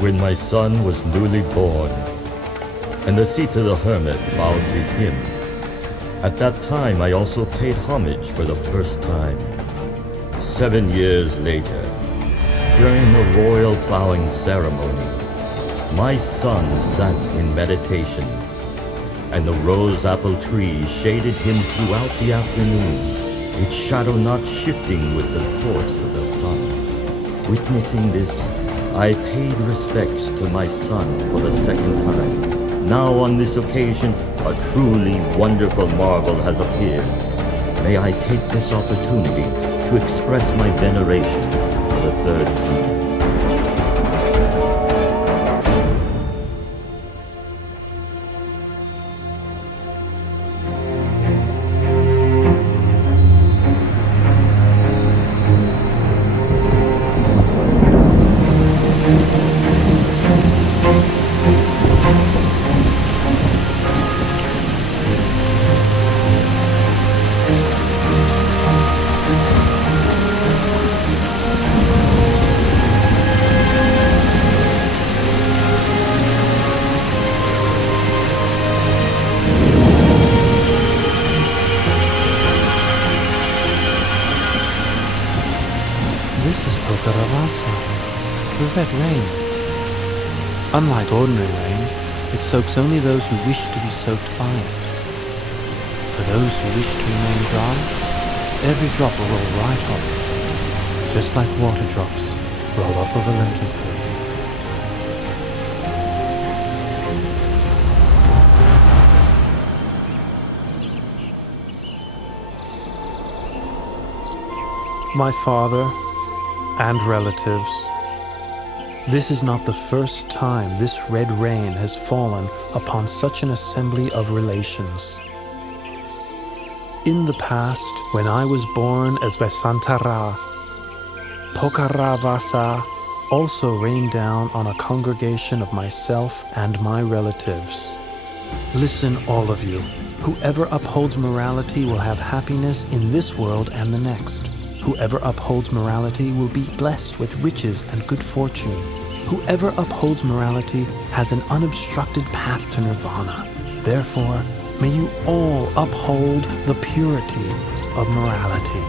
When my son was newly born, and the Sita the hermit bowed to him, at that time I also paid homage for the first time. 7 years later, during the royal plowing ceremony, my son sat in meditation, and the rose apple tree shaded him throughout the afternoon, its shadow not shifting with the course of the sun. Witnessing this, I paid respects to my son for the second time. Now on this occasion, a truly wonderful marvel has appeared. May I take this opportunity to express my veneration for the third time. This is Pokaravasa, the red rain. Unlike ordinary rain, it soaks only those who wish to be soaked by it. For those who wish to remain dry, every drop will roll right off, just like water drops roll off of a lentil field. My father and relatives, this is not the first time this red rain has fallen upon such an assembly of relations. In the past, when I was born as Vesantara, Pokaravasa also rained down on a congregation of myself and my relatives. Listen, all of you. Whoever upholds morality will have happiness in this world and the next. Whoever upholds morality will be blessed with riches and good fortune. Whoever upholds morality has an unobstructed path to nirvana. Therefore, may you all uphold the purity of morality.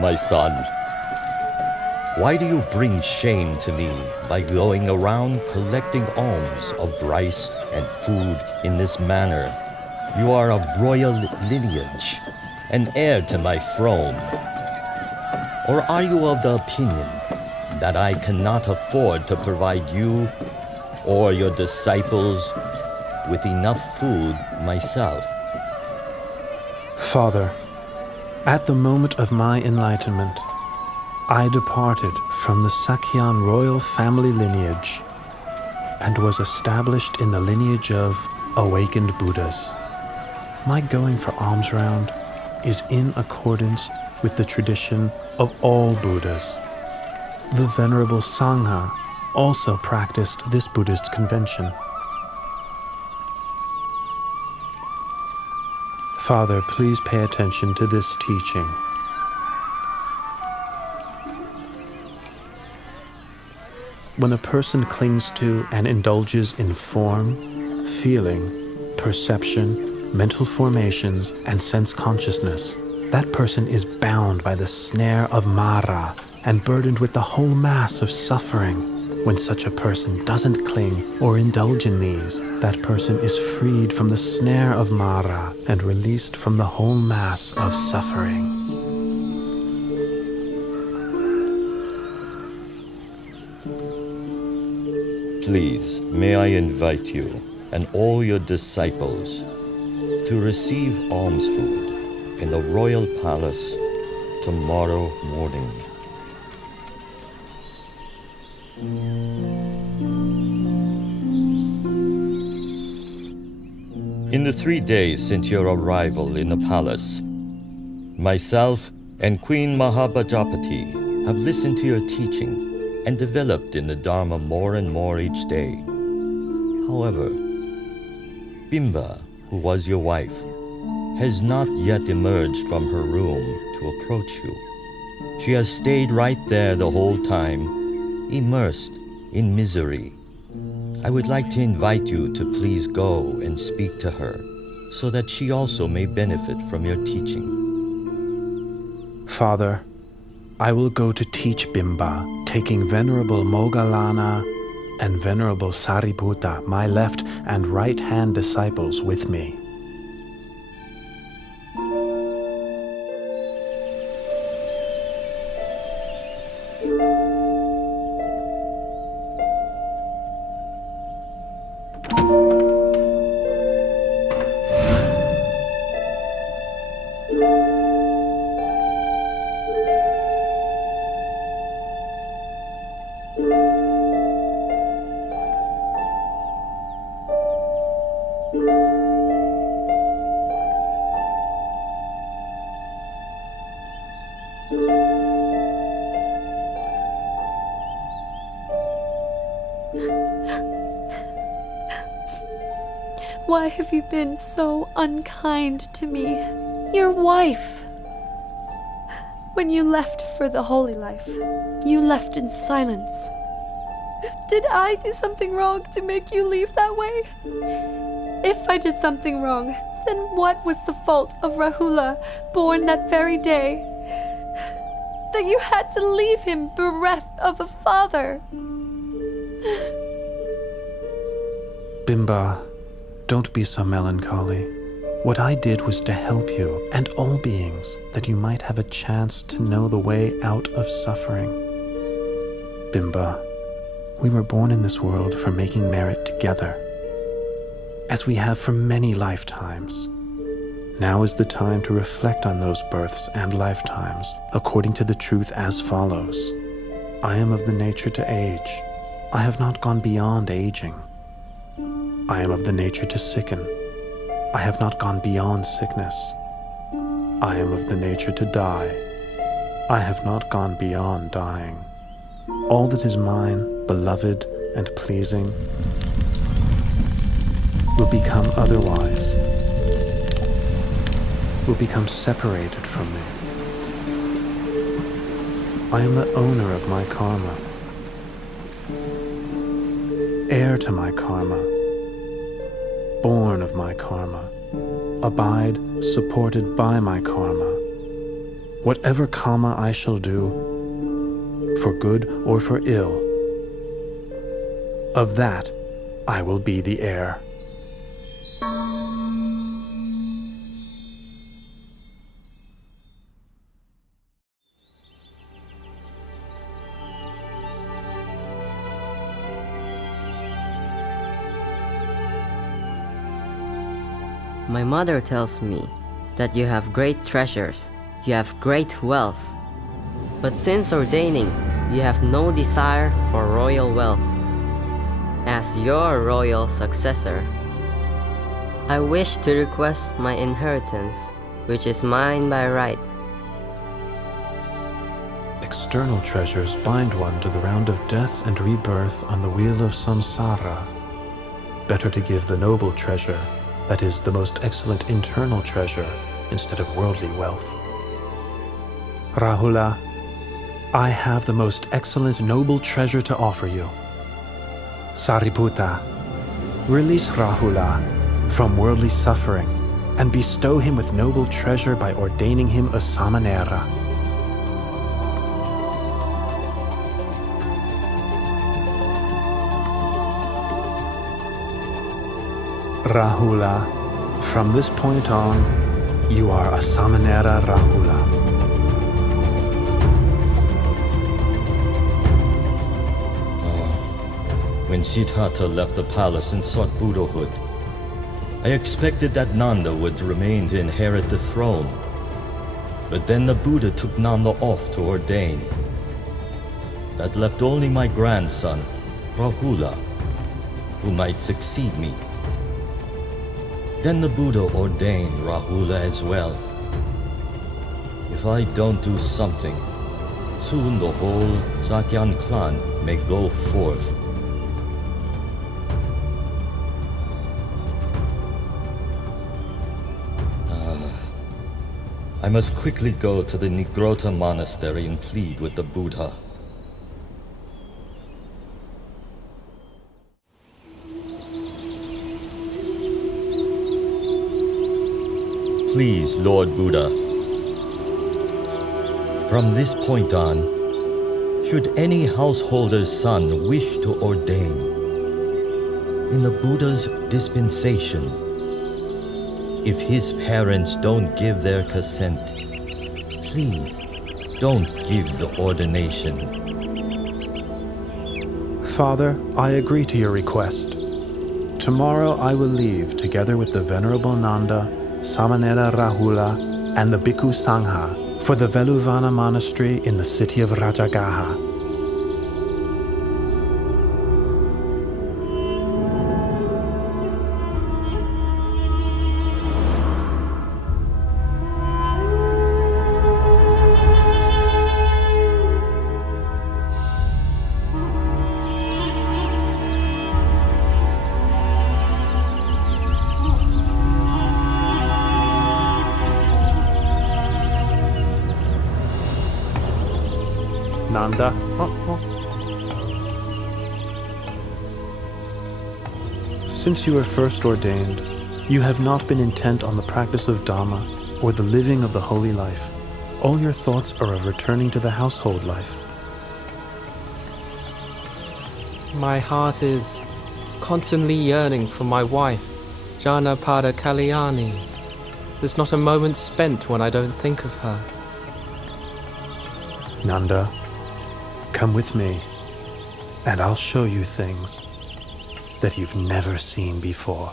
My son, why do you bring shame to me by going around collecting alms of rice and food in this manner? You are of royal lineage, an heir to my throne. Or are you of the opinion that I cannot afford to provide you or your disciples with enough food myself? Father, at the moment of my enlightenment, I departed from the Sakyan royal family lineage and was established in the lineage of awakened Buddhas. My going for alms round is in accordance with the tradition of all Buddhas. The Venerable Sangha also practiced this Buddhist convention. Father, please pay attention to this teaching. When a person clings to and indulges in form, feeling, perception, mental formations, and sense consciousness, that person is bound by the snare of Mara and burdened with the whole mass of suffering. When such a person doesn't cling or indulge in these, that person is freed from the snare of Mara and released from the whole mass of suffering. Please, may I invite you and all your disciples to receive alms food in the royal palace tomorrow morning. In the 3 days since your arrival in the palace, myself and Queen Mahabhajapati have listened to your teaching and developed in the Dharma more and more each day. However, Bimba who was your wife, has not yet emerged from her room to approach you. She has stayed right there the whole time, immersed in misery. I would like to invite you to please go and speak to her, so that she also may benefit from your teaching. Father, I will go to teach Bimba, taking Venerable Moggallana and Venerable Sariputta, my left and right hand disciples, with me. Why have you been so unkind to me, your wife? When you left for the holy life, you left in silence. Did I do something wrong to make you leave that way? If I did something wrong, then what was the fault of Rahula, born that very day, that you had to leave him bereft of a father? Bimba, don't be so melancholy. What I did was to help you and all beings, that you might have a chance to know the way out of suffering. Bimba, we were born in this world for making merit together, as we have for many lifetimes. Now is the time to reflect on those births and lifetimes according to the truth as follows. I am of the nature to age. I have not gone beyond aging. I am of the nature to sicken. I have not gone beyond sickness. I am of the nature to die. I have not gone beyond dying. All that is mine, beloved and pleasing, will become otherwise, will become separated from me. I am the owner of my karma, heir to my karma, born of my karma, abide supported by my karma. Whatever karma I shall do, for good or for ill, of that I will be the heir. My mother tells me that you have great treasures, you have great wealth. But since ordaining, you have no desire for royal wealth. As your royal successor, I wish to request my inheritance, which is mine by right. External treasures bind one to the round of death and rebirth on the wheel of samsara. Better to give the noble treasure, that is, the most excellent internal treasure, instead of worldly wealth. Rahula, I have the most excellent noble treasure to offer you. Sariputta, release Rahula from worldly suffering and bestow him with noble treasure by ordaining him a samanera. Rahula, from this point on, you are a samanera Rahula. When Siddhartha left the palace and sought Buddhahood, I expected that Nanda would remain to inherit the throne. But then the Buddha took Nanda off to ordain. That left only my grandson, Rahula, who might succeed me. Then the Buddha ordained Rahula as well. If I don't do something, soon the whole Sakyan clan may go forth. I must quickly go to the Nigrota monastery and plead with the Buddha. Please, Lord Buddha, from this point on, should any householder's son wish to ordain, in the Buddha's dispensation, if his parents don't give their consent, please don't give the ordination. Father, I agree to your request. Tomorrow I will leave together with the Venerable Nanda, Samanera Rahula, and the Bhikkhu Sangha for the Veluvana monastery in the city of Rajagaha. Nanda. Since you were first ordained, you have not been intent on the practice of Dhamma or the living of the holy life. All your thoughts are of returning to the household life. My heart is constantly yearning for my wife, Janapada Kalyani. There's not a moment spent when I don't think of her. Nanda, come with me, and I'll show you things that you've never seen before.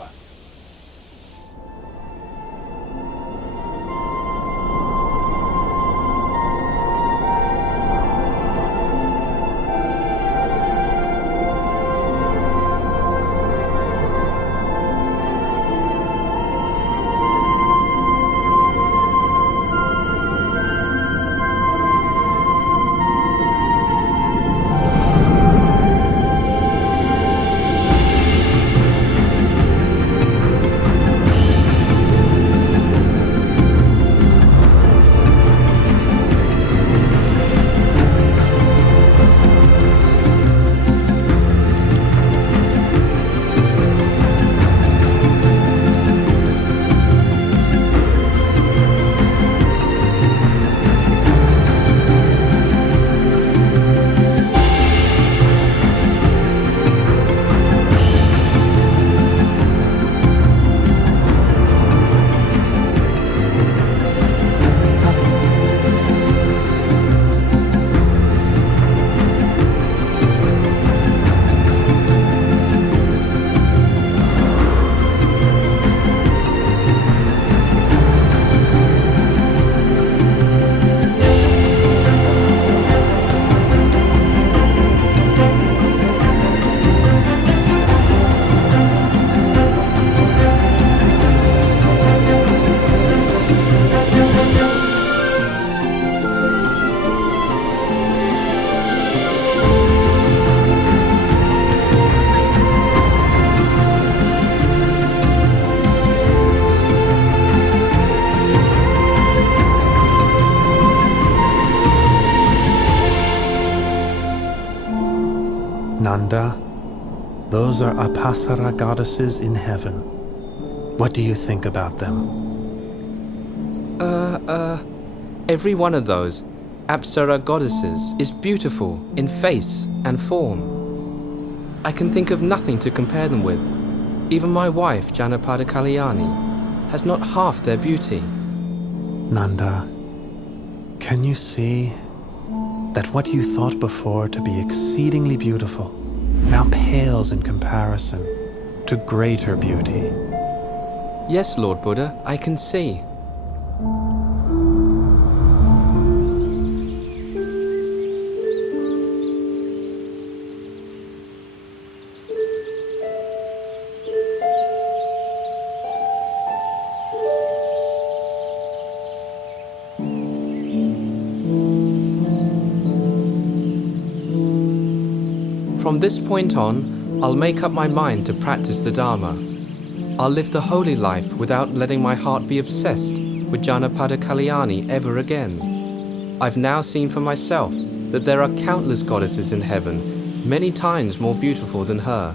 Nanda, those are Apasara goddesses in heaven. What do you think about them? Every one of those Apsara goddesses is beautiful in face and form. I can think of nothing to compare them with. Even my wife, Janapada Kalyani, has not half their beauty. Nanda, can you see that what you thought before to be exceedingly beautiful now pales in comparison to greater beauty? Yes, Lord Buddha, I can see. From this point on, I'll make up my mind to practice the Dharma. I'll live the holy life without letting my heart be obsessed with Janapada Kalyani ever again. I've now seen for myself that there are countless goddesses in heaven, many times more beautiful than her.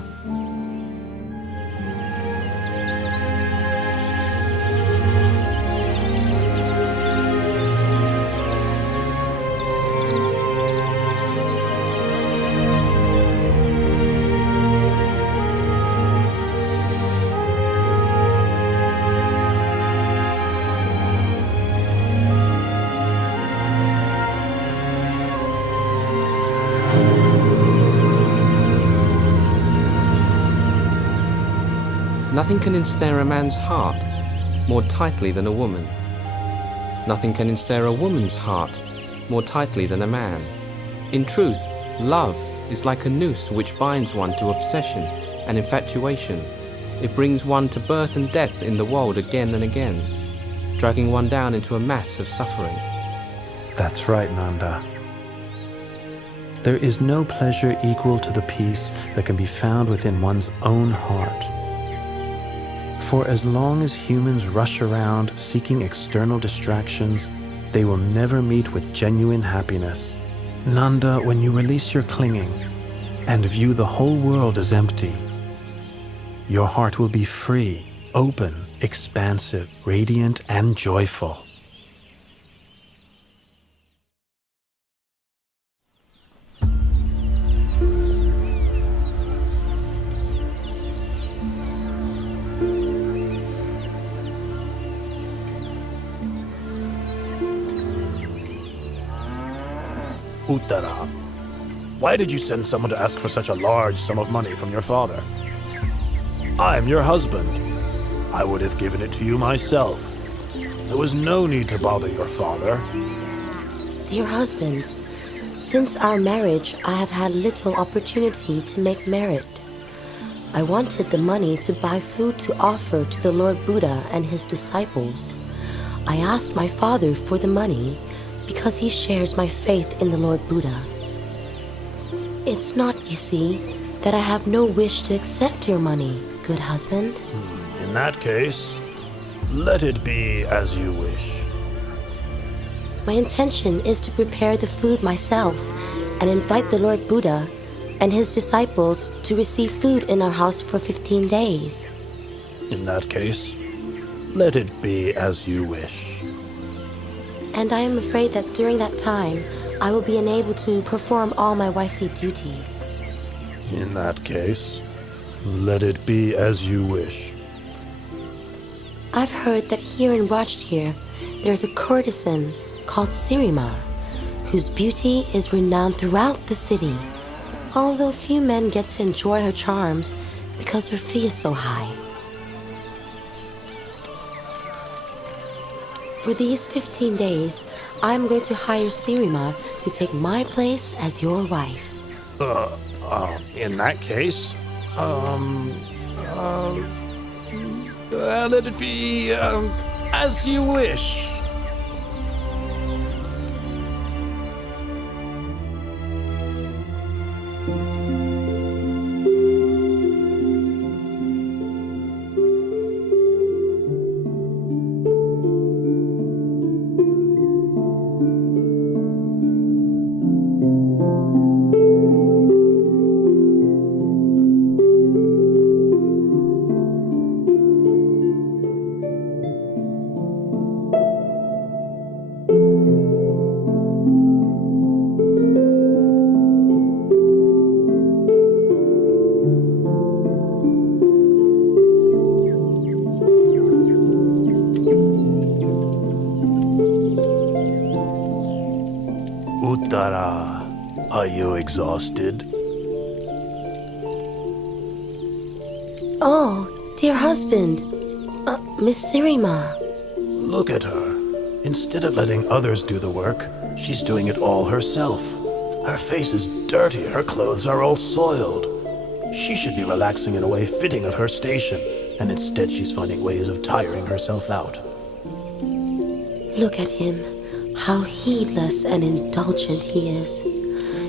Nothing can ensnare a man's heart more tightly than a woman. Nothing can ensnare a woman's heart more tightly than a man. In truth, love is like a noose which binds one to obsession and infatuation. It brings one to birth and death in the world again and again, dragging one down into a mass of suffering. That's right, Nanda. There is no pleasure equal to the peace that can be found within one's own heart. For as long as humans rush around seeking external distractions, they will never meet with genuine happiness. Nanda, when you release your clinging and view the whole world as empty, your heart will be free, open, expansive, radiant, and joyful. Uttara, why did you send someone to ask for such a large sum of money from your father? I am your husband. I would have given it to you myself. There was no need to bother your father. Dear husband, since our marriage, I have had little opportunity to make merit. I wanted the money to buy food to offer to the Lord Buddha and his disciples. I asked my father for the money because he shares my faith in the Lord Buddha. It's not, you see, that I have no wish to accept your money, good husband. In that case, let it be as you wish. My intention is to prepare the food myself and invite the Lord Buddha and his disciples to receive food in our house for 15 days. In that case, let it be as you wish. And I am afraid that during that time, I will be unable to perform all my wifely duties. In that case, let it be as you wish. I've heard that here in Rajgir, there's a courtesan called Sirima, whose beauty is renowned throughout the city, although few men get to enjoy her charms because her fee is so high. For these 15 days, I'm going to hire Sirima to take my place as your wife. In that case, let it be, as you wish. Uttara, are you exhausted? Oh, dear husband, Miss Sirima. Look at her. Instead of letting others do the work, she's doing it all herself. Her face is dirty, her clothes are all soiled. She should be relaxing in a way fitting of her station, and instead she's finding ways of tiring herself out. Look at him. How heedless and indulgent he is.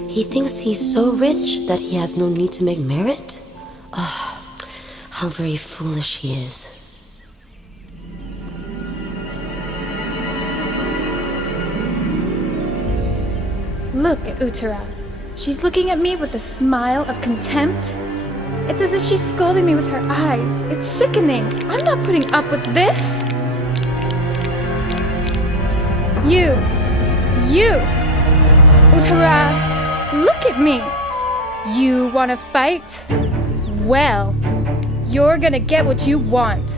He thinks he's so rich that he has no need to make merit? Ah, how very foolish he is. Look at Uttara. She's looking at me with a smile of contempt. It's as if she's scolding me with her eyes. It's sickening. I'm not putting up with this. You, Uttara, look at me. You want to fight? Well, you're gonna get what you want.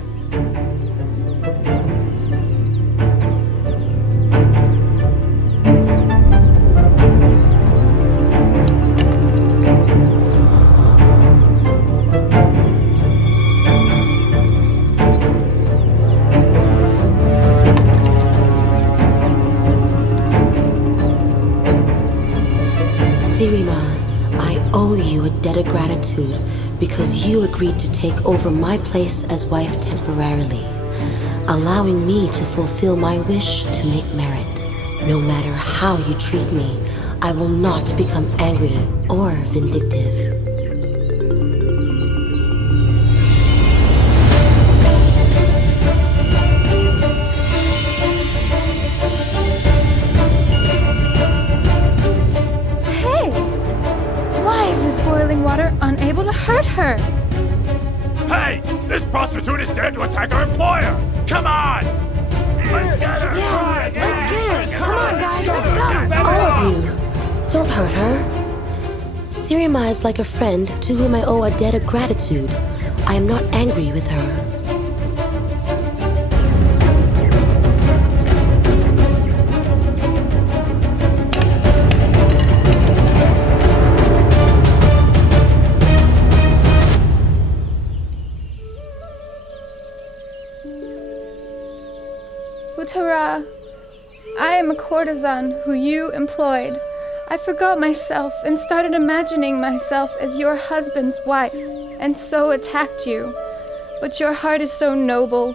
Sirima, I owe you a debt of gratitude because you agreed to take over my place as wife temporarily, allowing me to fulfill my wish to make merit. No matter how you treat me, I will not become angry or vindictive. Unable to hurt her. Hey! This prostitute is dared to attack our employer! Come on! Let's get her! Yeah, let's get her! Come on, guys, let's go! All of you, don't hurt her. Sirima is like a friend to whom I owe a debt of gratitude. I am not angry with her. Uttara, I am a courtesan who you employed. I forgot myself and started imagining myself as your husband's wife, and so attacked you. But your heart is so noble.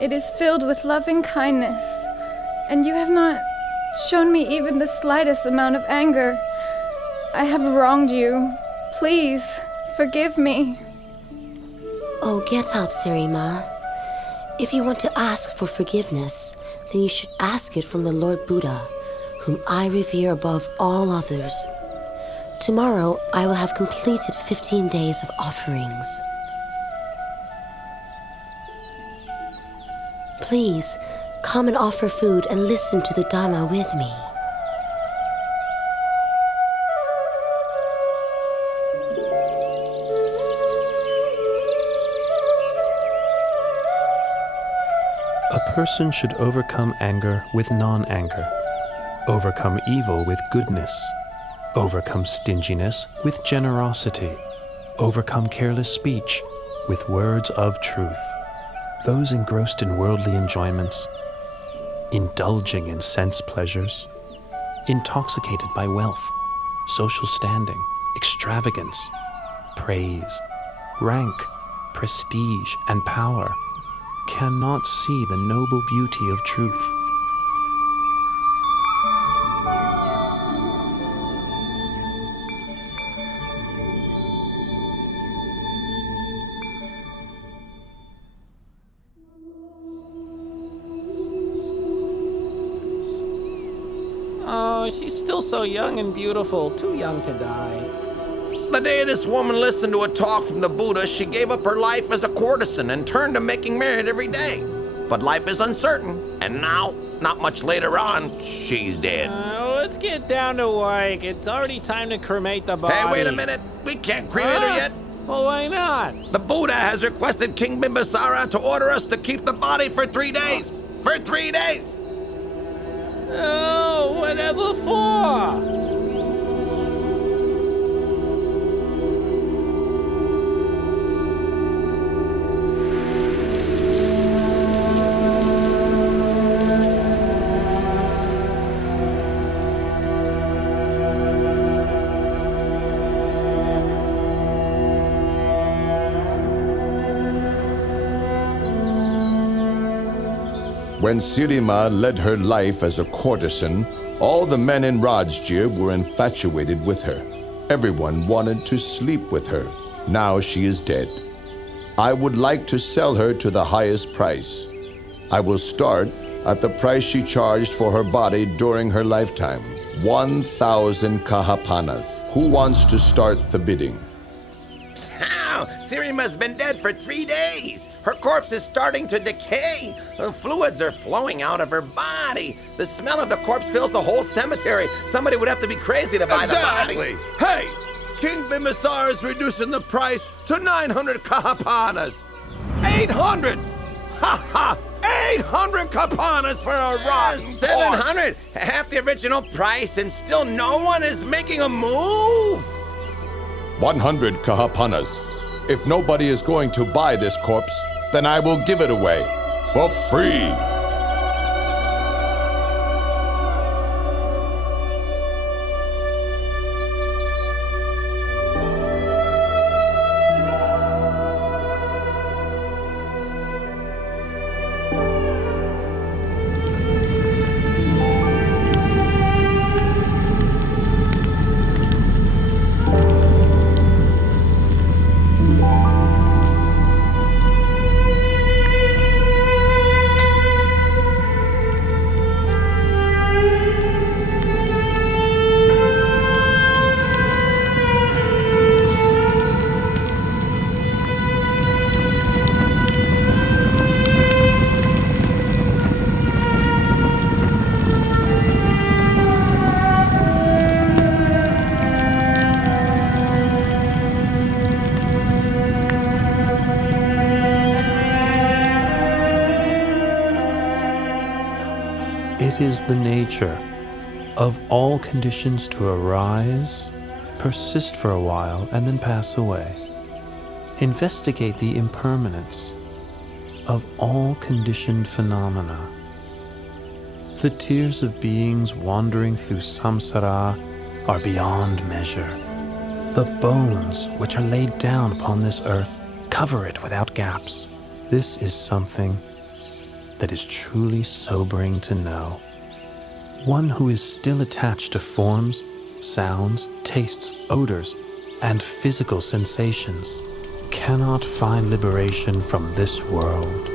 It is filled with loving kindness, and you have not shown me even the slightest amount of anger. I have wronged you. Please, forgive me. Oh, get up, Sirima. If you want to ask for forgiveness, then you should ask it from the Lord Buddha, whom I revere above all others. Tomorrow, I will have completed 15 days of offerings. Please, come and offer food and listen to the Dhamma with me. A person should overcome anger with non-anger, overcome evil with goodness, overcome stinginess with generosity, overcome careless speech with words of truth. Those engrossed in worldly enjoyments, indulging in sense pleasures, intoxicated by wealth, social standing, extravagance, praise, rank, prestige, and power, cannot see the noble beauty of truth. Oh, she's still so young and beautiful, too young to die. The day this woman listened to a talk from the Buddha, she gave up her life as a courtesan and turned to making merit every day. But life is uncertain, and now, not much later on, she's dead. Let's get down to work. It's already time to cremate the body. Hey, wait a minute. We can't cremate her yet. Well, why not? The Buddha has requested King Bimbisara to order us to keep the body for 3 days. For 3 days! Oh, whatever for? When Sirima led her life as a courtesan, all the men in Rajgir were infatuated with her. Everyone wanted to sleep with her. Now she is dead. I would like to sell her to the highest price. I will start at the price she charged for her body during her lifetime. 1,000 kahapanas. Who wants to start the bidding? Ow! Sirima's been dead for 3 days. Her corpse is starting to decay. The fluids are flowing out of her body. The smell of the corpse fills the whole cemetery. Somebody would have to be crazy to buy the body. Hey! King Bimisar is reducing the price to 900 kahapanas. 800! Ha ha! 800 kapanas for a rotten 700! Half the original price, and still no one is making a move? 100 kahapanas. If nobody is going to buy this corpse, then I will give it away for free. It is the nature of all conditions to arise, persist for a while, and then pass away. Investigate the impermanence of all conditioned phenomena. The tears of beings wandering through samsara are beyond measure. The bones which are laid down upon this earth cover it without gaps. This is something that is truly sobering to know. One who is still attached to forms, sounds, tastes, odors, and physical sensations cannot find liberation from this world.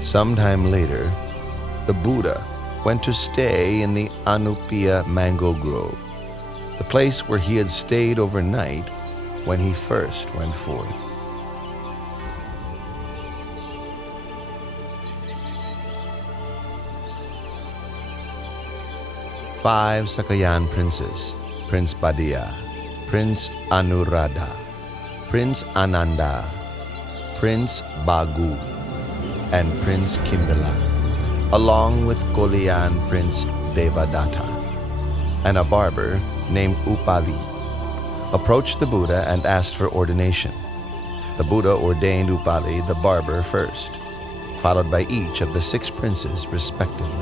Sometime later, the Buddha went to stay in the Anupiya mango grove, the place where he had stayed overnight when he first went forth. Five Sakayan princes, Prince Badiya, Prince Anuradha, Prince Ananda, Prince Bagu, and Prince Kimbila, along with Kolian Prince Devadatta, and a barber named Upali, approached the Buddha and asked for ordination. The Buddha ordained Upali the barber first, followed by each of the 6 princes respectively.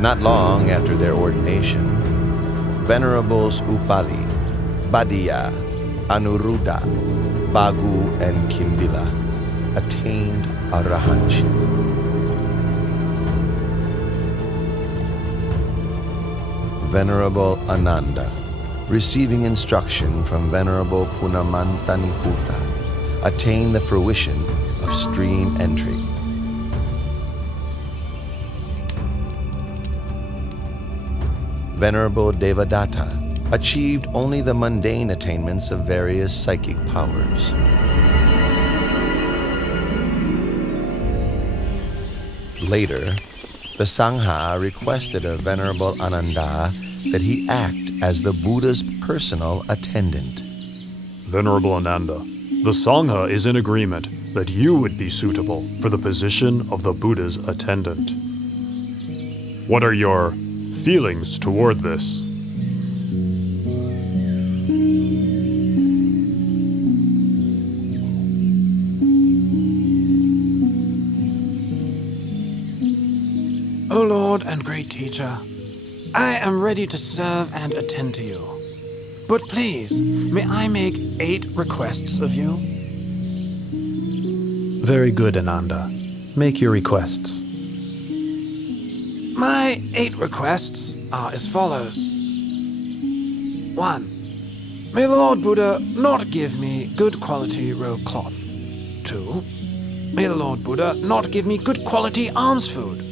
Not long after their ordination, Venerables Upali, Badiya, Anuruddha, Bagu, and Kimbila attained arahantship. Venerable Ananda, receiving instruction from Venerable Punamantaniputta, attained the fruition of stream entry. Venerable Devadatta achieved only the mundane attainments of various psychic powers. Later, the Sangha requested of Venerable Ananda that he act as the Buddha's personal attendant. Venerable Ananda, the Sangha is in agreement that you would be suitable for the position of the Buddha's attendant. What are your feelings toward this? Lord and great teacher, I am ready to serve and attend to you. But please, may I make 8 requests of you? Very good, Ananda. Make your requests. My 8 requests are as follows. 1. May the Lord Buddha not give me good quality robe cloth. 2. May the Lord Buddha not give me good quality alms food.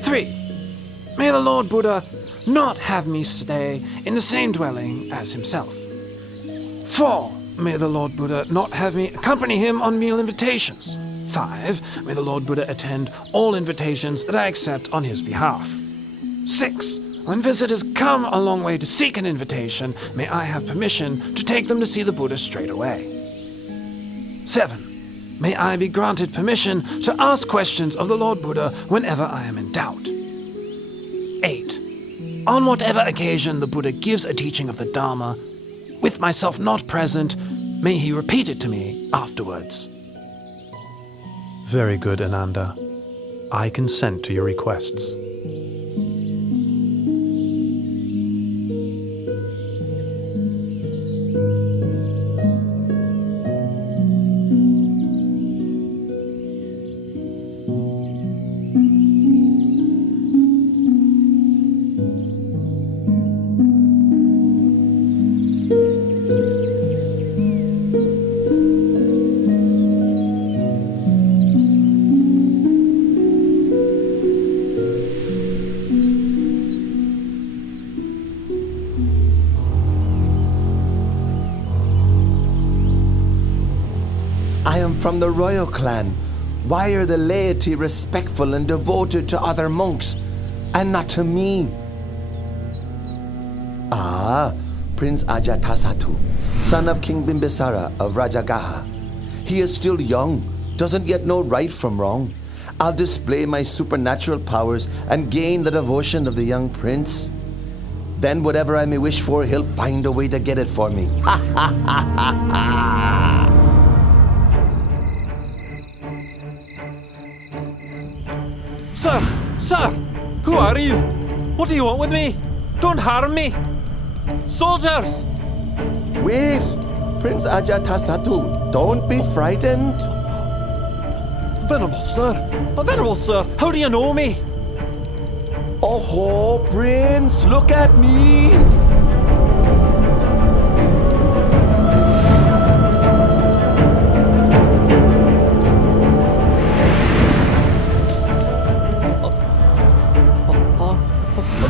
3. May the Lord Buddha not have me stay in the same dwelling as himself. 4. May the Lord Buddha not have me accompany him on meal invitations. 5. May the Lord Buddha attend all invitations that I accept on his behalf. 6. When visitors come a long way to seek an invitation, may I have permission to take them to see the Buddha straight away. 7. May I be granted permission to ask questions of the Lord Buddha whenever I am in doubt. 8. On whatever occasion the Buddha gives a teaching of the Dharma, with myself not present, may he repeat it to me afterwards. Very good, Ananda. I consent to your requests. I am from the royal clan. Why are the laity respectful and devoted to other monks, and not to me? Ah, Prince Ajatasattu, son of King Bimbisara of Rajagaha. He is still young, doesn't yet know right from wrong. I'll display my supernatural powers and gain the devotion of the young prince. Then whatever I may wish for, he'll find a way to get it for me. Ha ha ha ha ha! Sir! Sir! Who are you? What do you want with me? Don't harm me! Soldiers! Wait! Prince Ajatasattu, don't be frightened. Venerable sir, how do you know me? Oh, Prince, look at me!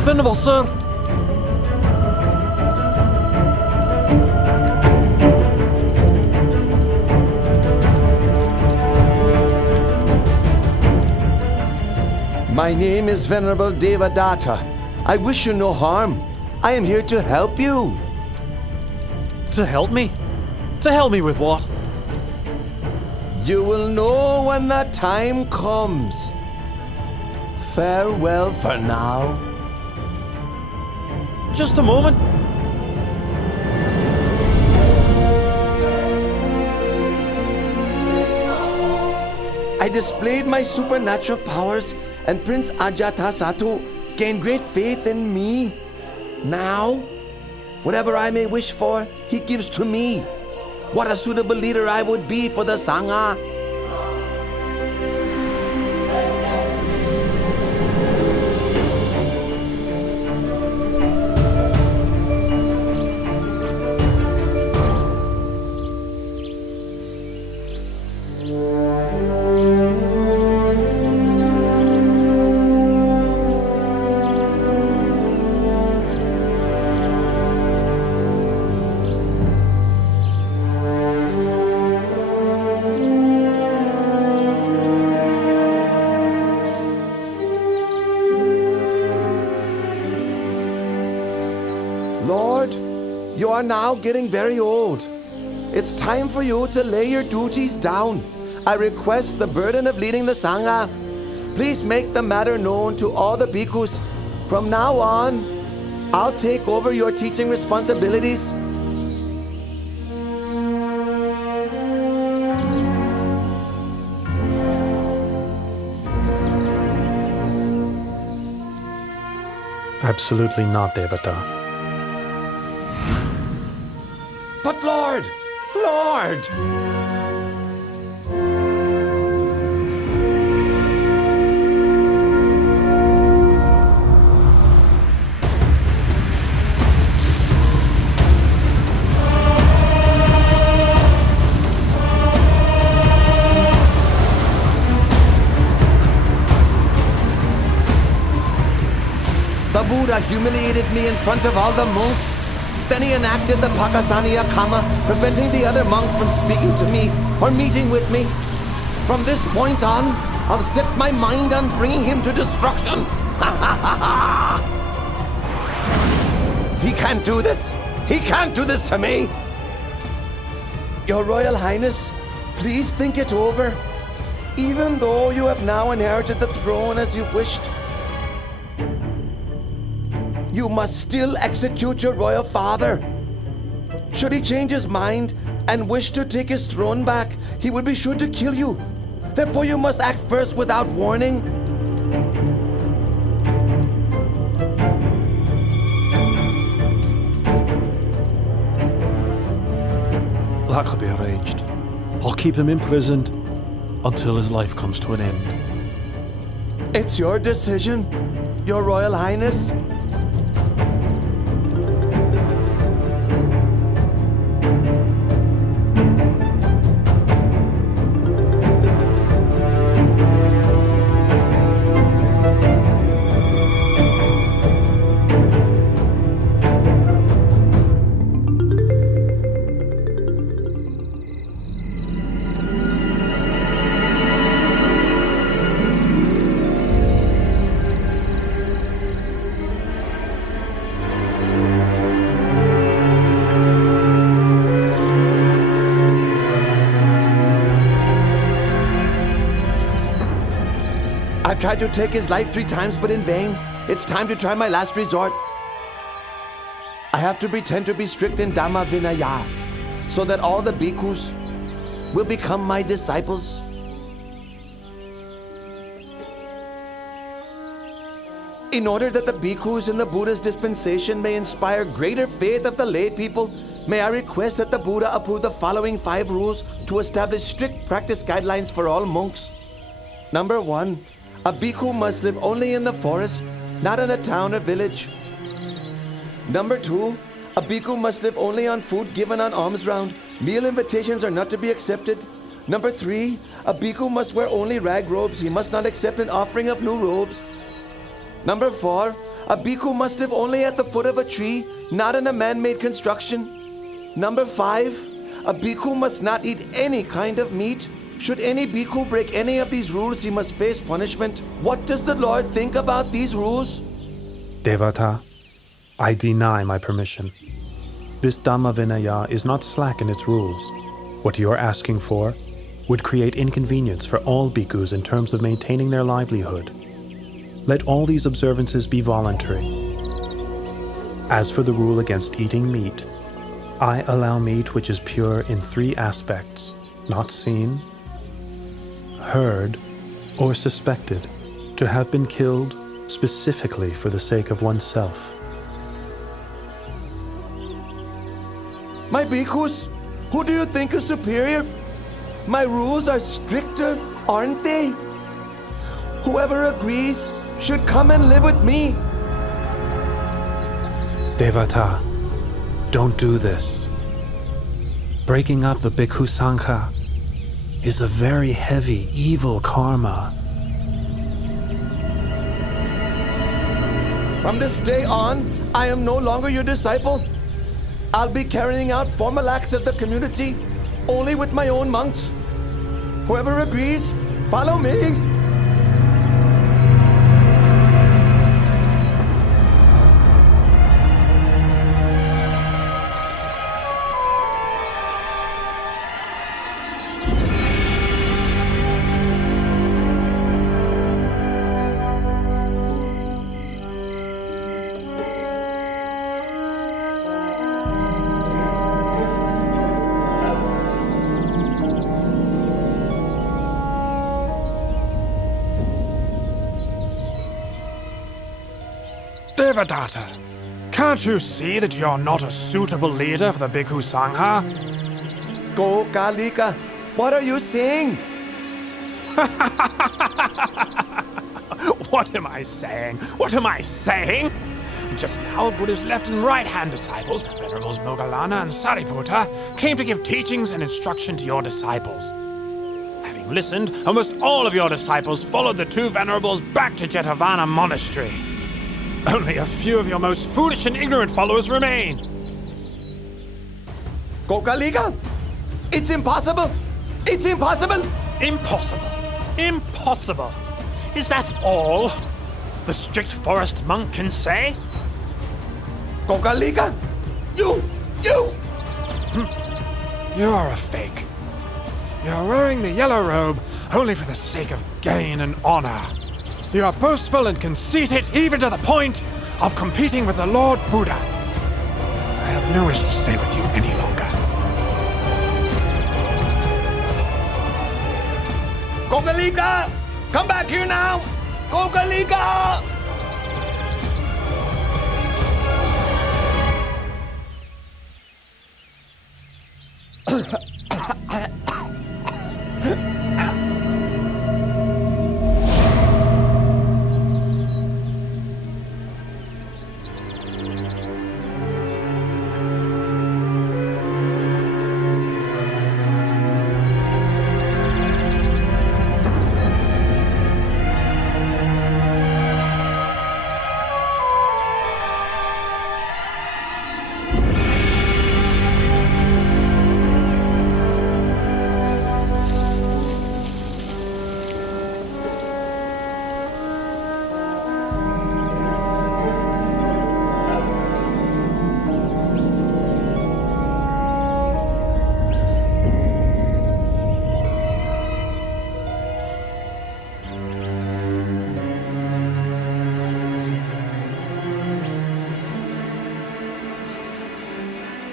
Venerable sir! My name is Venerable Devadatta. I wish you no harm. I am here to help you. To help me? To help me with what? You will know when that time comes. Farewell for now. Just a moment. I displayed my supernatural powers, and Prince Ajatasattu gained great faith in me. Now, whatever I may wish for, he gives to me. What a suitable leader I would be for the Sangha. Lord, you are now getting very old. It's time for you to lay your duties down. I request the burden of leading the Sangha. Please make the matter known to all the bhikkhus. From now on, I'll take over your teaching responsibilities. Absolutely not, Devata. But Lord! Lord! The Buddha humiliated me in front of all the monks. Then he enacted the Pakasaniya Kama, preventing the other monks from speaking to me or meeting with me. From this point on, I'll set my mind on bringing him to destruction. He can't do this. He can't do this to me. Your Royal Highness, please think it over. Even though you have now inherited the throne as you wished, you must still execute your royal father. Should he change his mind and wish to take his throne back, he will be sure to kill you. Therefore, you must act first without warning. That could be arranged. I'll keep him imprisoned until his life comes to an end. It's your decision, Your Royal Highness. I've tried to take his life 3 times, but in vain. It's time to try my last resort. I have to pretend to be strict in Dhamma Vinaya, so that all the bhikkhus will become my disciples. In order that the bhikkhus in the Buddha's dispensation may inspire greater faith of the lay people, may I request that the Buddha approve the following 5 rules to establish strict practice guidelines for all monks. Number 1, a bhikkhu must live only in the forest, not in a town or village. Number 2, a bhikkhu must live only on food given on alms round. Meal invitations are not to be accepted. Number 3, a bhikkhu must wear only rag robes. He must not accept an offering of new robes. Number 4, a bhikkhu must live only at the foot of a tree, not in a man-made construction. Number 5, a bhikkhu must not eat any kind of meat. Should any bhikkhu break any of these rules, he must face punishment. What does the Lord think about these rules? Devata, I deny my permission. This Dhamma Vinaya is not slack in its rules. What you are asking for would create inconvenience for all bhikkhus in terms of maintaining their livelihood. Let all these observances be voluntary. As for the rule against eating meat, I allow meat which is pure in 3 aspects, not seen, heard, or suspected to have been killed specifically for the sake of oneself. My bhikkhus, who do you think is superior? My rules are stricter, aren't they? Whoever agrees should come and live with me. Devata, don't do this. Breaking up the Bhikkhu Sangha is a very heavy, evil karma. From this day on, I am no longer your disciple. I'll be carrying out formal acts of the community only with my own monks. Whoever agrees, follow me. Devadatta, can't you see that you're not a suitable leader for the Bhikkhu Sangha? Gokalika, what are you saying? What am I saying? What am I saying? Just now, Buddha's left and right-hand disciples, Venerables Moggallana and Sariputta, came to give teachings and instruction to your disciples. Having listened, almost all of your disciples followed the two Venerables back to Jetavana Monastery. Only a few of your most foolish and ignorant followers remain. Gokalika, it's impossible! It's impossible! Impossible. Impossible. Is that all the strict forest monk can say? Gokalika, you! You're a fake. You're wearing the yellow robe only for the sake of gain and honor. You are boastful and conceited even to the point of competing with the Lord Buddha. I have no wish to stay with you any longer. Gokalika! Come back here now! Gokalika!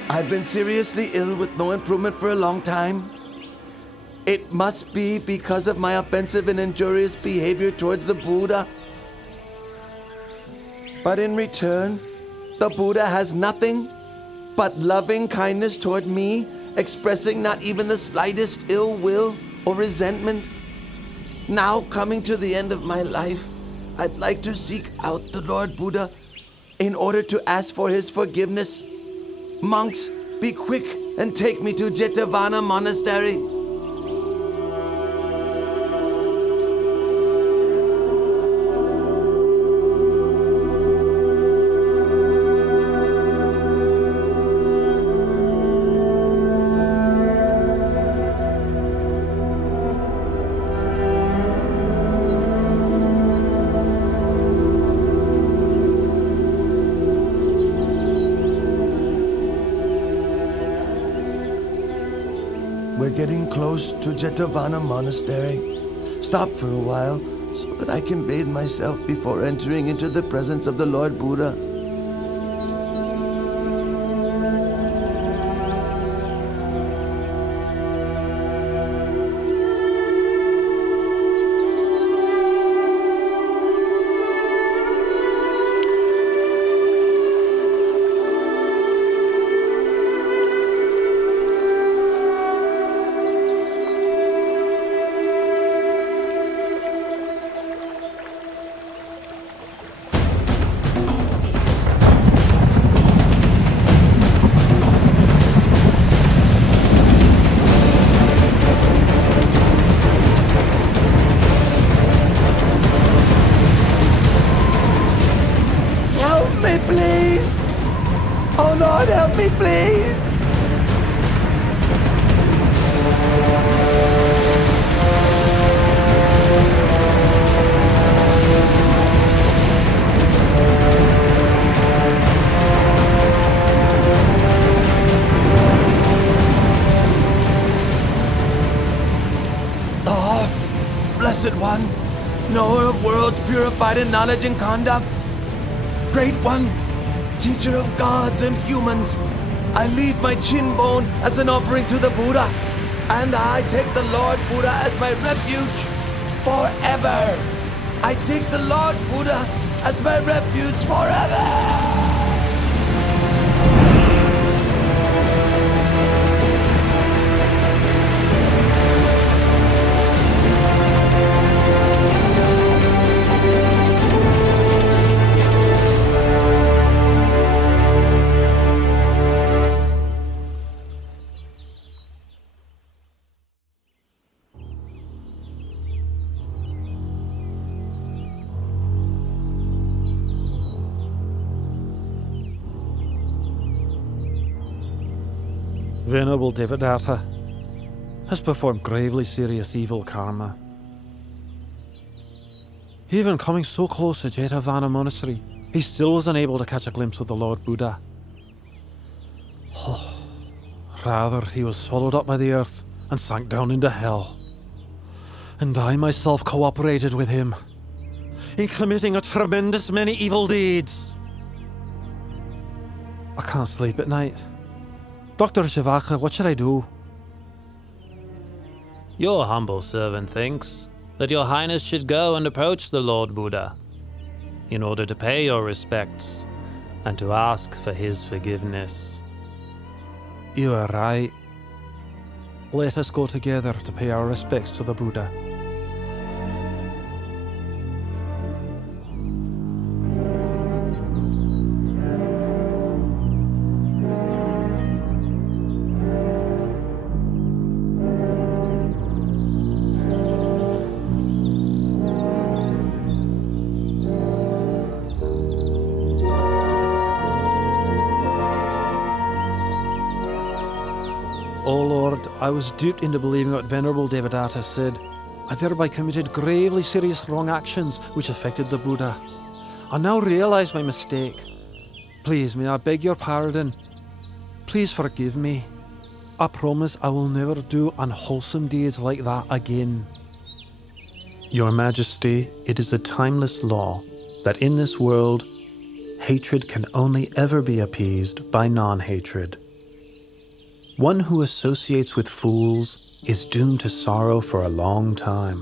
I've been seriously ill with no improvement for a long time. It must be because of my offensive and injurious behavior towards the Buddha. But in return, the Buddha has nothing but loving kindness toward me, expressing not even the slightest ill will or resentment. Now, coming to the end of my life, I'd like to seek out the Lord Buddha in order to ask for his forgiveness. Monks, be quick and take me to Jetavana Monastery. We're getting close to Jetavana Monastery. Stop for a while so that I can bathe myself before entering into the presence of the Lord Buddha. Please! Oh Lord, help me, please! Oh, Blessed One, knower of worlds purified in knowledge and conduct, Great One, teacher of gods and humans, I leave my chin bone as an offering to the Buddha, and I take the Lord Buddha as my refuge forever. I take the Lord Buddha as my refuge forever! Venerable Devadatta has performed gravely serious evil karma. Even coming so close to Jetavana Monastery, he still was unable to catch a glimpse of the Lord Buddha. Rather, he was swallowed up by the earth and sank down into hell. And I myself cooperated with him in committing a tremendous many evil deeds. I can't sleep at night. Dr. Shivaka, what should I do? Your humble servant thinks that your highness should go and approach the Lord Buddha in order to pay your respects and to ask for his forgiveness. You are right. Let us go together to pay our respects to the Buddha. O Lord, I was duped into believing what Venerable Devadatta said. I thereby committed gravely serious wrong actions which affected the Buddha. I now realize my mistake. Please, may I beg your pardon? Please forgive me. I promise I will never do unwholesome deeds like that again. Your Majesty, it is a timeless law that in this world, hatred can only ever be appeased by non-hatred. One who associates with fools is doomed to sorrow for a long time.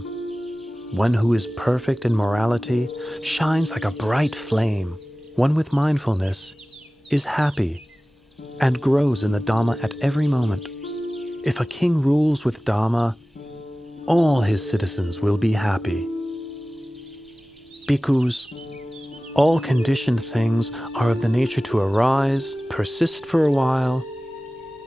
One who is perfect in morality shines like a bright flame. One with mindfulness is happy and grows in the Dhamma at every moment. If a king rules with Dhamma, all his citizens will be happy. Bhikkhus, all conditioned things are of the nature to arise, persist for a while,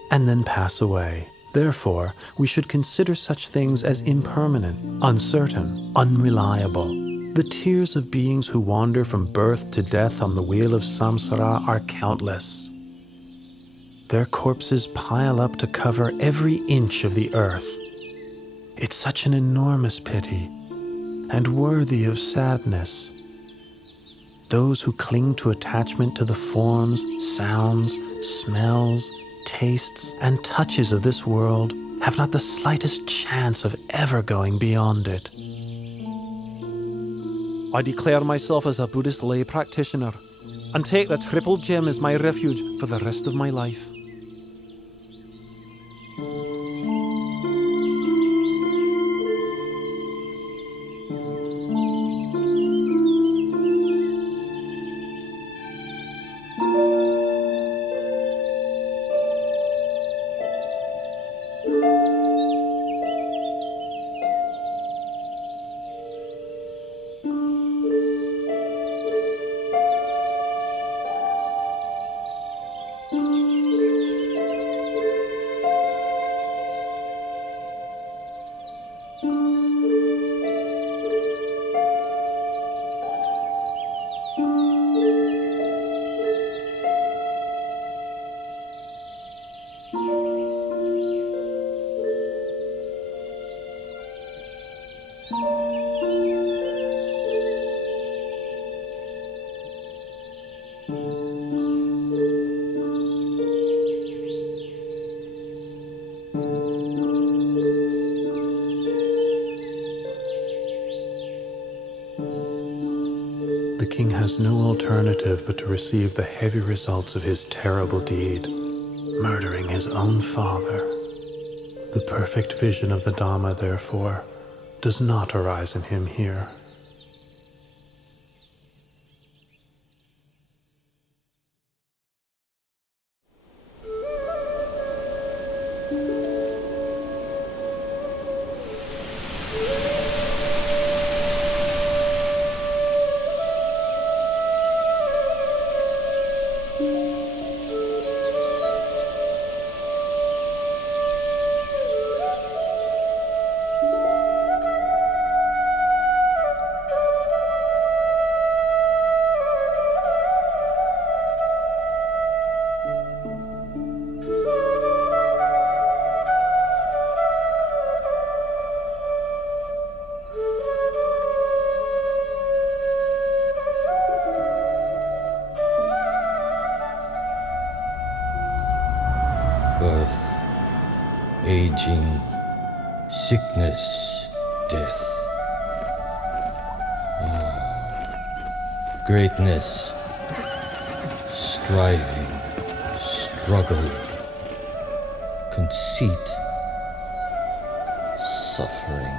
and then pass away. Therefore, we should consider such things as impermanent, uncertain, unreliable. The tears of beings who wander from birth to death on the wheel of samsara are countless. Their corpses pile up to cover every inch of the earth. It's such an enormous pity, and worthy of sadness. Those who cling to attachment to the forms, sounds, smells, tastes, and touches of this world have not the slightest chance of ever going beyond it. I declare myself as a Buddhist lay practitioner and take the Triple Gem as my refuge for the rest of my life. The king has no alternative but to receive the heavy results of his terrible deed, murdering his own father. The perfect vision of the Dhamma, therefore, does not arise in him here. aging, sickness, death. Greatness, striving, struggle, conceit, suffering.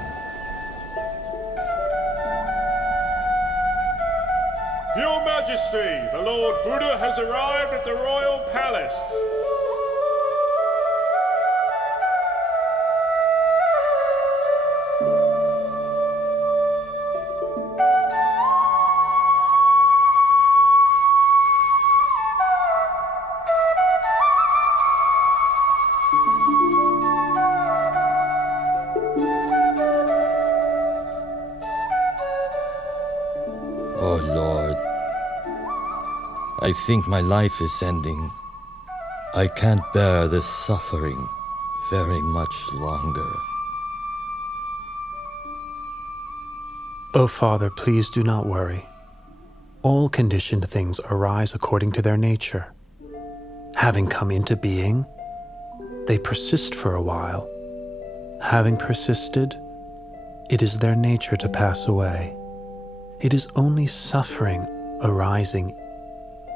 Your Majesty, the Lord Buddha has arrived at the royal palace. Oh Lord, I think my life is ending. I can't bear this suffering very much longer. O Father, please do not worry. All conditioned things arise according to their nature. Having come into being, they persist for a while. Having persisted, it is their nature to pass away. It is only suffering arising,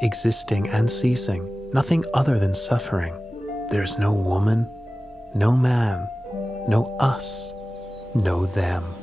existing, and ceasing, nothing other than suffering. There is no woman, no man, no us, no them.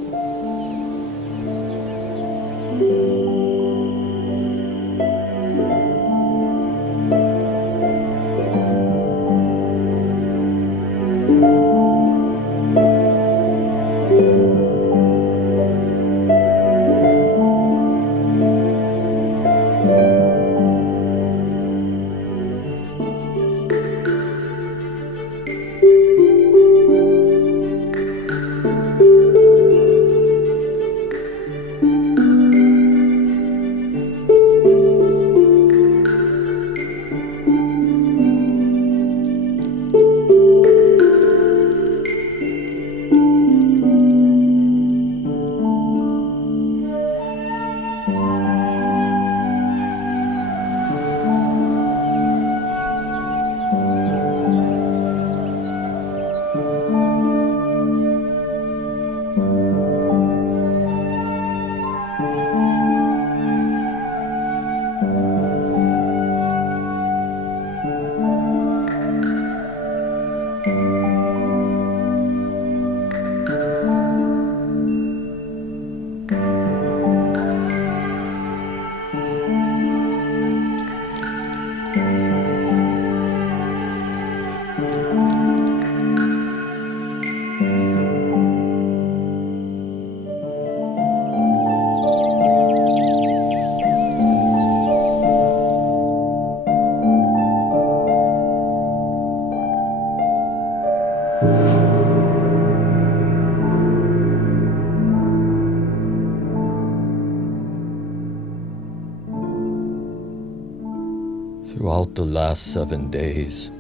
Throughout the last 7 days,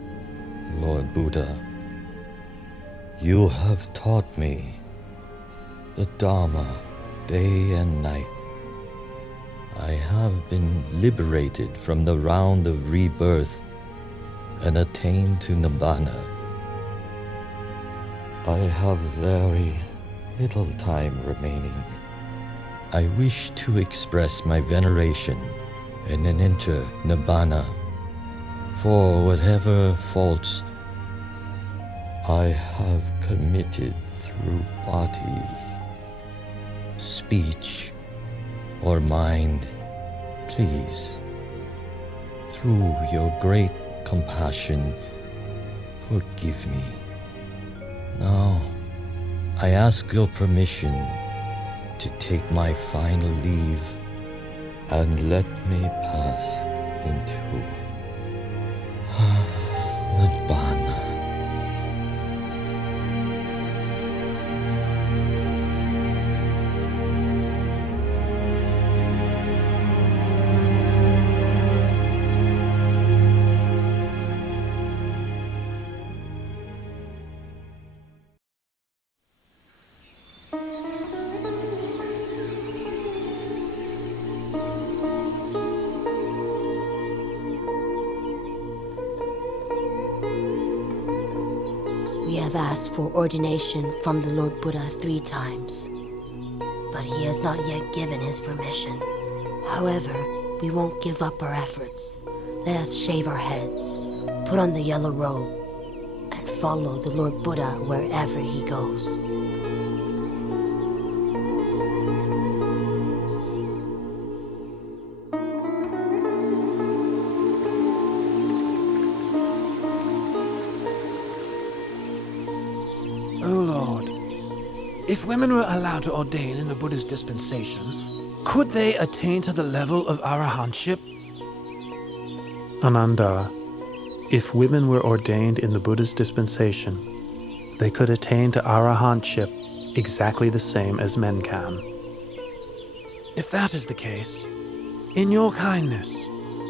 Lord Buddha, you have taught me the Dharma day and night. I have been liberated from the round of rebirth and attained to Nibbana. I have very little time remaining. I wish to express my veneration and then enter Nibbana for whatever faults I have committed through body, speech, or mind. Please, through your great compassion, forgive me. Now, I ask your permission to take my final leave and let me pass into Nibbana. asked for ordination from the Lord Buddha 3 times, but he has not yet given his permission. However, we won't give up our efforts. Let us shave our heads, put on the yellow robe, and follow the Lord Buddha wherever he goes. Oh Lord, if women were allowed to ordain in the Buddha's dispensation, could they attain to the level of arahantship? Ananda, if women were ordained in the Buddha's dispensation, they could attain to arahantship exactly the same as men can. If that is the case, in your kindness,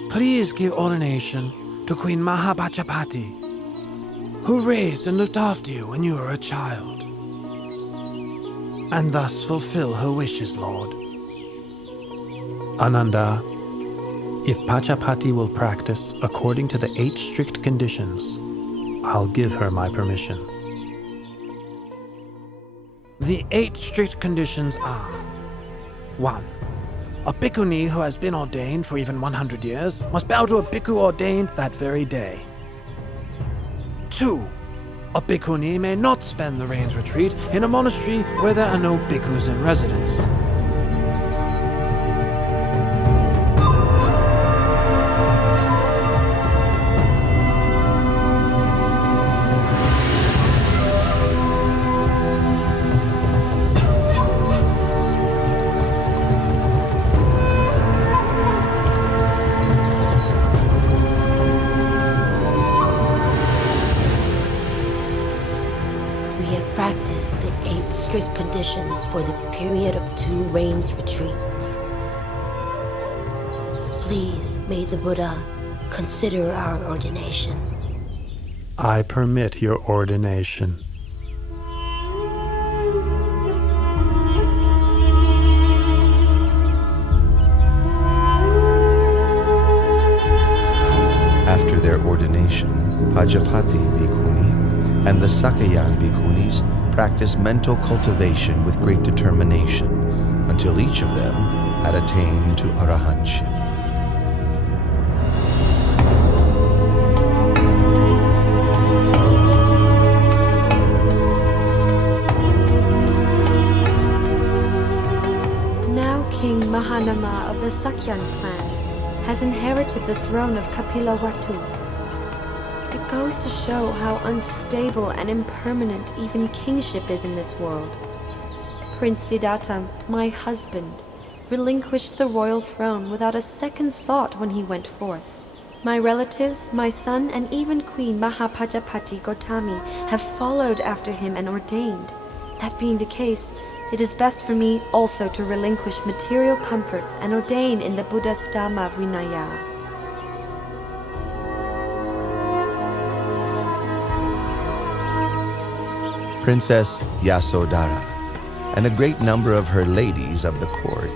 please give ordination to Queen Mahapajapati, who raised and looked after you when you were a child, and thus fulfill her wishes, Lord. Ananda, if Pachapati will practice according to the 8 strict conditions, I'll give her my permission. The 8 strict conditions are: 1. A bhikkhuni who has been ordained for even 100 years must bow to a bhikkhu ordained that very day. 2. A bhikkhuni may not spend the rains retreat in a monastery where there are no bhikkhus in residence. 8 strict conditions for the period of 2 rains retreats. Please, may the Buddha consider our ordination. I permit your ordination. After their ordination, Pajapati Bhikkhuni and the Sakayan Bhikkhunis practiced mental cultivation with great determination until each of them had attained to arahantship. Now King Mahanama of the Sakyan clan has inherited the throne of Kapilavatthu. It goes to show how unstable and impermanent even kingship is in this world. Prince Siddhartha, my husband, relinquished the royal throne without a second thought when he went forth. My relatives, my son, and even Queen Mahapajapati Gotami have followed after him and ordained. That being the case, it is best for me also to relinquish material comforts and ordain in the Buddha's Dhamma Vinaya. Princess Yasodhara and a great number of her ladies of the court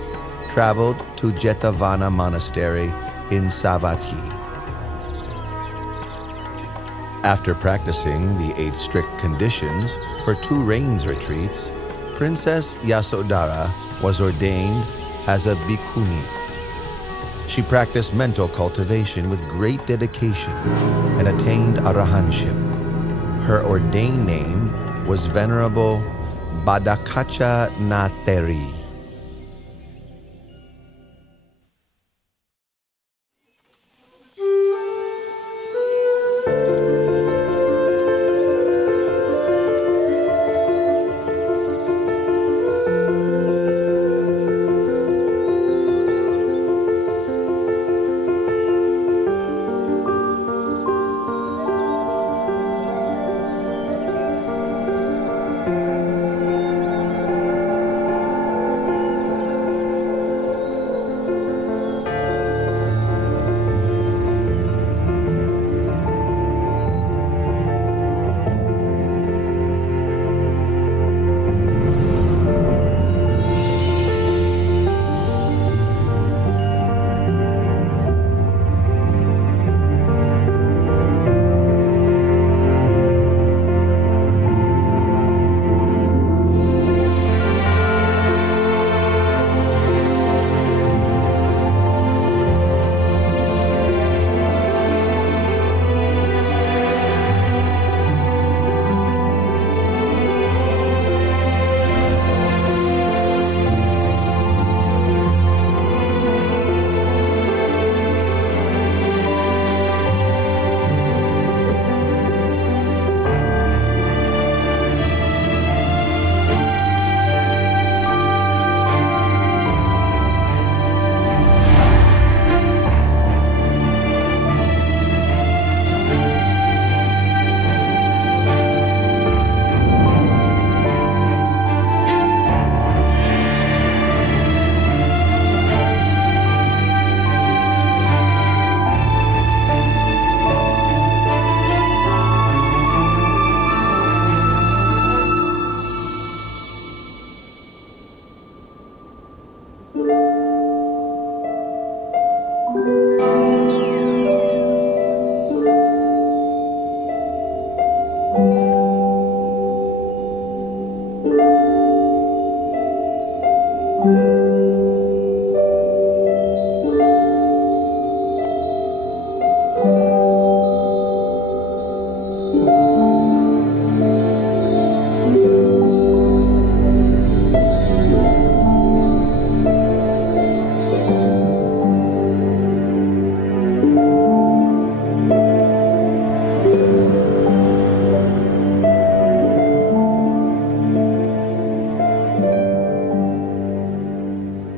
traveled to Jetavana Monastery in Savatthi. After practicing the 8 strict conditions for 2 rains retreats, Princess Yasodhara was ordained as a bhikkhuni. She practiced mental cultivation with great dedication and attained arahantship. Her ordained name was Venerable Badakacha Nateri.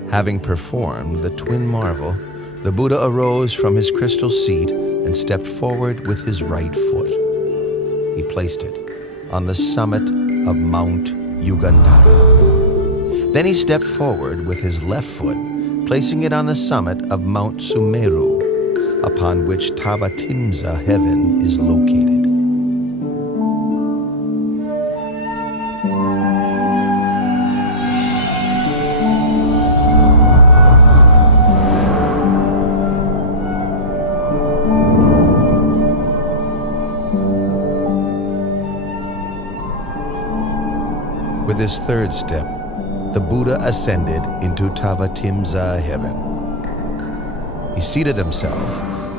Having performed the twin marvel, the Buddha arose from his crystal seat and stepped forward with his right foot. He placed it on the summit of Mount Yugandhara. Then he stepped forward with his left foot, placing it on the summit of Mount Sumeru, upon which Tavatimsa heaven is located. With his third step, the Buddha ascended into Tavatimsa heaven. He seated himself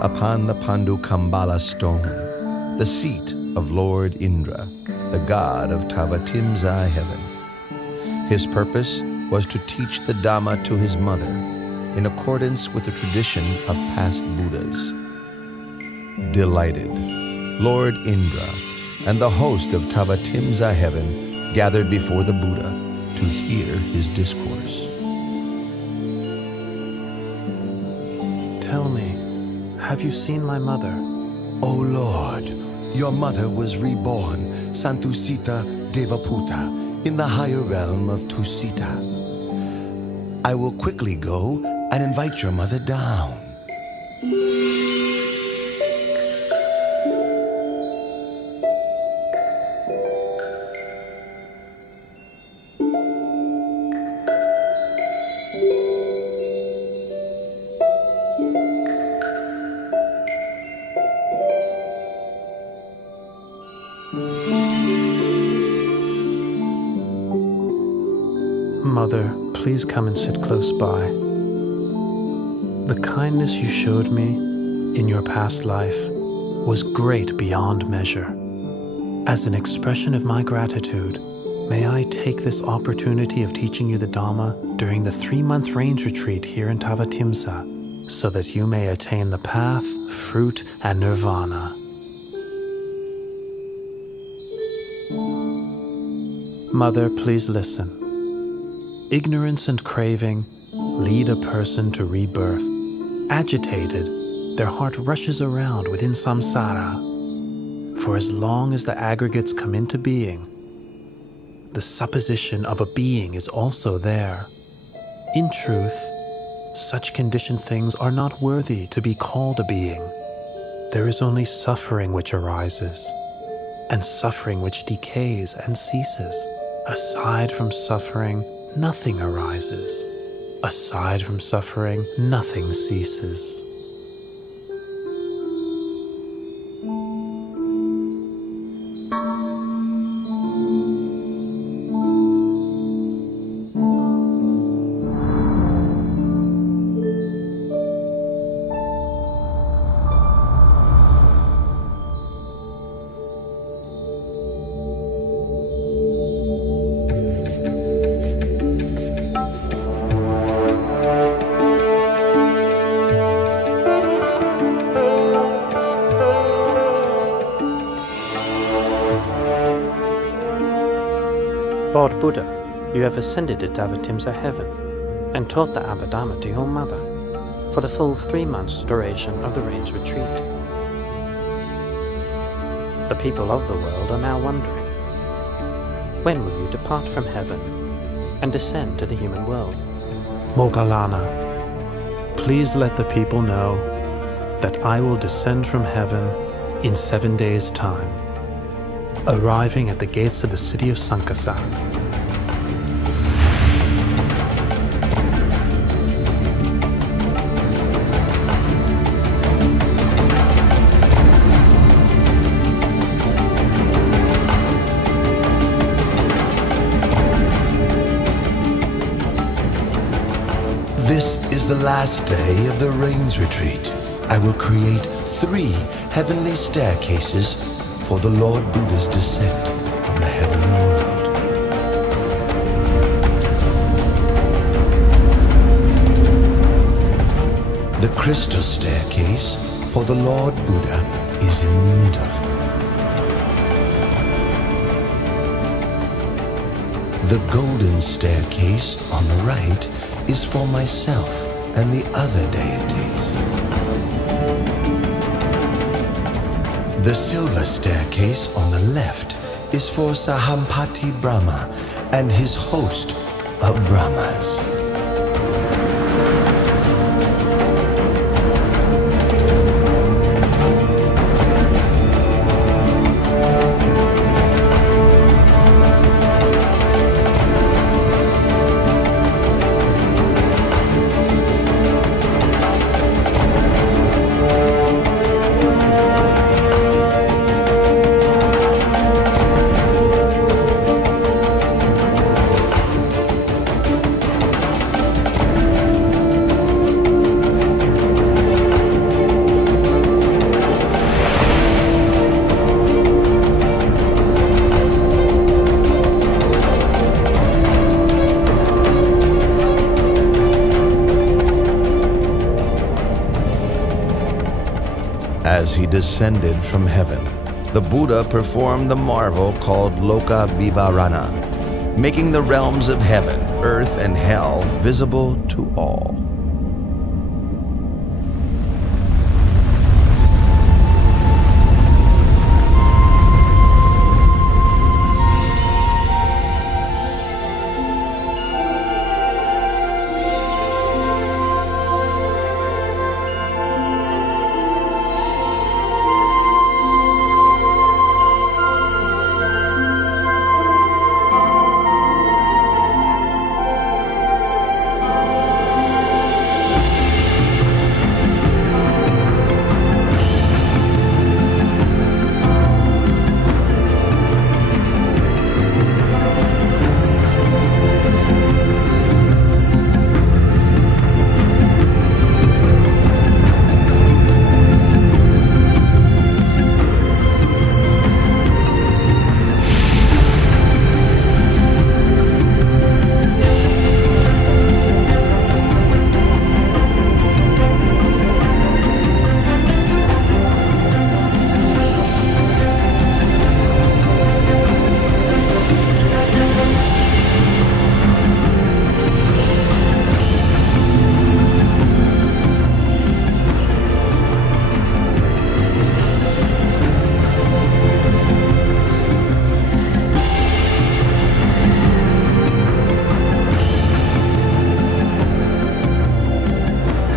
upon the Pandukambala stone, the seat of Lord Indra, the god of Tavatimsa heaven. His purpose was to teach the Dhamma to his mother, in accordance with the tradition of past Buddhas. Delighted, Lord Indra and the host of Tavatimsa heaven gathered before the Buddha to hear his discourse. Tell me, have you seen my mother? O Lord, your mother was reborn, Santusita Devaputa, in the higher realm of Tusita. I will quickly go and invite your mother down. Mother, please come and sit close by. The kindness you showed me in your past life was great beyond measure. As an expression of my gratitude, may I take this opportunity of teaching you the Dhamma during the 3-month range retreat here in Tavatimsa, so that you may attain the path, fruit, and nirvana. Mother, please listen. Ignorance and craving lead a person to rebirth. Agitated, their heart rushes around within samsara. For as long as the aggregates come into being, the supposition of a being is also there. In truth, such conditioned things are not worthy to be called a being. There is only suffering which arises, and suffering which decays and ceases. Aside from suffering, nothing arises. Aside from suffering, nothing ceases. Lord Buddha, you have ascended to Tavatimsa heaven and taught the Abhidhamma to your mother for the full 3 months duration of the range retreat. The people of the world are now wondering, when will you depart from heaven and descend to the human world? Moggallana, please let the people know that I will descend from heaven in 7 days' time, arriving at the gates of the city of Sankasa. This is the last day of the Rains Retreat. I will create 3 heavenly staircases for the Lord Buddha's descent from the heavenly world. The crystal staircase for the Lord Buddha is in the middle. The golden staircase on the right is for myself and the other deities. The silver staircase on the left is for Sahampati Brahma and his host of Brahmas. As he descended from heaven, the Buddha performed the marvel called Loka Vivarana, making the realms of heaven, earth, and hell visible to all.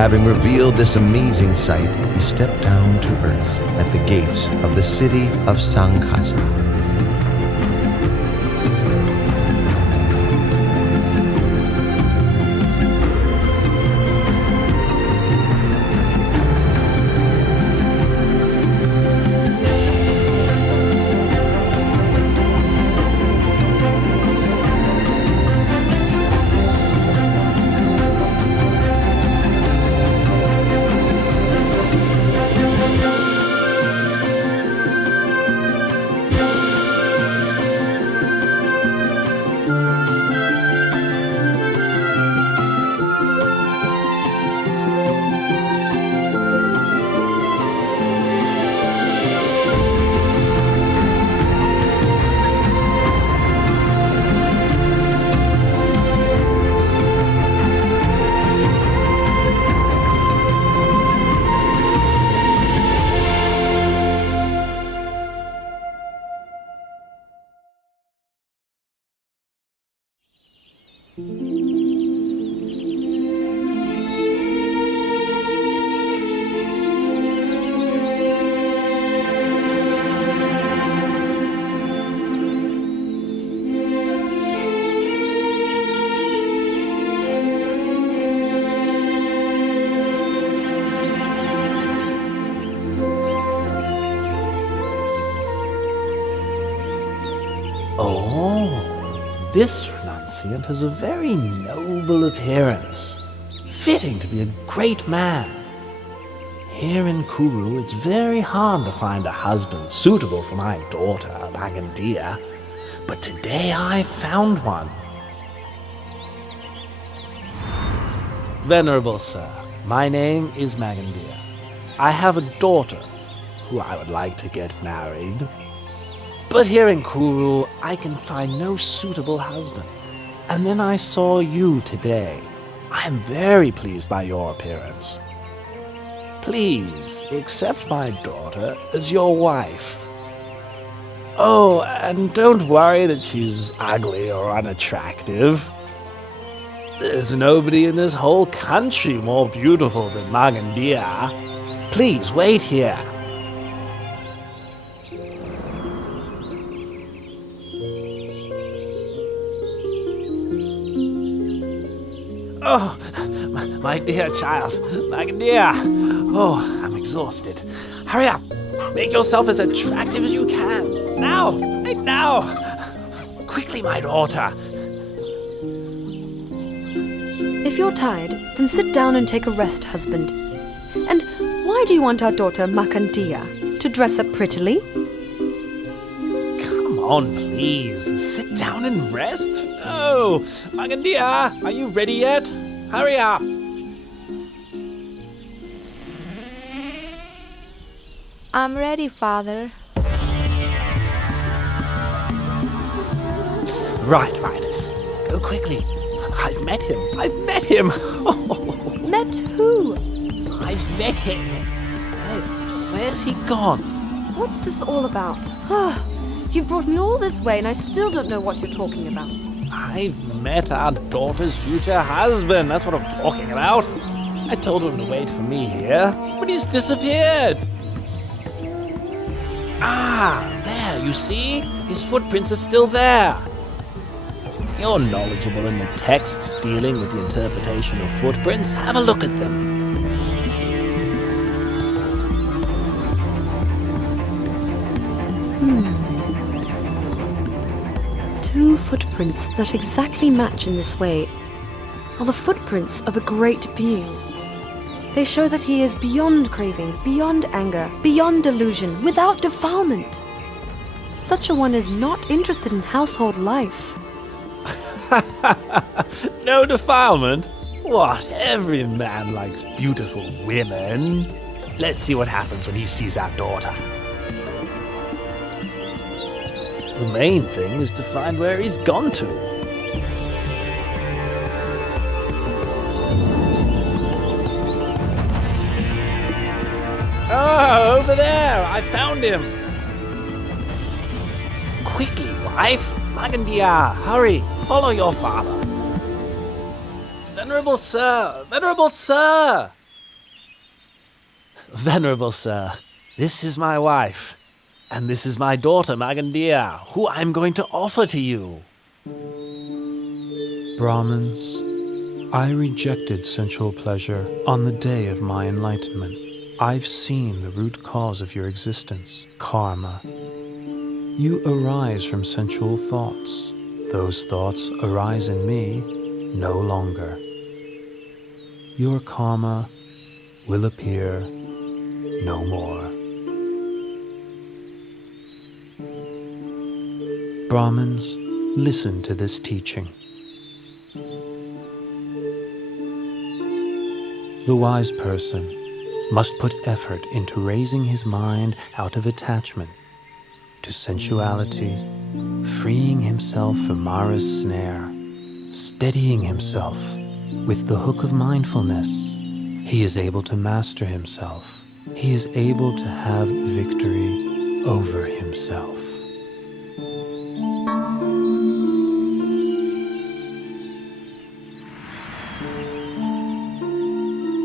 Having revealed this amazing sight, he stepped down to earth at the gates of the city of Sankhasa. Oh, this renunciant has a very noble appearance. fitting to be a great man. Here in Kuru, it's very hard to find a husband suitable for my daughter, Magandia. But today I found one. Venerable sir, my name is Magandia. I have a daughter who I would like to get married. But here in Kuru, I can find no suitable husband. And then I saw you today. I am very pleased by your appearance. Please accept my daughter as your wife. Oh, and don't worry that she's ugly or unattractive. There's nobody in this whole country more beautiful than Magandia. Please wait here. Oh, my dear child, Magandia. Oh, I'm exhausted. Hurry up. Make yourself as attractive as you can. Now, right now. Quickly, my daughter. If you're tired, then sit down and take a rest, husband. And why do you want our daughter Makandia to dress up prettily? Come on, please. Sit down and rest. No. Magandia, are you ready yet? Hurry up. I'm ready, Father. Right. Go quickly. I've met him. Met who? I've met him. Hey, where's he gone? What's this all about? You've brought me all this way and I still don't know what you're talking about. I've met our daughter's future husband. That's what I'm talking about. I told him to wait for me here, but he's disappeared. Ah, there, you see? His footprints are still there. You're knowledgeable in the texts dealing with the interpretation of footprints. Have a look at them. 2 footprints that exactly match in this way are the footprints of a great being. They show that he is beyond craving, beyond anger, beyond delusion, without defilement. Such a one is not interested in household life. No defilement? What? Every man likes beautiful women. Let's see what happens when he sees our daughter. The main thing is to find where he's gone to. Oh, over there! I found him! Quickly, wife! Magandia, hurry! Follow your father! Venerable sir! Venerable sir! Venerable sir, this is my wife. And this is my daughter, Magandia, who I'm going to offer to you. Brahmins, I rejected sensual pleasure on the day of my enlightenment. I've seen the root cause of your existence, karma. You arise from sensual thoughts. Those thoughts arise in me no longer. Your karma will appear no more. Brahmins, listen to this teaching. The wise person must put effort into raising his mind out of attachment to sensuality, freeing himself from Mara's snare, steadying himself with the hook of mindfulness. He is able to master himself. He is able to have victory over himself.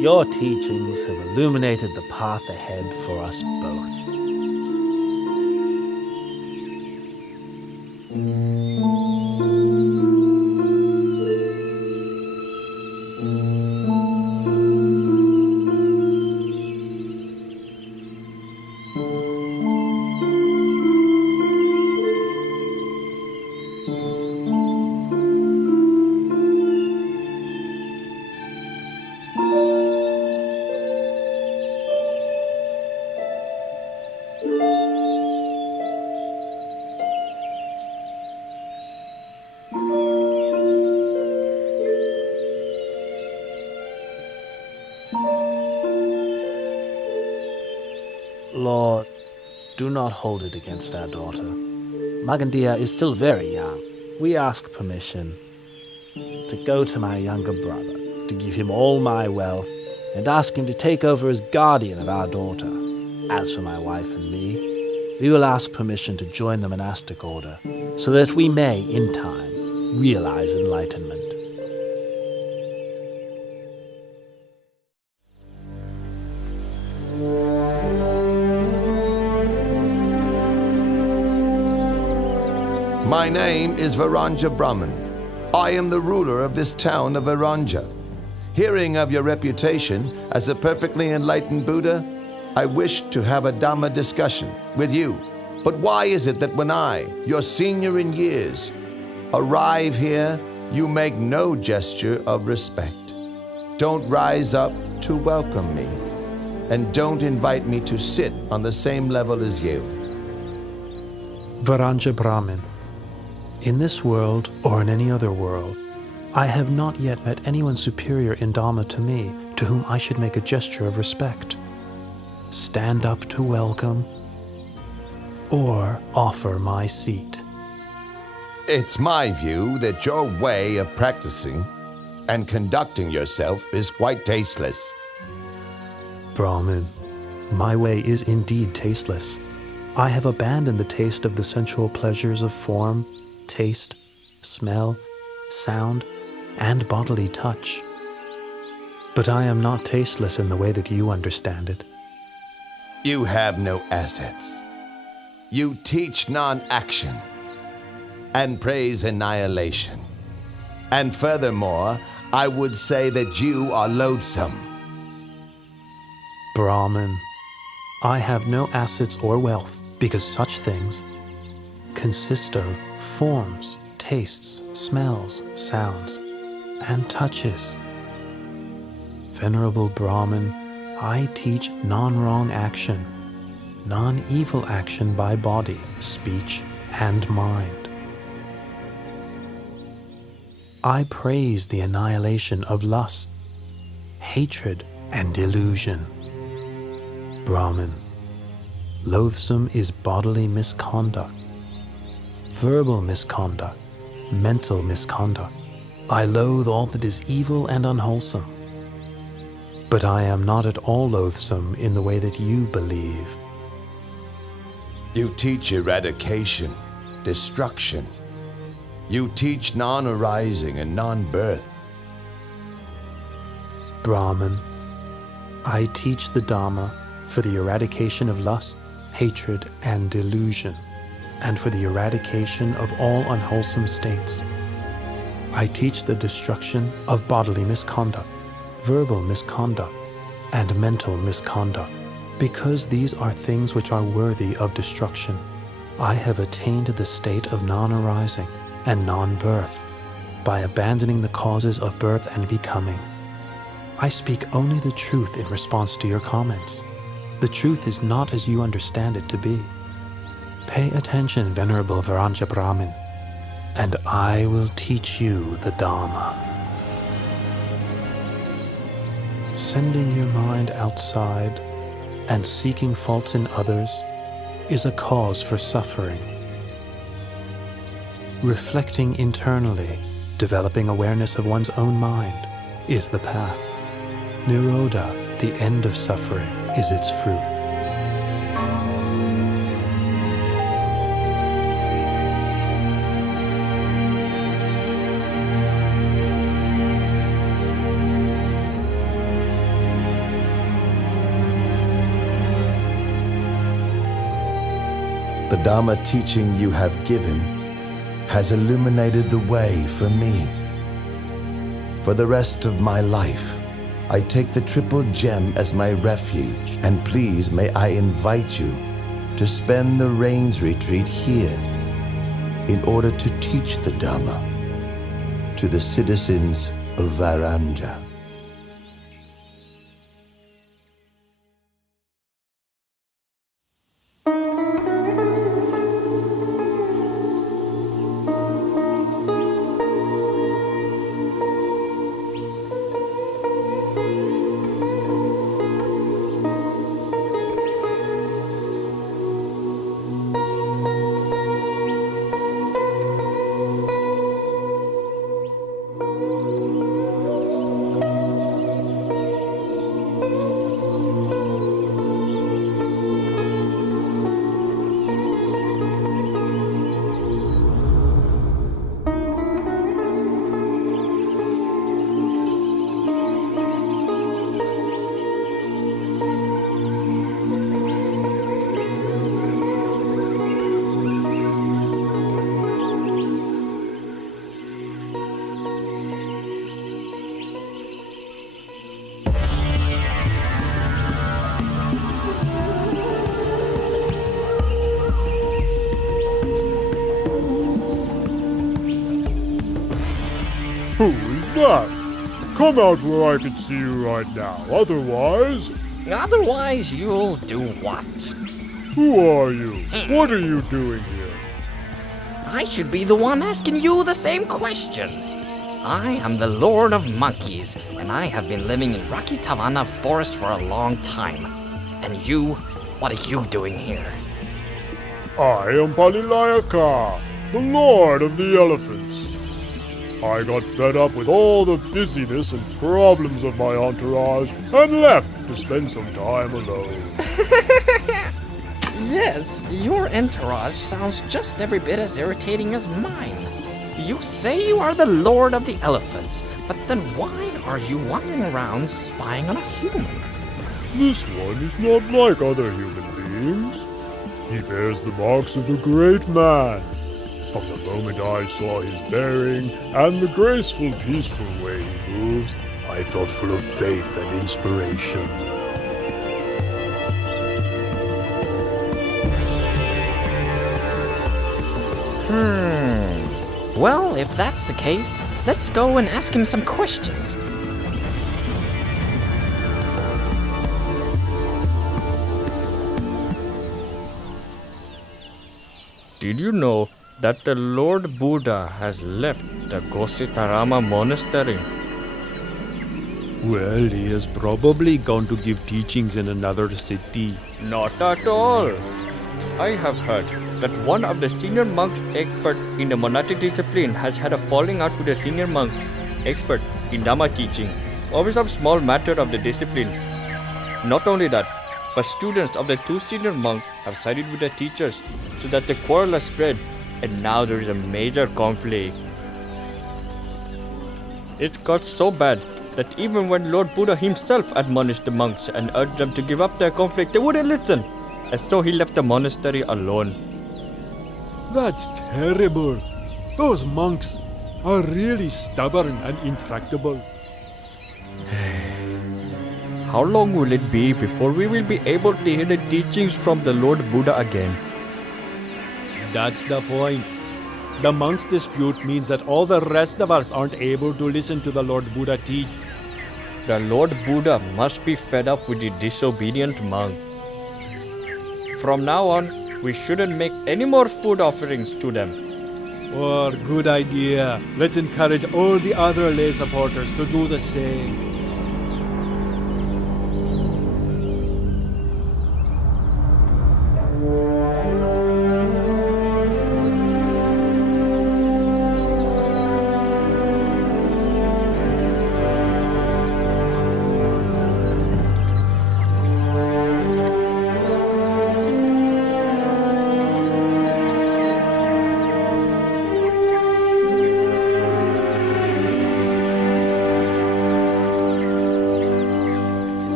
Your teachings have illuminated the path ahead for us both. Lord, do not hold it against our daughter. Magandia is still very young. We ask permission to go to my younger brother, to give him all my wealth, and ask him to take over as guardian of our daughter. As for my wife and me, we will ask permission to join the monastic order, so that we may, in time, realize enlightenment. My name is Varanja Brahman. I am the ruler of this town of Varanja. Hearing of your reputation as a perfectly enlightened Buddha, I wish to have a Dhamma discussion with you. But why is it that when I, your senior in years, arrive here, you make no gesture of respect? Don't rise up to welcome me, and don't invite me to sit on the same level as you. Varanja Brahmin, in this world or in any other world, I have not yet met anyone superior in Dhamma to me, to whom I should make a gesture of respect, stand up to welcome, or offer my seat. It's my view that your way of practicing and conducting yourself is quite tasteless. Brahmin, my way is indeed tasteless. I have abandoned the taste of the sensual pleasures of form, taste, smell, sound, and bodily touch. But I am not tasteless in the way that you understand it. You have no assets. You teach non-action and praise annihilation. And furthermore, I would say that you are loathsome. Brahmin, I have no assets or wealth, because such things consist of forms, tastes, smells, sounds, and touches. Venerable Brahmin, I teach non-wrong action, non-evil action by body, speech, and mind. I praise the annihilation of lust, hatred, and delusion. Brahmin, loathsome is bodily misconduct, verbal misconduct, mental misconduct. I loathe all that is evil and unwholesome. But I am not at all loathsome in the way that you believe. You teach eradication, destruction. You teach non-arising and non-birth. Brahman, I teach the Dhamma for the eradication of lust, hatred, and delusion, and for the eradication of all unwholesome states. I teach the destruction of bodily misconduct, verbal misconduct, and mental misconduct, because these are things which are worthy of destruction. I have attained the state of non-arising and non-birth by abandoning the causes of birth and becoming. I speak only the truth in response to your comments. The truth is not as you understand it to be. Pay attention, Venerable Varanja Brahmin, and I will teach you the Dhamma. Sending your mind outside and seeking faults in others is a cause for suffering. Reflecting internally, developing awareness of one's own mind, is the path. Nirodha, the end of suffering, is its fruit. The Dhamma teaching you have given has illuminated the way for me. For the rest of my life, I take the Triple Gem as my refuge, and please may I invite you to spend the Rains Retreat here in order to teach the Dhamma to the citizens of Varanja. Come out where I can see you right now. Otherwise, you'll do what? Who are you? What are you doing here? I should be the one asking you the same question. I am the Lord of Monkeys, and I have been living in Rocky Tavana Forest for a long time. And you, what are you doing here? I am Palilayaka, the Lord of the Elephants. I got fed up with all the busyness and problems of my entourage and left to spend some time alone. Yes, your entourage sounds just every bit as irritating as mine. You say you are the Lord of the Elephants, but then why are you wandering around spying on a human? This one is not like other human beings. He bears the marks of a great man. From the moment I saw his bearing and the graceful, peaceful way he moves, I felt full of faith and inspiration. Well, if that's the case, let's go and ask him some questions. Did you know that the Lord Buddha has left the Gositarama monastery? Well, he is probably gone to give teachings in another city. Not at all. I have heard that one of the senior monks expert in the monastic discipline has had a falling out with a senior monk expert in Dhamma teaching over some small matter of the discipline. Not only that, but students of the two senior monks have sided with the teachers so that the quarrel has spread, and now there is a major conflict. It got so bad that even when Lord Buddha himself admonished the monks and urged them to give up their conflict, they wouldn't listen, and so he left the monastery alone. That's terrible. Those monks are really stubborn and intractable. How long will it be before we will be able to hear the teachings from the Lord Buddha again? That's the point. The monks' dispute means that all the rest of us aren't able to listen to the Lord Buddha teach. The Lord Buddha must be fed up with the disobedient monk. From now on, we shouldn't make any more food offerings to them. Oh, good idea. Let's encourage all the other lay supporters to do the same.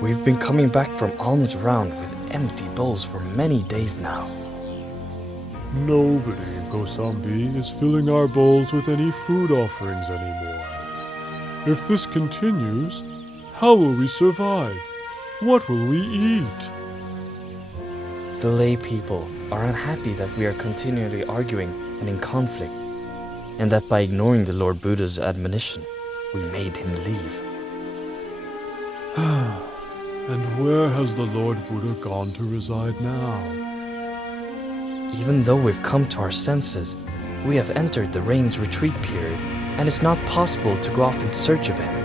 We've been coming back from alms round with empty bowls for many days now. Nobody in Kosambi is filling our bowls with any food offerings anymore. If this continues, how will we survive? What will we eat? The lay people are unhappy that we are continually arguing and in conflict, and that by ignoring the Lord Buddha's admonition, we made him leave. And where has the Lord Buddha gone to reside now? Even though we've come to our senses, we have entered the rain's retreat period, and it's not possible to go off in search of him.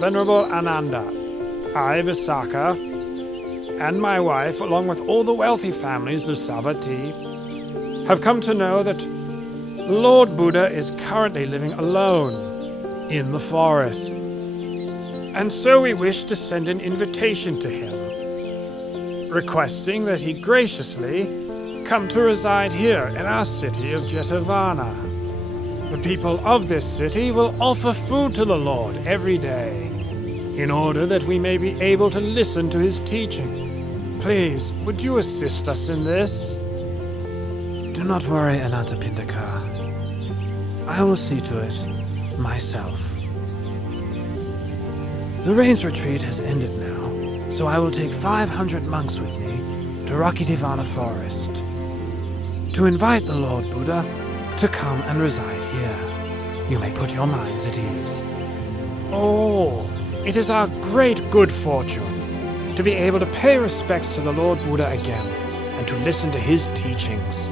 Venerable Ananda, I, Visakha, and my wife, along with all the wealthy families of Savatthi, have come to know that Lord Buddha is currently living alone in the forest. And so we wish to send an invitation to him, requesting that he graciously come to reside here in our city of Jetavana. The people of this city will offer food to the Lord every day, in order that we may be able to listen to his teaching. Please, would you assist us in this? Do not worry, Anathapindaka. I will see to it myself. The rains retreat has ended now, so I will take 500 monks with me to Rakitivana Forest to invite the Lord Buddha to come and reside here. You may put your minds at ease. Oh, it is our great good fortune to be able to pay respects to the Lord Buddha again and to listen to his teachings.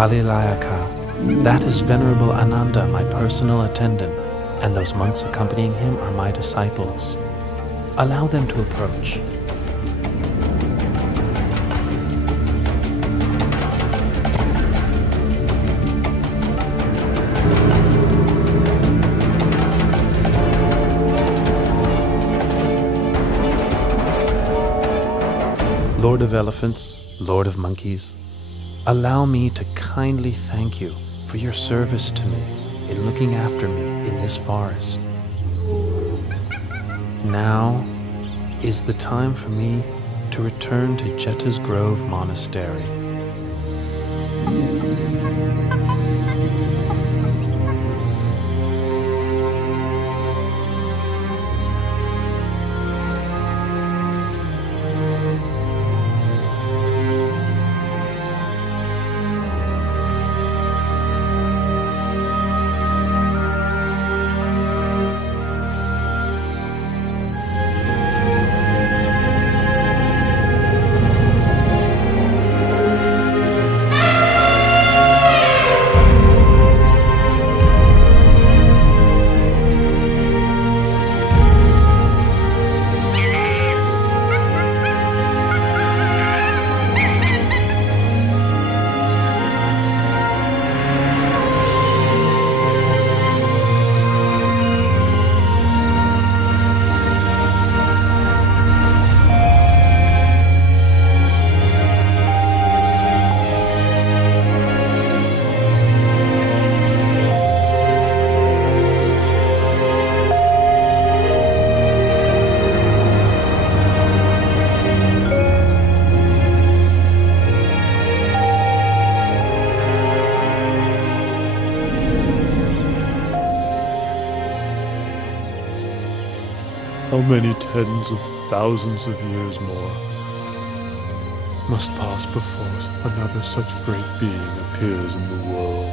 Palilayaka, that is Venerable Ananda, my personal attendant, and those monks accompanying him are my disciples. Allow them to approach. Lord of Elephants, Lord of Monkeys, allow me to kindly thank you for your service to me in looking after me in this forest. Now is the time for me to return to Jeta's Grove Monastery. How many tens of thousands of years more must pass before another such great being appears in the world?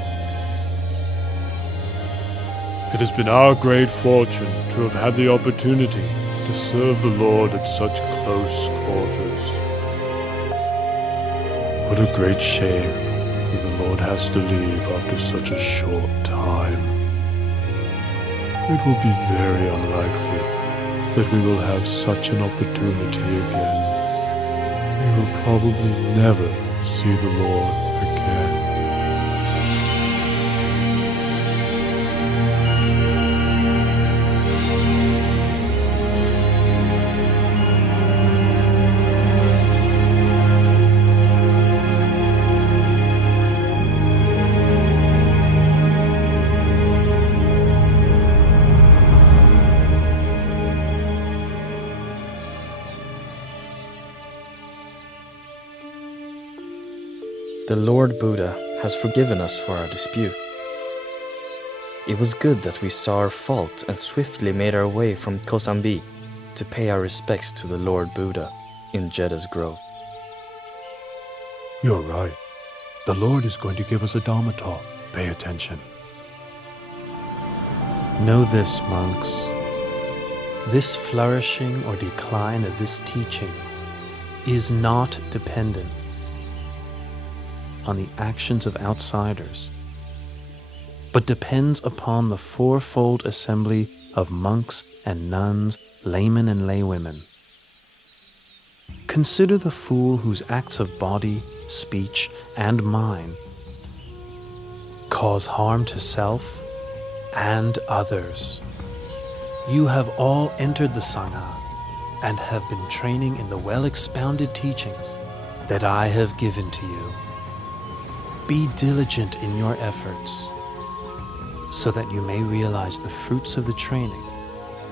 It has been our great fortune to have had the opportunity to serve the Lord at such close quarters. What a great shame The Lord has to leave after such a short time. It will be very unlikely that we will have such an opportunity again. We will probably never see the Lord again. The Lord Buddha has forgiven us for our dispute. It was good that we saw our fault and swiftly made our way from Kosambi to pay our respects to the Lord Buddha in Jedda's Grove. You're right. The Lord is going to give us a Dharma talk. Pay attention. Know this, monks. This flourishing or decline of this teaching is not dependent on the actions of outsiders, but depends upon the fourfold assembly of monks and nuns, laymen and laywomen. Consider the fool whose acts of body, speech, and mind cause harm to self and others. You have all entered the Sangha and have been training in the well-expounded teachings that I have given to you. Be diligent in your efforts so that you may realize the fruits of the training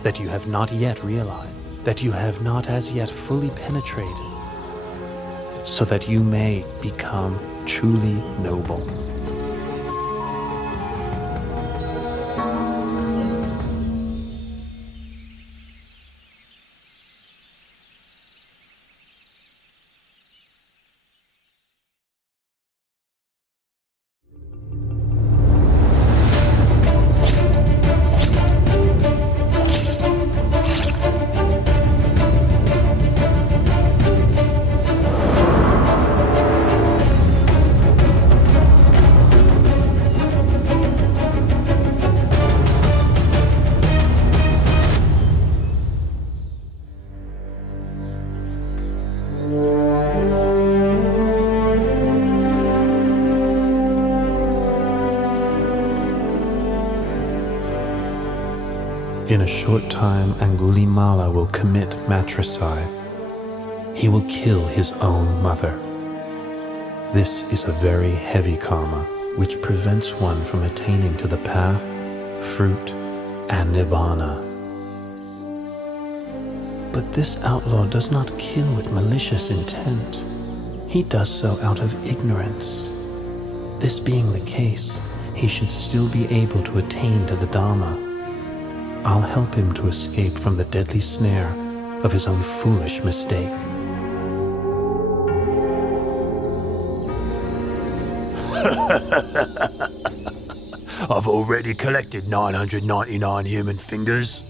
that you have not yet realized, that you have not as yet fully penetrated, so that you may become truly noble. In a short time, Angulimala will commit matricide. He will kill his own mother. This is a very heavy karma, which prevents one from attaining to the path, fruit, and nibbana. But this outlaw does not kill with malicious intent. He does so out of ignorance. This being the case, he should still be able to attain to the Dharma. I'll help him to escape from the deadly snare of his own foolish mistake. I've already collected 999 human fingers.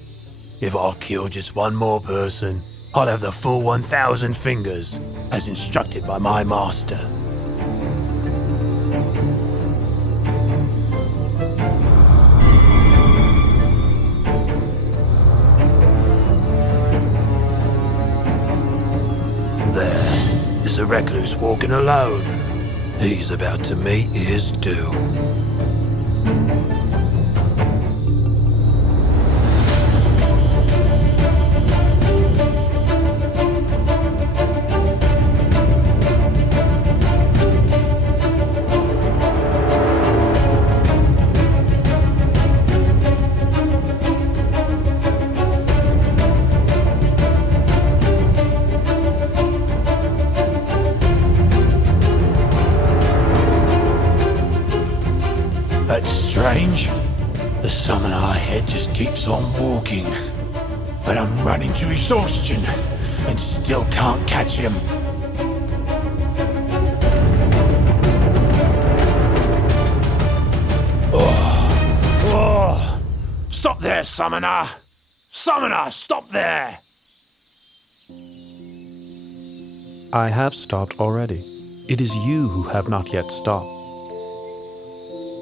If I kill just one more person, I'll have the full 1,000 fingers, as instructed by my master. There is a recluse walking alone. He's about to meet his doom. That's strange. The summoner ahead just keeps on walking. But I'm running to exhaustion and still can't catch him. Oh. Stop there, summoner! Summoner, stop there! I have stopped already. It is you who have not yet stopped.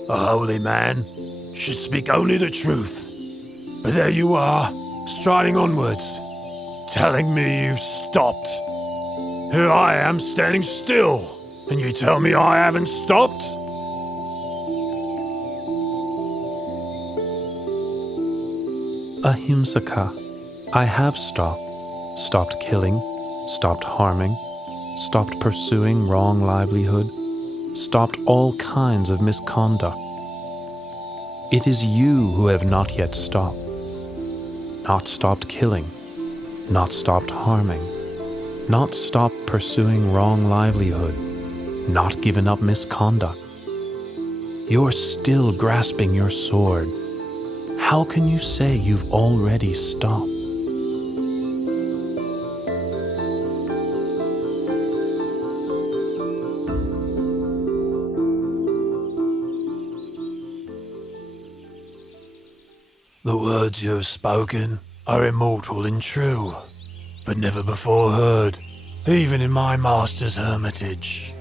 A holy man should speak only the truth. But there you are, striding onwards, telling me you've stopped. Here I am standing still, and you tell me I haven't stopped? Ahimsaka, I have stopped. Stopped killing, stopped harming, stopped pursuing wrong livelihood, stopped all kinds of misconduct. It is you who have not yet stopped. Not stopped killing, not stopped harming, not stopped pursuing wrong livelihood, not given up misconduct. You're still grasping your sword. How can you say you've already stopped? The words you have spoken are immortal and true, but never before heard, even in my master's hermitage.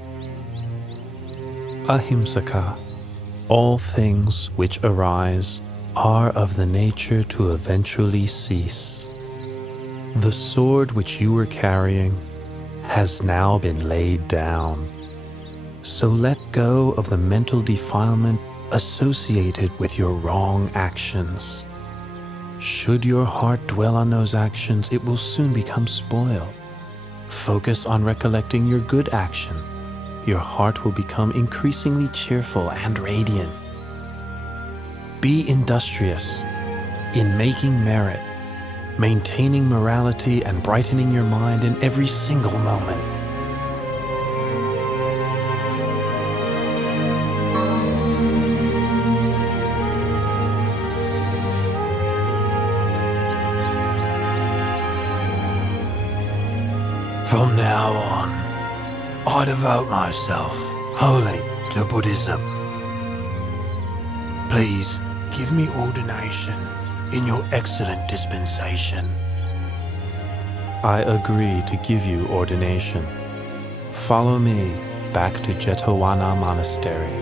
Ahimsaka, all things which arise are of the nature to eventually cease. The sword which you were carrying has now been laid down. So let go of the mental defilement associated with your wrong actions. Should your heart dwell on those actions, it will soon become spoiled. Focus on recollecting your good action. Your heart will become increasingly cheerful and radiant. Be industrious in making merit, maintaining morality, and brightening your mind in every single moment. From now on, I devote myself wholly to Buddhism. Please give me ordination in your excellent dispensation. I agree to give you ordination. Follow me back to Jetawana Monastery.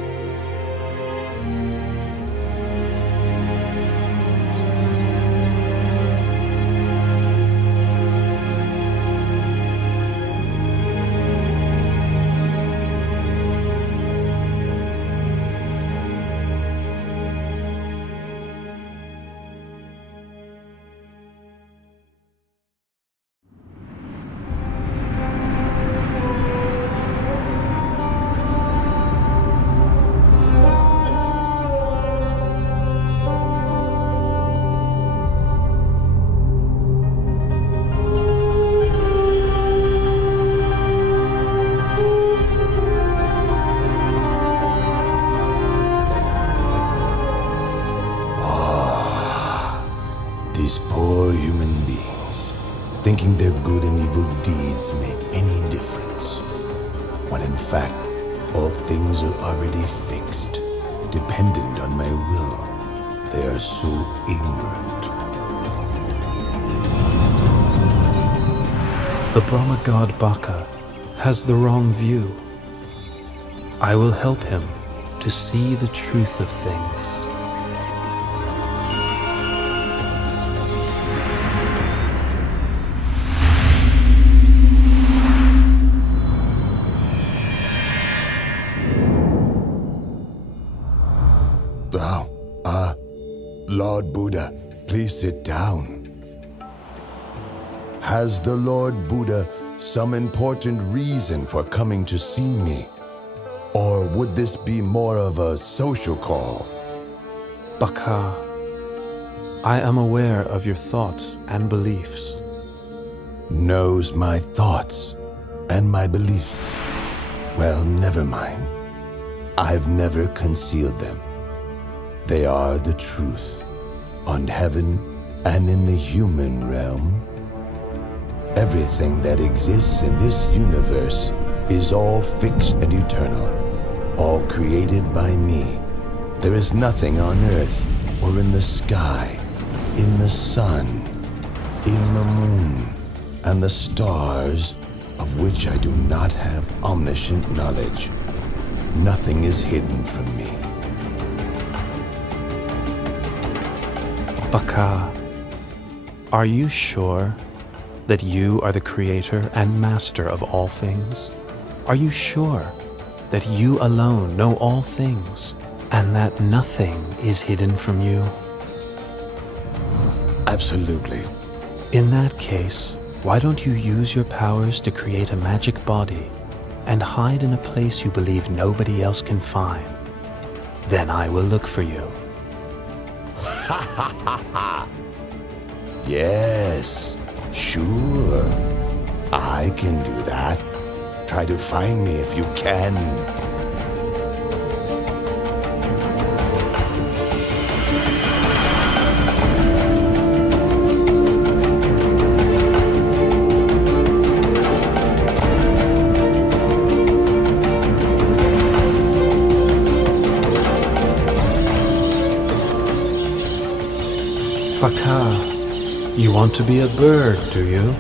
These poor human beings, thinking their good and evil deeds make any difference, when in fact all things are already fixed, dependent on my will. They are so ignorant. The Brahma god Baka has the wrong view. I will help him to see the truth of things. Lord Buddha, please sit down. Has the Lord Buddha some important reason for coming to see me? Or would this be more of a social call? Baka, I am aware of your thoughts and beliefs. Knows my thoughts and my beliefs. Well, never mind. I've never concealed them. They are the truth. On heaven and in the human realm, everything that exists in this universe is all fixed and eternal, all created by me. There is nothing on earth or in the sky, in the sun, in the moon, and the stars of which I do not have omniscient knowledge. Nothing is hidden from me. Baka, are you sure that you are the creator and master of all things? Are you sure that you alone know all things and that nothing is hidden from you? Absolutely. In that case, why don't you use your powers to create a magic body and hide in a place you believe nobody else can find? Then I will look for you. Ha ha ha ha! Yes, sure. I can do that. Try to find me if you can. Baka, you want to be a bird, do you?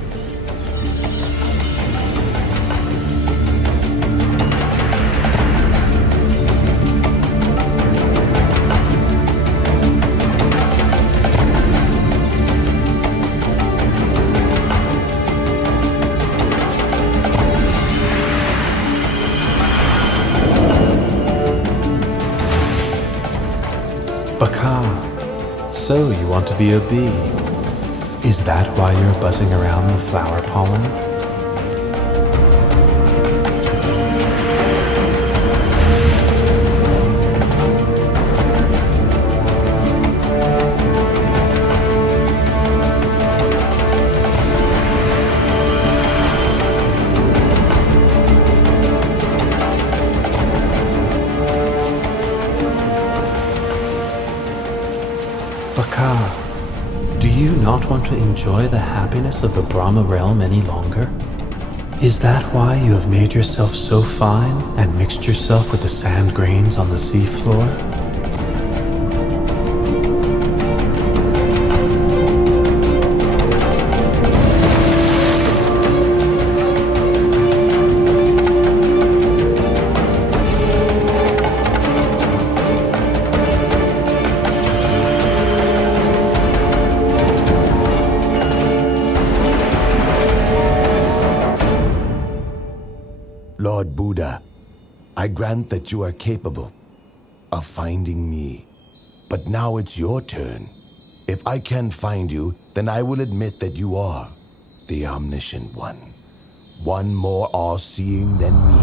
Baka, so you want to be a bee. Is that why you're buzzing around the flower pollen? Baka, do you not want to enjoy the happiness of the Brahma realm any longer? Is that why you have made yourself so fine and mixed yourself with the sand grains on the seafloor? Lord Buddha, I grant that you are capable of finding me. But now it's your turn. If I can find you, then I will admit that you are the omniscient one. One more all-seeing than me.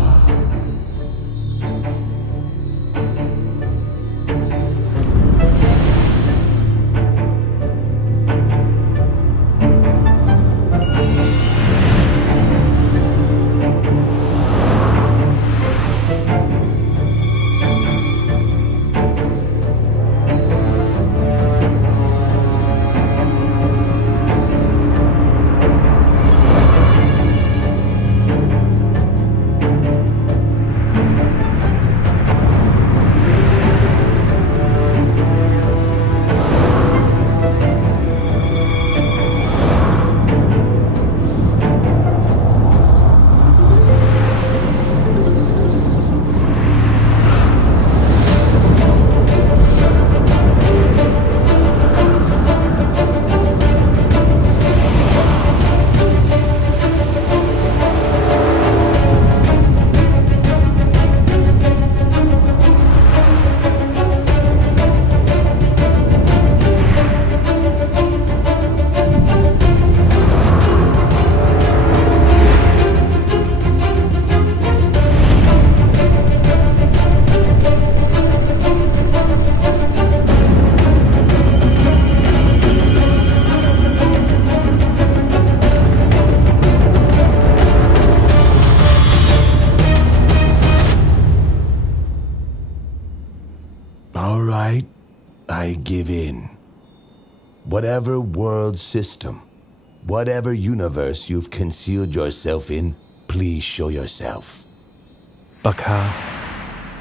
All right, I give in. Whatever world system, whatever universe you've concealed yourself in, please show yourself. Baka,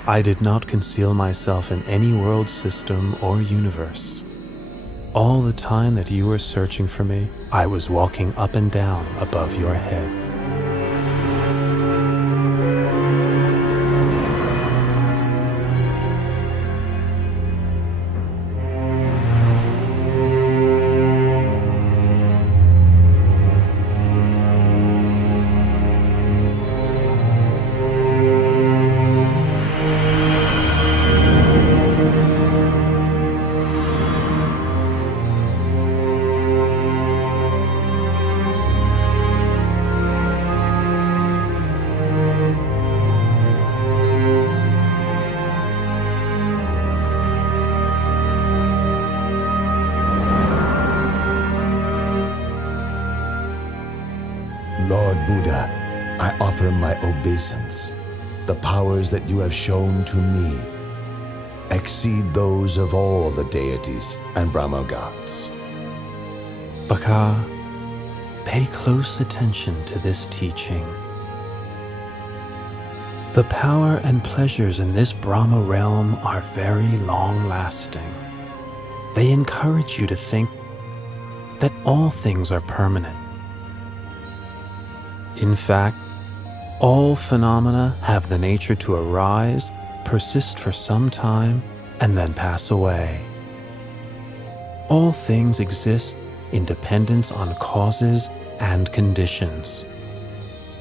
I did not conceal myself in any world system or universe. All the time that you were searching for me, I was walking up and down above your head. Lord Buddha, I offer my obeisance. The powers that you have shown to me exceed those of all the deities and Brahma gods. Baka, pay close attention to this teaching. The power and pleasures in this Brahma realm are very long-lasting. They encourage you to think that all things are permanent. In fact, all phenomena have the nature to arise, persist for some time, and then pass away. All things exist in dependence on causes and conditions.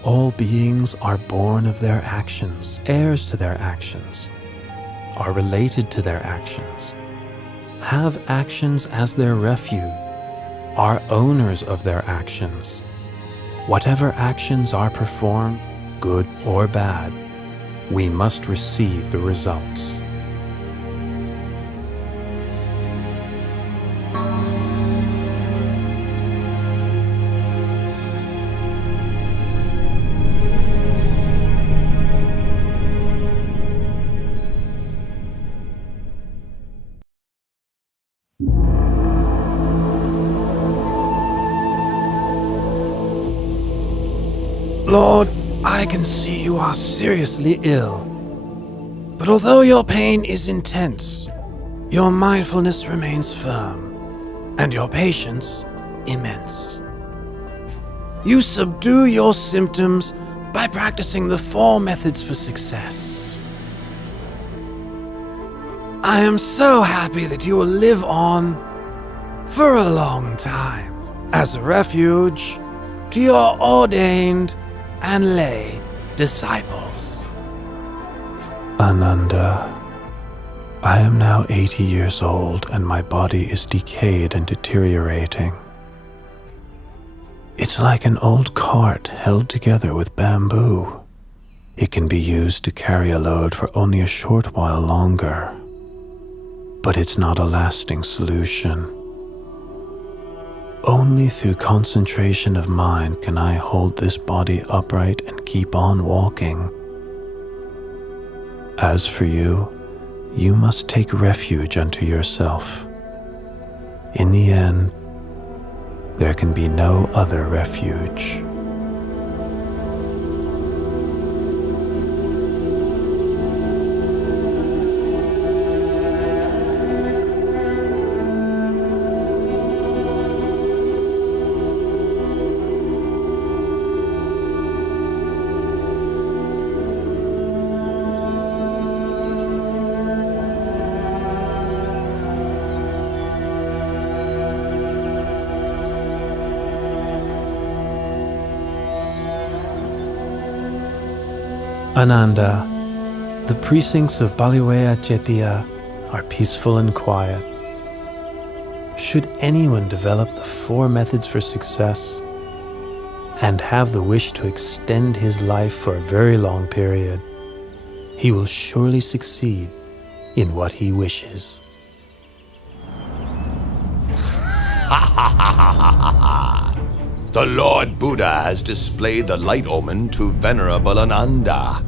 All beings are born of their actions, heirs to their actions, are related to their actions, have actions as their refuge, are owners of their actions. Whatever actions are performed, good or bad, we must receive the results. Lord, I can see you are seriously ill. But although your pain is intense, your mindfulness remains firm, and your patience immense. You subdue your symptoms by practicing the 4 methods for success. I am so happy that you will live on for a long time as a refuge to your ordained and lay disciples. Ananda, I am now 80 years old and my body is decayed and deteriorating. It's like an old cart held together with bamboo. It can be used to carry a load for only a short while longer, but it's not a lasting solution. Only through concentration of mind can I hold this body upright and keep on walking. As for you, you must take refuge unto yourself. In the end, there can be no other refuge. Ananda, the precincts of Baliwea Jettiya are peaceful and quiet. Should anyone develop the 4 methods for success and have the wish to extend his life for a very long period, he will surely succeed in what he wishes. The Lord Buddha has displayed the light omen to Venerable Ananda,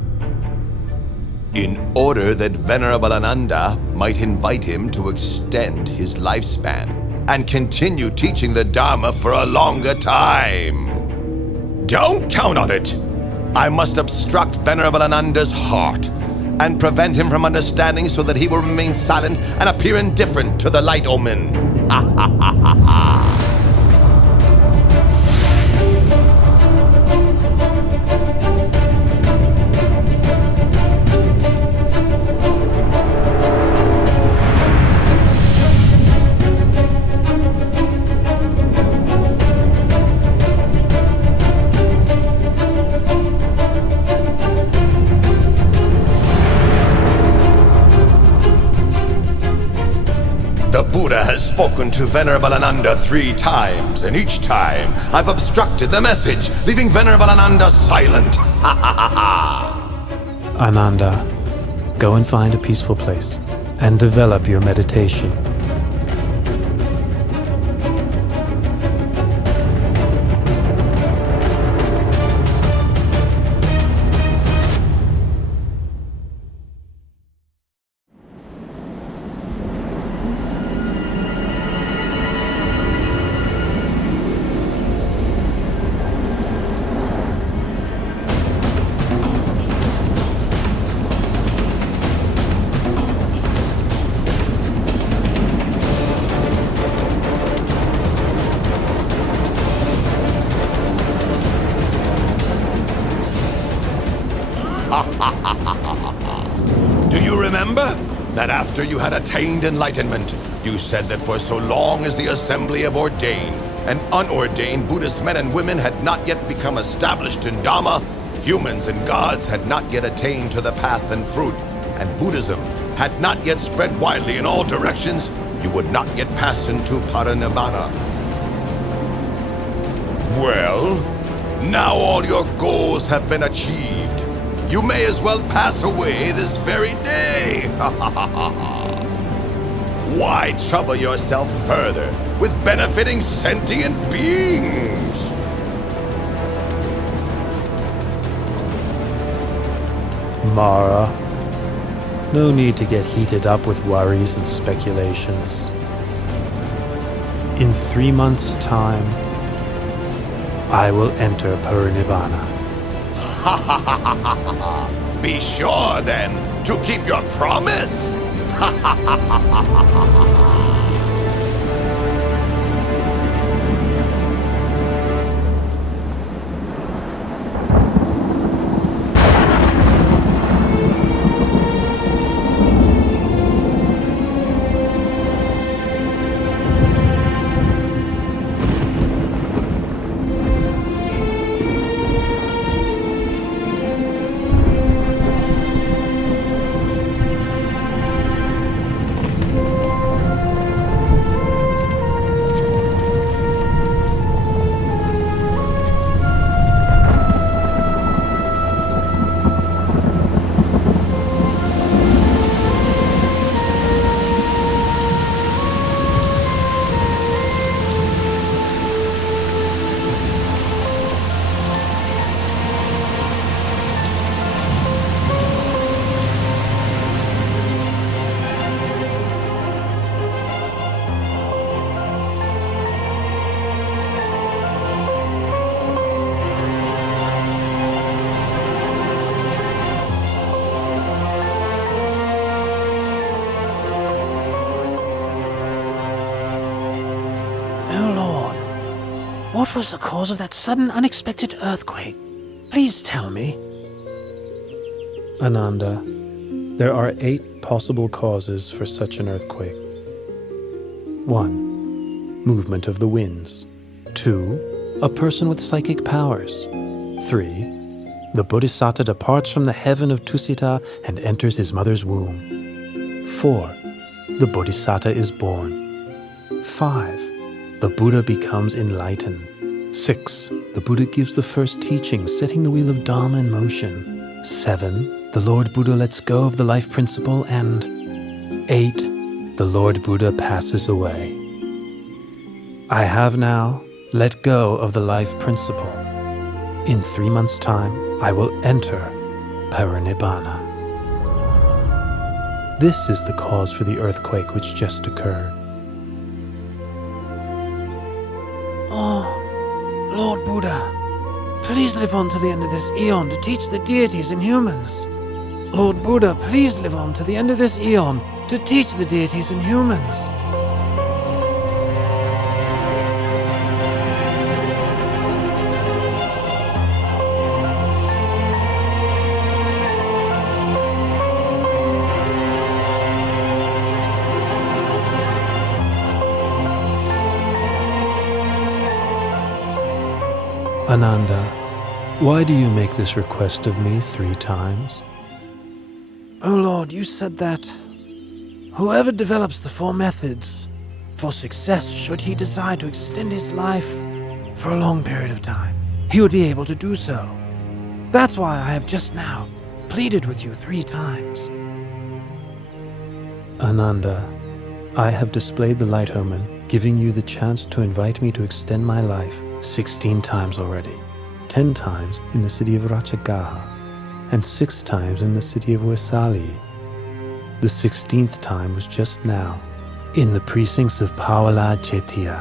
in order that Venerable Ananda might invite him to extend his lifespan and continue teaching the Dharma for a longer time. Don't count on it! I must obstruct Venerable Ananda's heart and prevent him from understanding so that he will remain silent and appear indifferent to the light omen. Ha ha ha ha ha! The Buddha has spoken to Venerable Ananda 3 times, and each time I've obstructed the message, leaving Venerable Ananda silent. Ha ha ha ha! Ananda, go and find a peaceful place and develop your meditation. remember that after you had attained enlightenment, you said that for so long as the assembly of ordained and unordained Buddhist men and women had not yet become established in Dhamma, humans and gods had not yet attained to the path and fruit, and Buddhism had not yet spread widely in all directions, you would not yet pass into Parinibbana. Well, now all your goals have been achieved. You may as well pass away this very day. Why trouble yourself further with benefiting sentient beings? Mara, no need to get heated up with worries and speculations. In 3 months' time, I will enter Parinibbana. Be sure, then, to keep your promise. What was the cause of that sudden, unexpected earthquake? Please tell me. Ananda, there are 8 possible causes for such an earthquake. 1. Movement of the winds. 2. A person with psychic powers. 3. The Bodhisattva departs from the heaven of Tusita and enters his mother's womb. 4. The Bodhisattva is born. 5. The Buddha becomes enlightened. 6. The Buddha gives the first teaching, setting the wheel of Dharma in motion. 7. The Lord Buddha lets go of the life principle. And 8. The Lord Buddha passes away. I have now let go of the life principle. In 3 months' time, I will enter Parinibbana. This is the cause for the earthquake which just occurred. Oh, Lord Buddha, please live on to the end of this eon to teach the deities and humans. Lord Buddha, please live on to the end of this eon to teach the deities and humans. Ananda, why do you make this request of me 3 times? Oh Lord, you said that whoever develops the 4 methods for success, should he desire to extend his life for a long period of time, he would be able to do so. That's why I have just now pleaded with you 3 times. Ananda, I have displayed the light omen, giving you the chance to invite me to extend my life 16 times already. 10 times in the city of Ratchagaha, and 6 times in the city of Vesali. The 16th time was just now, in the precincts of Pawala Chetia.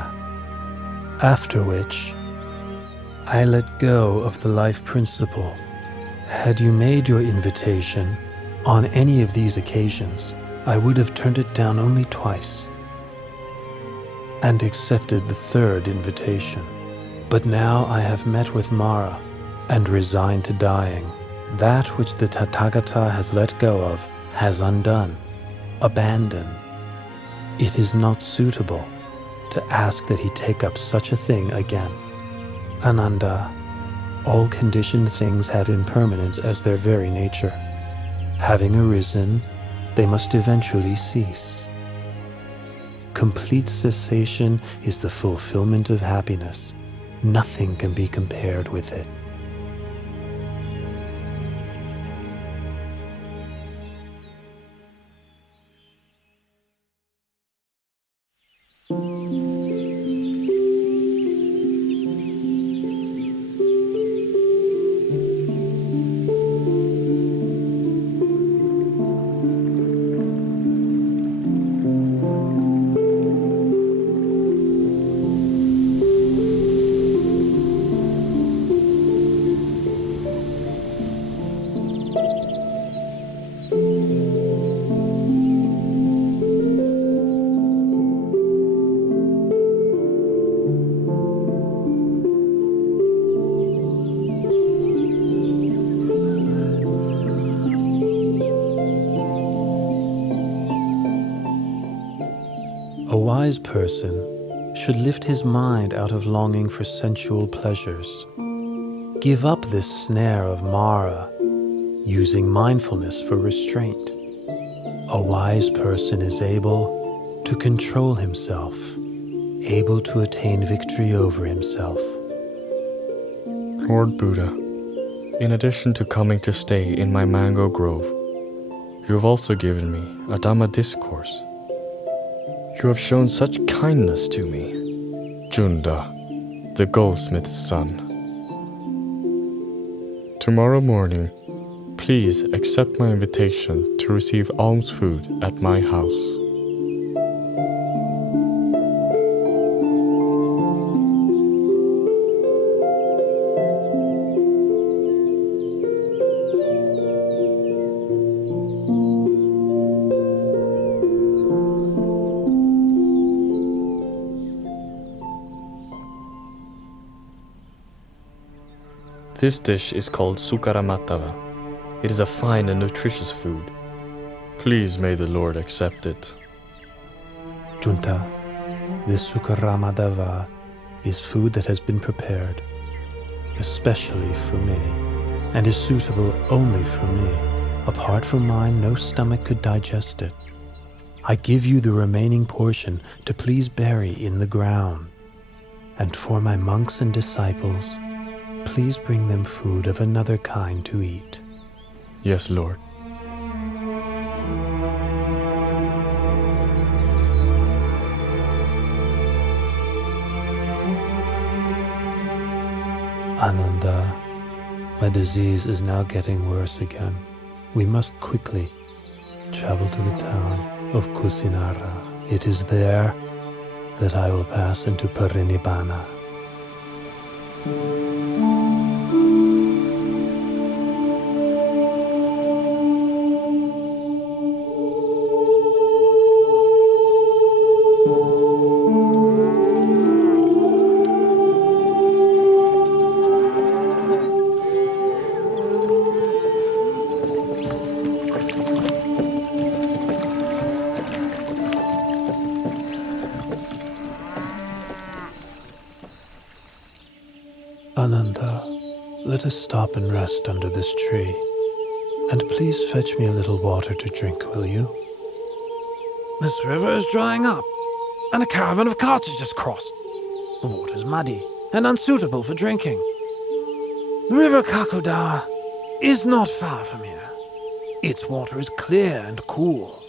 After which, I let go of the life principle. Had you made your invitation on any of these occasions, I would have turned it down only twice, and accepted the 3rd invitation. But now I have met with Mara, and resigned to dying. That which the Tathagata has let go of has undone, abandon. It is not suitable to ask that he take up such a thing again. Ananda, all conditioned things have impermanence as their very nature. Having arisen, they must eventually cease. Complete cessation is the fulfillment of happiness. Nothing can be compared with it. A wise person should lift his mind out of longing for sensual pleasures. Give up this snare of Mara, using mindfulness for restraint. A wise person is able to control himself, able to attain victory over himself. Lord Buddha, in addition to coming to stay in my mango grove, you have also given me a Dhamma discourse. You have shown such kindness to me, Junda, the goldsmith's son. Tomorrow morning, please accept my invitation to receive alms food at my house. This dish is called sukaramatava. It is a fine and nutritious food. Please may the Lord accept it. Junta, this sukaramadava is food that has been prepared, especially for me, and is suitable only for me. Apart from mine, no stomach could digest it. I give you the remaining portion to please bury in the ground. And for my monks and disciples, please bring them food of another kind to eat. Yes, Lord. Ananda, my disease is now getting worse again. We must quickly travel to the town of Kusinara. It is there that I will pass into Parinibbana. Ananda, let us stop and rest under this tree. And please fetch me a little water to drink, will you? This river is drying up, and a caravan of carts has just crossed. The water is muddy and unsuitable for drinking. The river Kakuda is not far from here. Its water is clear and cool.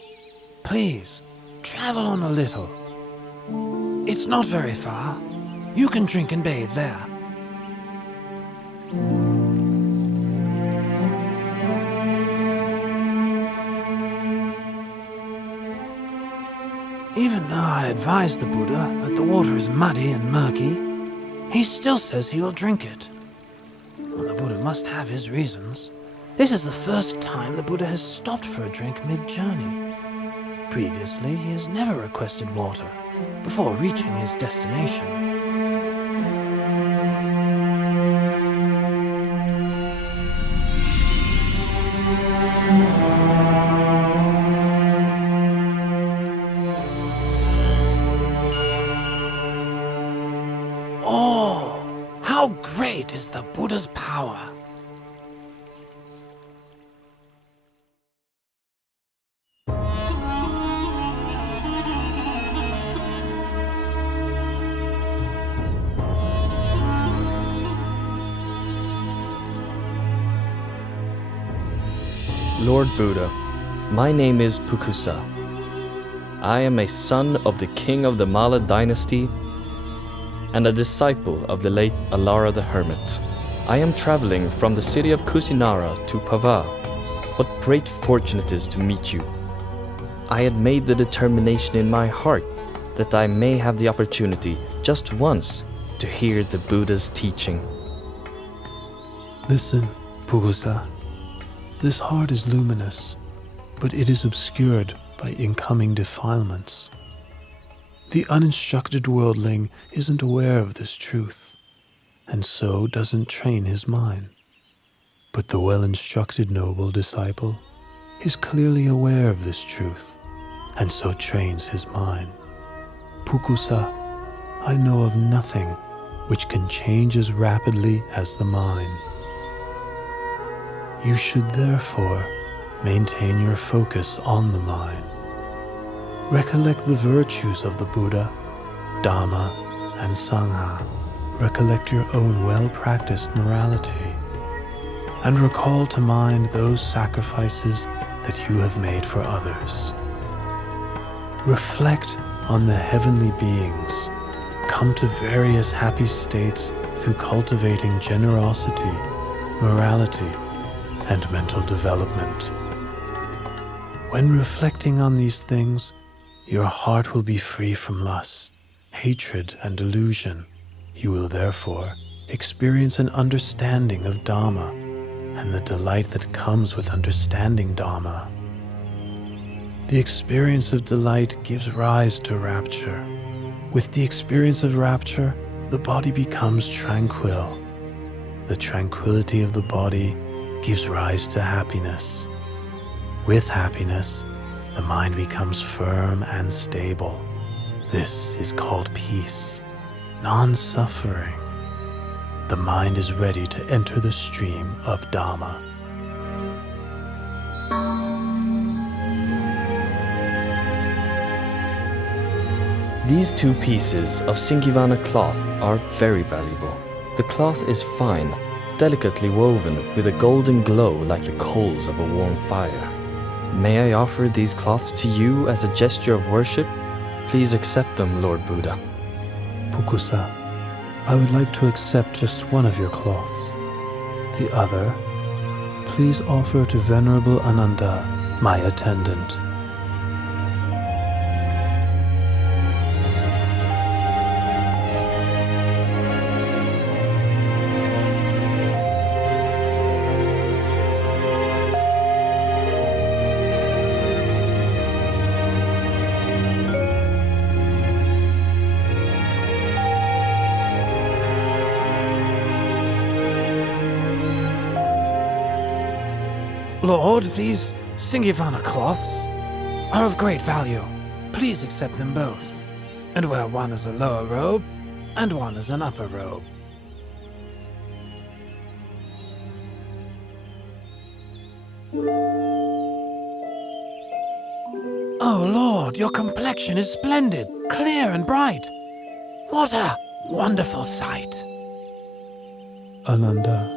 Please, travel on a little. It's not very far. You can drink and bathe there. Even though I advised the Buddha that the water is muddy and murky, he still says he will drink it. Well, the Buddha must have his reasons. This is the first time the Buddha has stopped for a drink mid-journey. Previously, he has never requested water before reaching his destination. How great is the Buddha's power! Lord Buddha, my name is Pukusa. I am a son of the king of the Mala dynasty and a disciple of the late Alara the Hermit. I am traveling from the city of Kusinara to Pava. What great fortune it is to meet you. I had made the determination in my heart that I may have the opportunity, just once, to hear the Buddha's teaching. Listen, Pukusa. This heart is luminous, but it is obscured by incoming defilements. The uninstructed worldling isn't aware of this truth, and so doesn't train his mind. But the well-instructed noble disciple is clearly aware of this truth, and so trains his mind. Pukusa, I know of nothing which can change as rapidly as the mind. You should therefore maintain your focus on the mind. Recollect the virtues of the Buddha, Dhamma, and Sangha. Recollect your own well-practiced morality. And recall to mind those sacrifices that you have made for others. Reflect on the heavenly beings. Come to various happy states through cultivating generosity, morality, and mental development. When reflecting on these things, your heart will be free from lust, hatred, and delusion. You will therefore experience an understanding of Dhamma and the delight that comes with understanding Dhamma. The experience of delight gives rise to rapture. With the experience of rapture, the body becomes tranquil. The tranquility of the body gives rise to happiness. With happiness, the mind becomes firm and stable. This is called peace, non-suffering. The mind is ready to enter the stream of Dhamma. These 2 pieces of Singivana cloth are very valuable. The cloth is fine, delicately woven with a golden glow like the coals of a warm fire. May I offer these cloths to you as a gesture of worship? Please accept them, Lord Buddha. Pukusa, I would like to accept just one of your cloths. The other, please offer to Venerable Ananda, my attendant. Lord, these Singivana cloths are of great value. Please accept them both, and wear one as a lower robe and one as an upper robe. Oh, Lord, your complexion is splendid, clear and bright. What a wonderful sight. Ananda,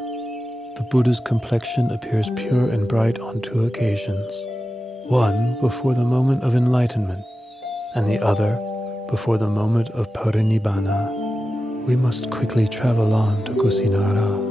the Buddha's complexion appears pure and bright on 2 occasions. One before the moment of enlightenment, and the other before the moment of parinibbana. We must quickly travel on to Kusinara.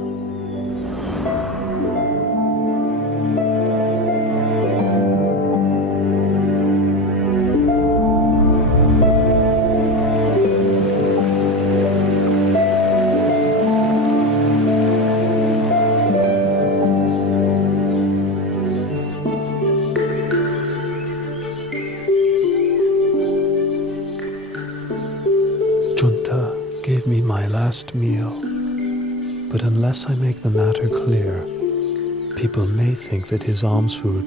Junta gave me my last meal, but unless I make the matter clear, people may think that his alms food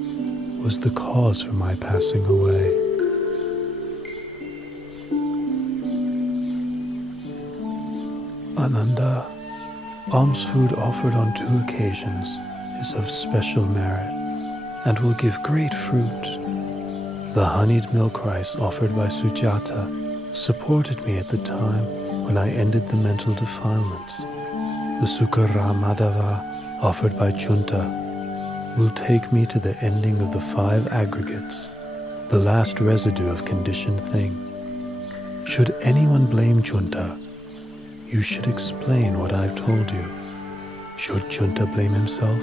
was the cause for my passing away. Ananda, Alms food offered on 2 occasions is of special merit and will give great fruit. The honeyed milk rice offered by Sujata supported me at the time when I ended the mental defilements. The Sukara Madhava offered by Junta will take me to the ending of the 5 aggregates, the last residue of conditioned thing. Should anyone blame Junta, you should explain what I've told you. Should Junta blame himself,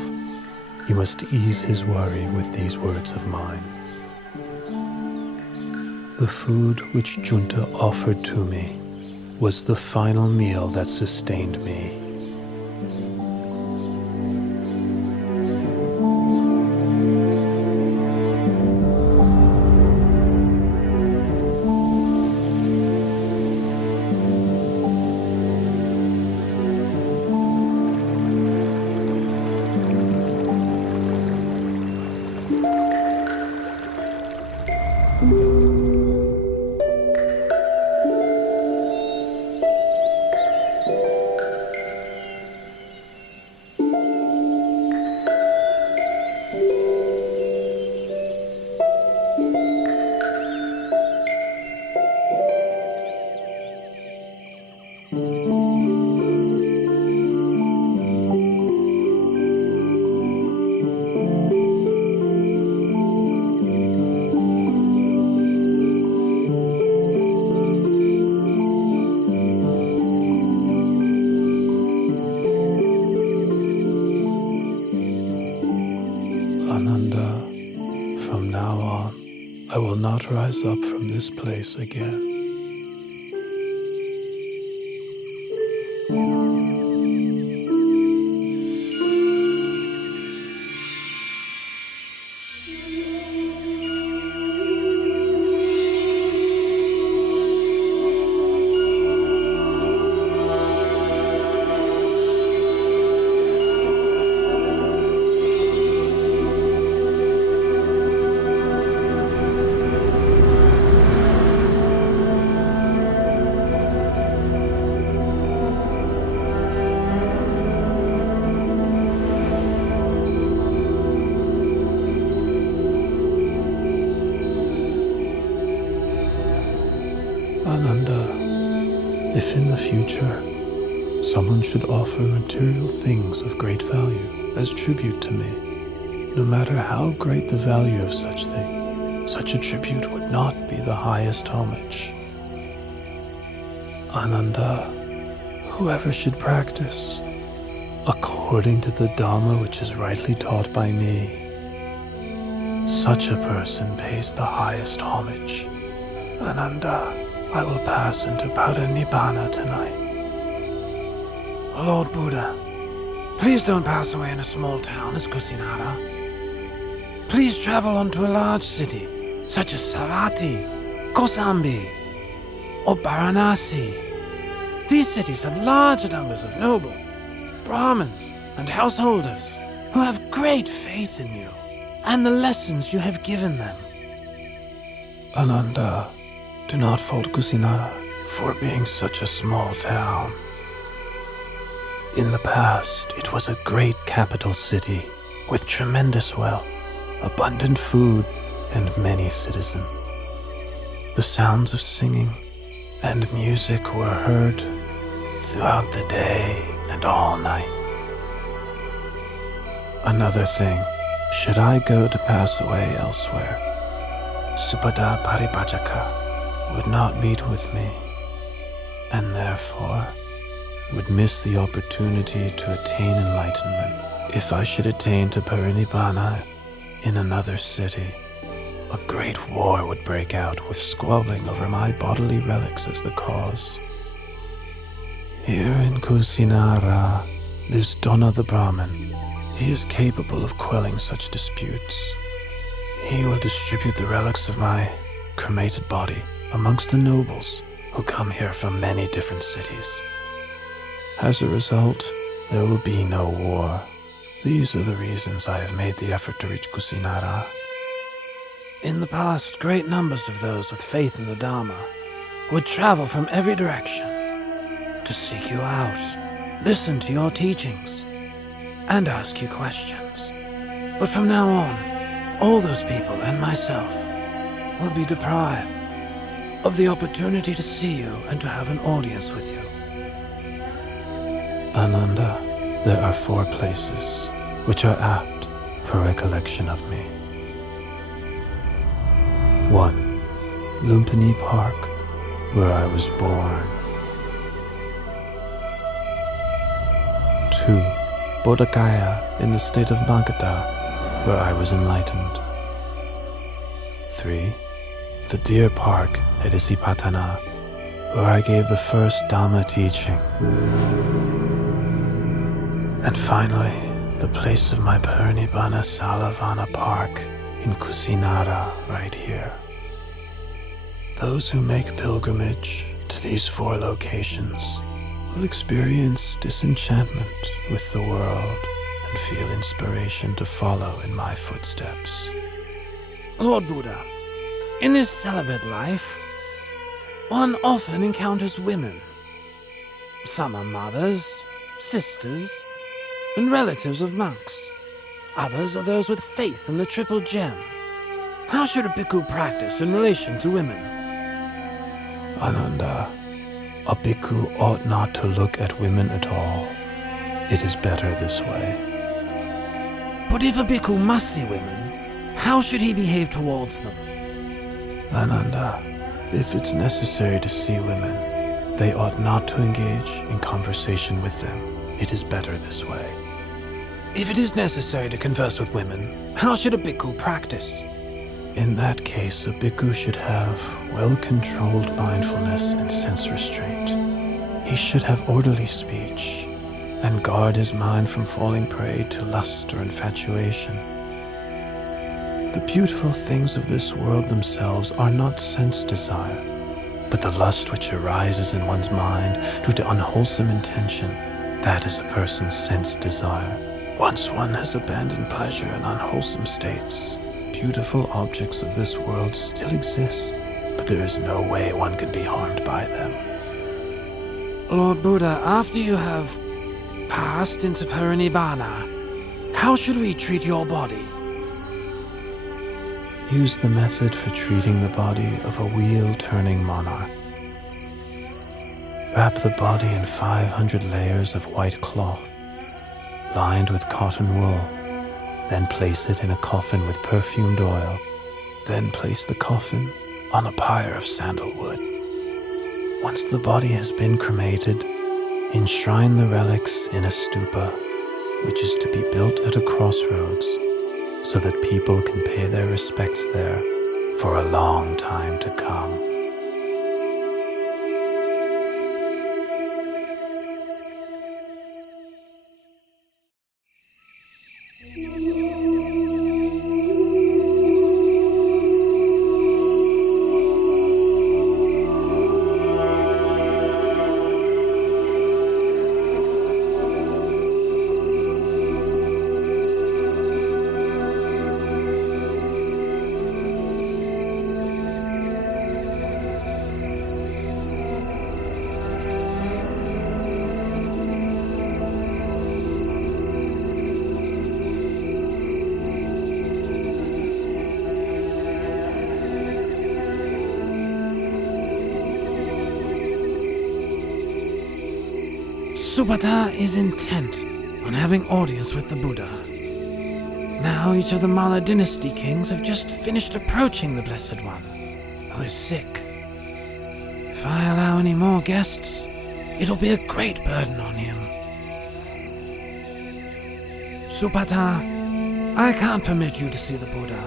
you must ease his worry with these words of mine. The food which Junta offered to me was the final meal that sustained me. I will not rise up from this place again. If in the future someone should offer material things of great value as tribute to me, no matter how great the value of such thing, such a tribute would not be the highest homage. Ananda, whoever should practice according to the Dhamma which is rightly taught by me, such a person pays the highest homage. Ananda, I will pass into Parinibbana tonight. Lord Buddha, please don't pass away in a small town as Kusinara. Please travel on to a large city, such as Savatthi, Kosambi, or Varanasi. These cities have large numbers of noble, Brahmins, and householders who have great faith in you and the lessons you have given them. Ananda, do not fault Kusinara for being such a small town. In the past, it was a great capital city with tremendous wealth, abundant food, and many citizens. The sounds of singing and music were heard throughout the day and all night. Another thing, should I go to pass away elsewhere, Supada Paripajaka would not meet with me, and therefore would miss the opportunity to attain enlightenment. If I should attain to Parinibbana in another city, a great war would break out with squabbling over my bodily relics as the cause. Here in Kusinara lives Dona the Brahmin. He is capable of quelling such disputes. He will distribute the relics of my cremated body amongst the nobles who come here from many different cities. As a result, there will be no war. These are the reasons I have made the effort to reach Kusinara. In the past, great numbers of those with faith in the Dharma would travel from every direction to seek you out. listen to your teachings, and ask you questions. But from now on, all those people and myself will be deprived of the opportunity to see you and to have an audience with you. Ananda, there are 4 places which are apt for recollection of me. 1. Lumpini Park, where I was born. 2. Bodh Gaya in the state of Magadha, where I was enlightened. 3. The Deer Park at Isipatana, where I gave the first Dhamma teaching. And finally, the place of my Parinibbana Salavana Park in Kusinara, right here. Those who make pilgrimage to these 4 locations will experience disenchantment with the world and feel inspiration to follow in my footsteps. Lord Buddha, in this celibate life, one often encounters women. Some are mothers, sisters, and relatives of monks. Others are those with faith in the Triple Gem. How should a bhikkhu practice in relation to women? Ananda, a bhikkhu ought not to look at women at all. It is better this way. But if a bhikkhu must see women, how should he behave towards them? Ananda, if it's necessary to see women, they ought not to engage in conversation with them. It is better this way. If it is necessary to converse with women, how should a bhikkhu practice? In that case, a bhikkhu should have well-controlled mindfulness and sense restraint. He should have orderly speech and guard his mind from falling prey to lust or infatuation. The beautiful things of this world themselves are not sense desire, but the lust which arises in one's mind due to unwholesome intention. That is a person's sense desire. Once one has abandoned pleasure in unwholesome states, beautiful objects of this world still exist, but there is no way one can be harmed by them. Lord Buddha, after you have passed into Parinibbana, how should we treat your body? Use the method for treating the body of a wheel-turning monarch. Wrap the body in 500 layers of white cloth, lined with cotton wool. Then place it in a coffin with perfumed oil. Then place the coffin on a pyre of sandalwood. Once the body has been cremated, enshrine the relics in a stupa, which is to be built at a crossroads, so that people can pay their respects there for a long time to come. Supata is intent on having audience with the Buddha. Now each of the Mala dynasty kings have just finished approaching the Blessed One, who is sick. If I allow any more guests, it'll be a great burden on him. Supata, I can't permit you to see the Buddha.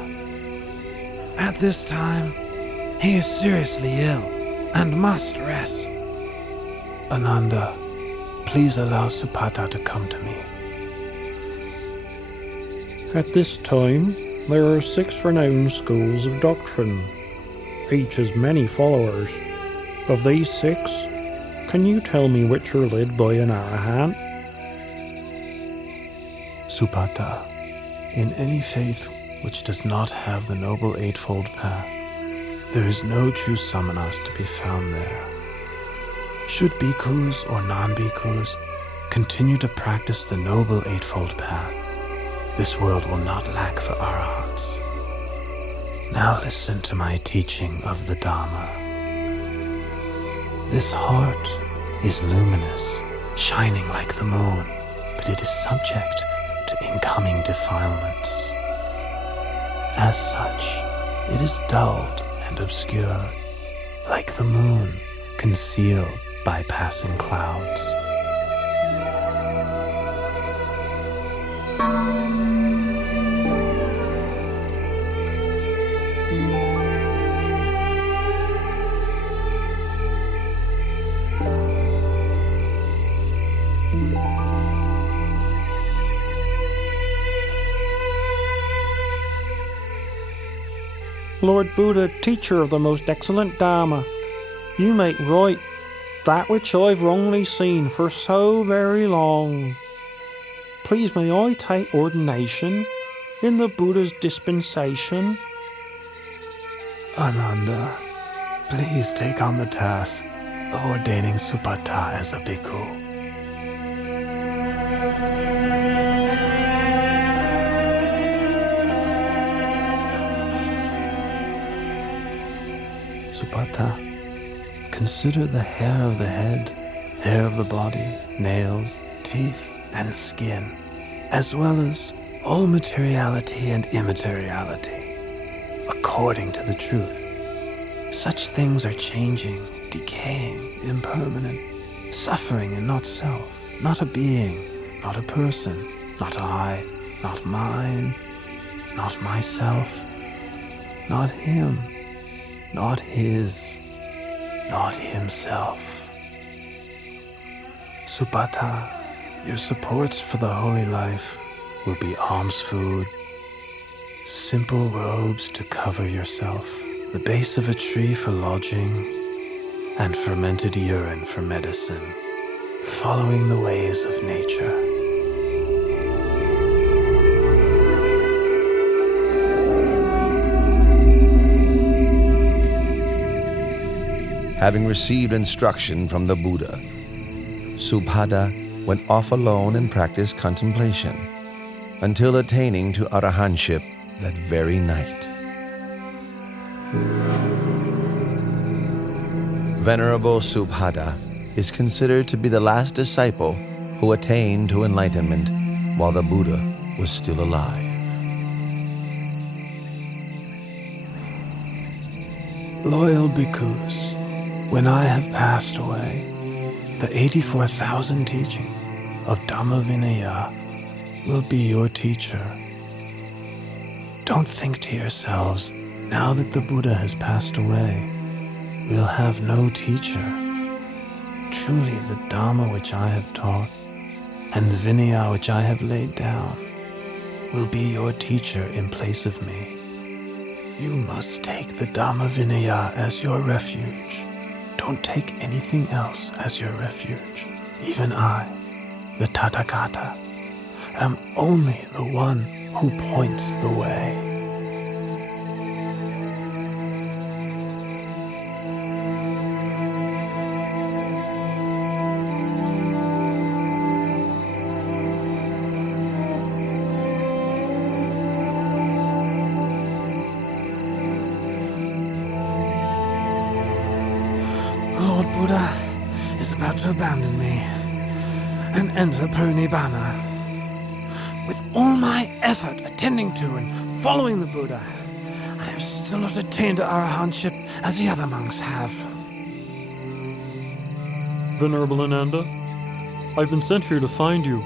At this time, he is seriously ill and must rest. Ananda, please allow Supata to come to me. At this time, there are 6 renowned schools of doctrine. Each has many followers. Of these 6, can you tell me which are led by an Arahant? Supata, in any faith which does not have the Noble Eightfold Path, there is no true samanas to be found there. Should bhikkhus or non-bhikkhus Continue to practice the Noble Eightfold Path. This world will not lack for arahants. Now listen to my teaching of the Dharma. This heart is luminous, shining like the moon, but it is subject to incoming defilements. As such, it is dulled and obscured, like the moon concealed by passing clouds. Lord Buddha, teacher of the most excellent Dharma, you make right that which I've wrongly seen for so very long. Please may I take ordination in the Buddha's dispensation? Ananda, please take on the task of ordaining Supata as a bhikkhu. Supata, consider the hair of the head, hair of the body, nails, teeth, and skin, as well as all materiality and immateriality, according to the truth. Such things are changing, decaying, impermanent, suffering and not self, not a being, not a person, not I, not mine, not myself, not him, not his, not himself. Supata, your supports for the holy life will be alms food, simple robes to cover yourself, the base of a tree for lodging, and fermented urine for medicine, following the ways of nature. Having received instruction from the Buddha, Subhada went off alone and practiced contemplation until attaining to arahantship that very night. Venerable Subhada is considered to be the last disciple who attained to enlightenment while the Buddha was still alive. Loyal bhikkhus, when I have passed away, the 84,000 teaching of Dhamma Vinaya will be your teacher. Don't think to yourselves, now that the Buddha has passed away, we'll have no teacher. Truly the Dhamma which I have taught and the Vinaya which I have laid down will be your teacher in place of me. You must take the Dhamma Vinaya as your refuge. Don't take anything else as your refuge. Even I, the Tathagata, am only the one who points the way. Lord Buddha is about to abandon me and enter Parinibbana. With all my effort attending to and following the Buddha, I have still not attained to arahantship as the other monks have. Venerable Ananda, I've been sent here to find you.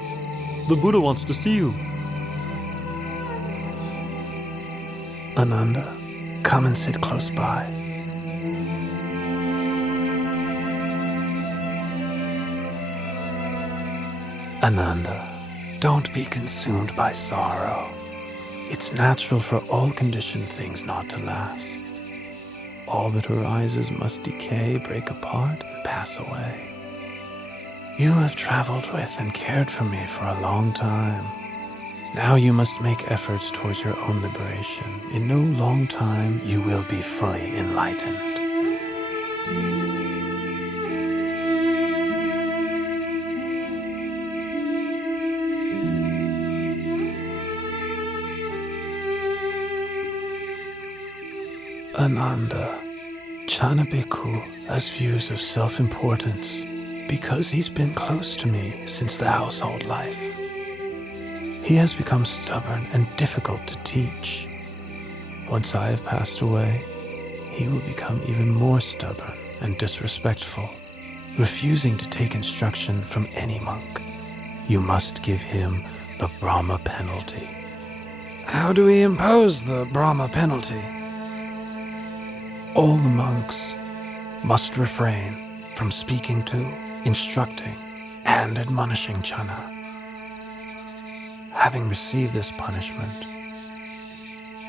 The Buddha wants to see you. Ananda, come and sit close by. Ananda, don't be consumed by sorrow. It's natural for all conditioned things not to last. All that arises must decay, break apart, and pass away. You have traveled with and cared for me for a long time. Now you must make efforts towards your own liberation. In no long time, you will be fully enlightened. Ananda, Chanabiku has views of self-importance because he's been close to me since the household life. He has become stubborn and difficult to teach. Once I have passed away, he will become even more stubborn and disrespectful, refusing to take instruction from any monk. You must give him the Brahma penalty. How do we impose the Brahma penalty? All the monks must refrain from speaking to, instructing, and admonishing Chana. Having received this punishment,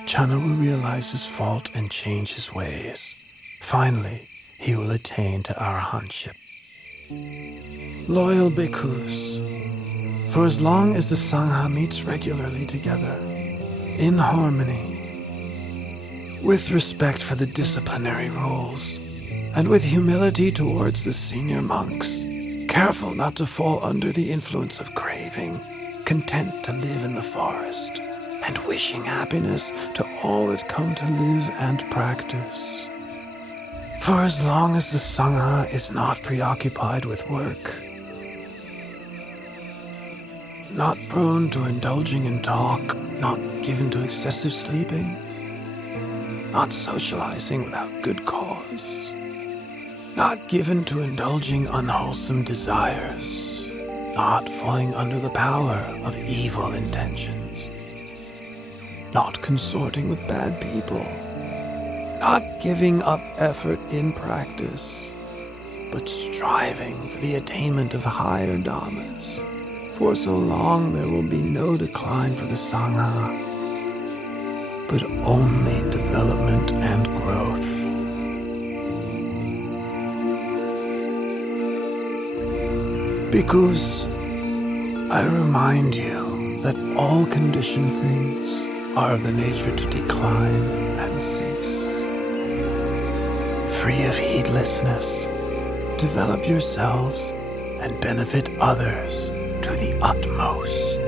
Chana will realize his fault and change his ways. Finally, he will attain to arahantship. Loyal bhikkhus, for as long as the Sangha meets regularly together, in harmony, with respect for the disciplinary rules, and with humility towards the senior monks, careful not to fall under the influence of craving, content to live in the forest, and wishing happiness to all that come to live and practice. For as long as the Sangha is not preoccupied with work, not prone to indulging in talk, not given to excessive sleeping, not socializing without good cause, not given to indulging unwholesome desires, not falling under the power of evil intentions, not consorting with bad people, not giving up effort in practice, but striving for the attainment of higher dhammas. For so long there will be no decline for the Sangha, but only development and growth. Bhikkhus, I remind you that all conditioned things are of the nature to decline and cease. Free of heedlessness, develop yourselves and benefit others to the utmost.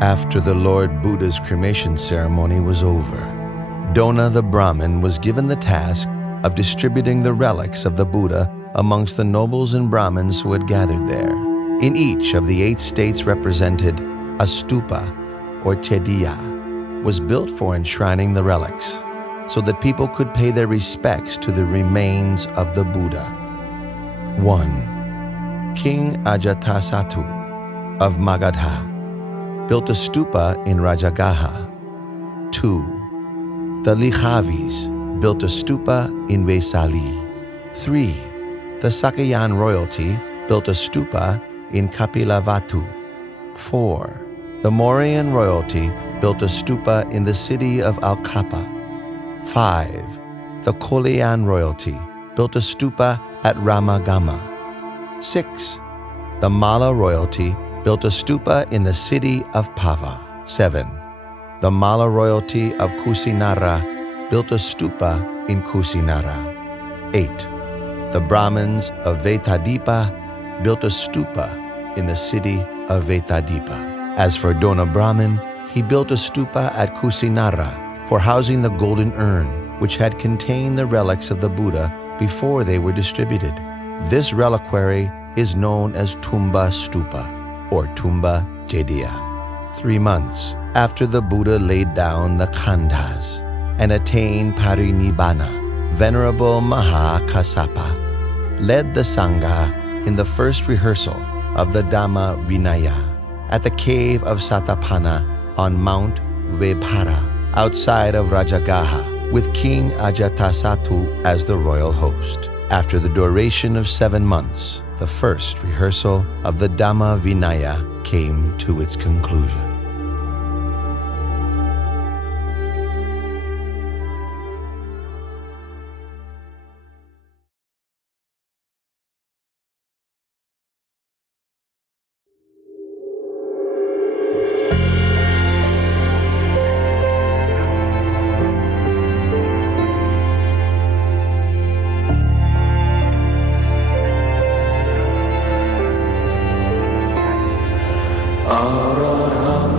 After the Lord Buddha's cremation ceremony was over, Dona the Brahmin was given the task of distributing the relics of the Buddha amongst the nobles and Brahmins who had gathered there. In each of the 8 states represented, a stupa, or chediya, was built for enshrining the relics, so that people could pay their respects to the remains of the Buddha. 1. King Ajatasattu of Magadha built a stupa in Rajagaha. 2. The Likhavis built a stupa in Vesali. 3. The Sakayan royalty built a stupa in Kapilavatu. 4. The Mauryan royalty built a stupa in the city of Al-Kapa. 5. The Kolean royalty built a stupa at Ramagama. 6. The Mala royalty built a stupa in the city of Pava. 7. The Mala royalty of Kusinara built a stupa in Kusinara. 8. The Brahmins of Vetadipa built a stupa in the city of Vetadipa. As for Dona Brahmin, he built a stupa at Kusinara for housing the golden urn, which had contained the relics of the Buddha before they were distributed. This reliquary is known as Tumba Stupa or Tumba Jediya. 3 months after the Buddha laid down the khandhas and attained parinibbana, Venerable Maha Kassapa led the Sangha in the first rehearsal of the Dhamma Vinaya at the cave of Satapana on Mount Vebhara outside of Rajagaha, with King Ajatasattu as the royal host. After the duration of 7 months, the first rehearsal of the Dhamma Vinaya came to its conclusion. Araham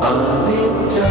Anicca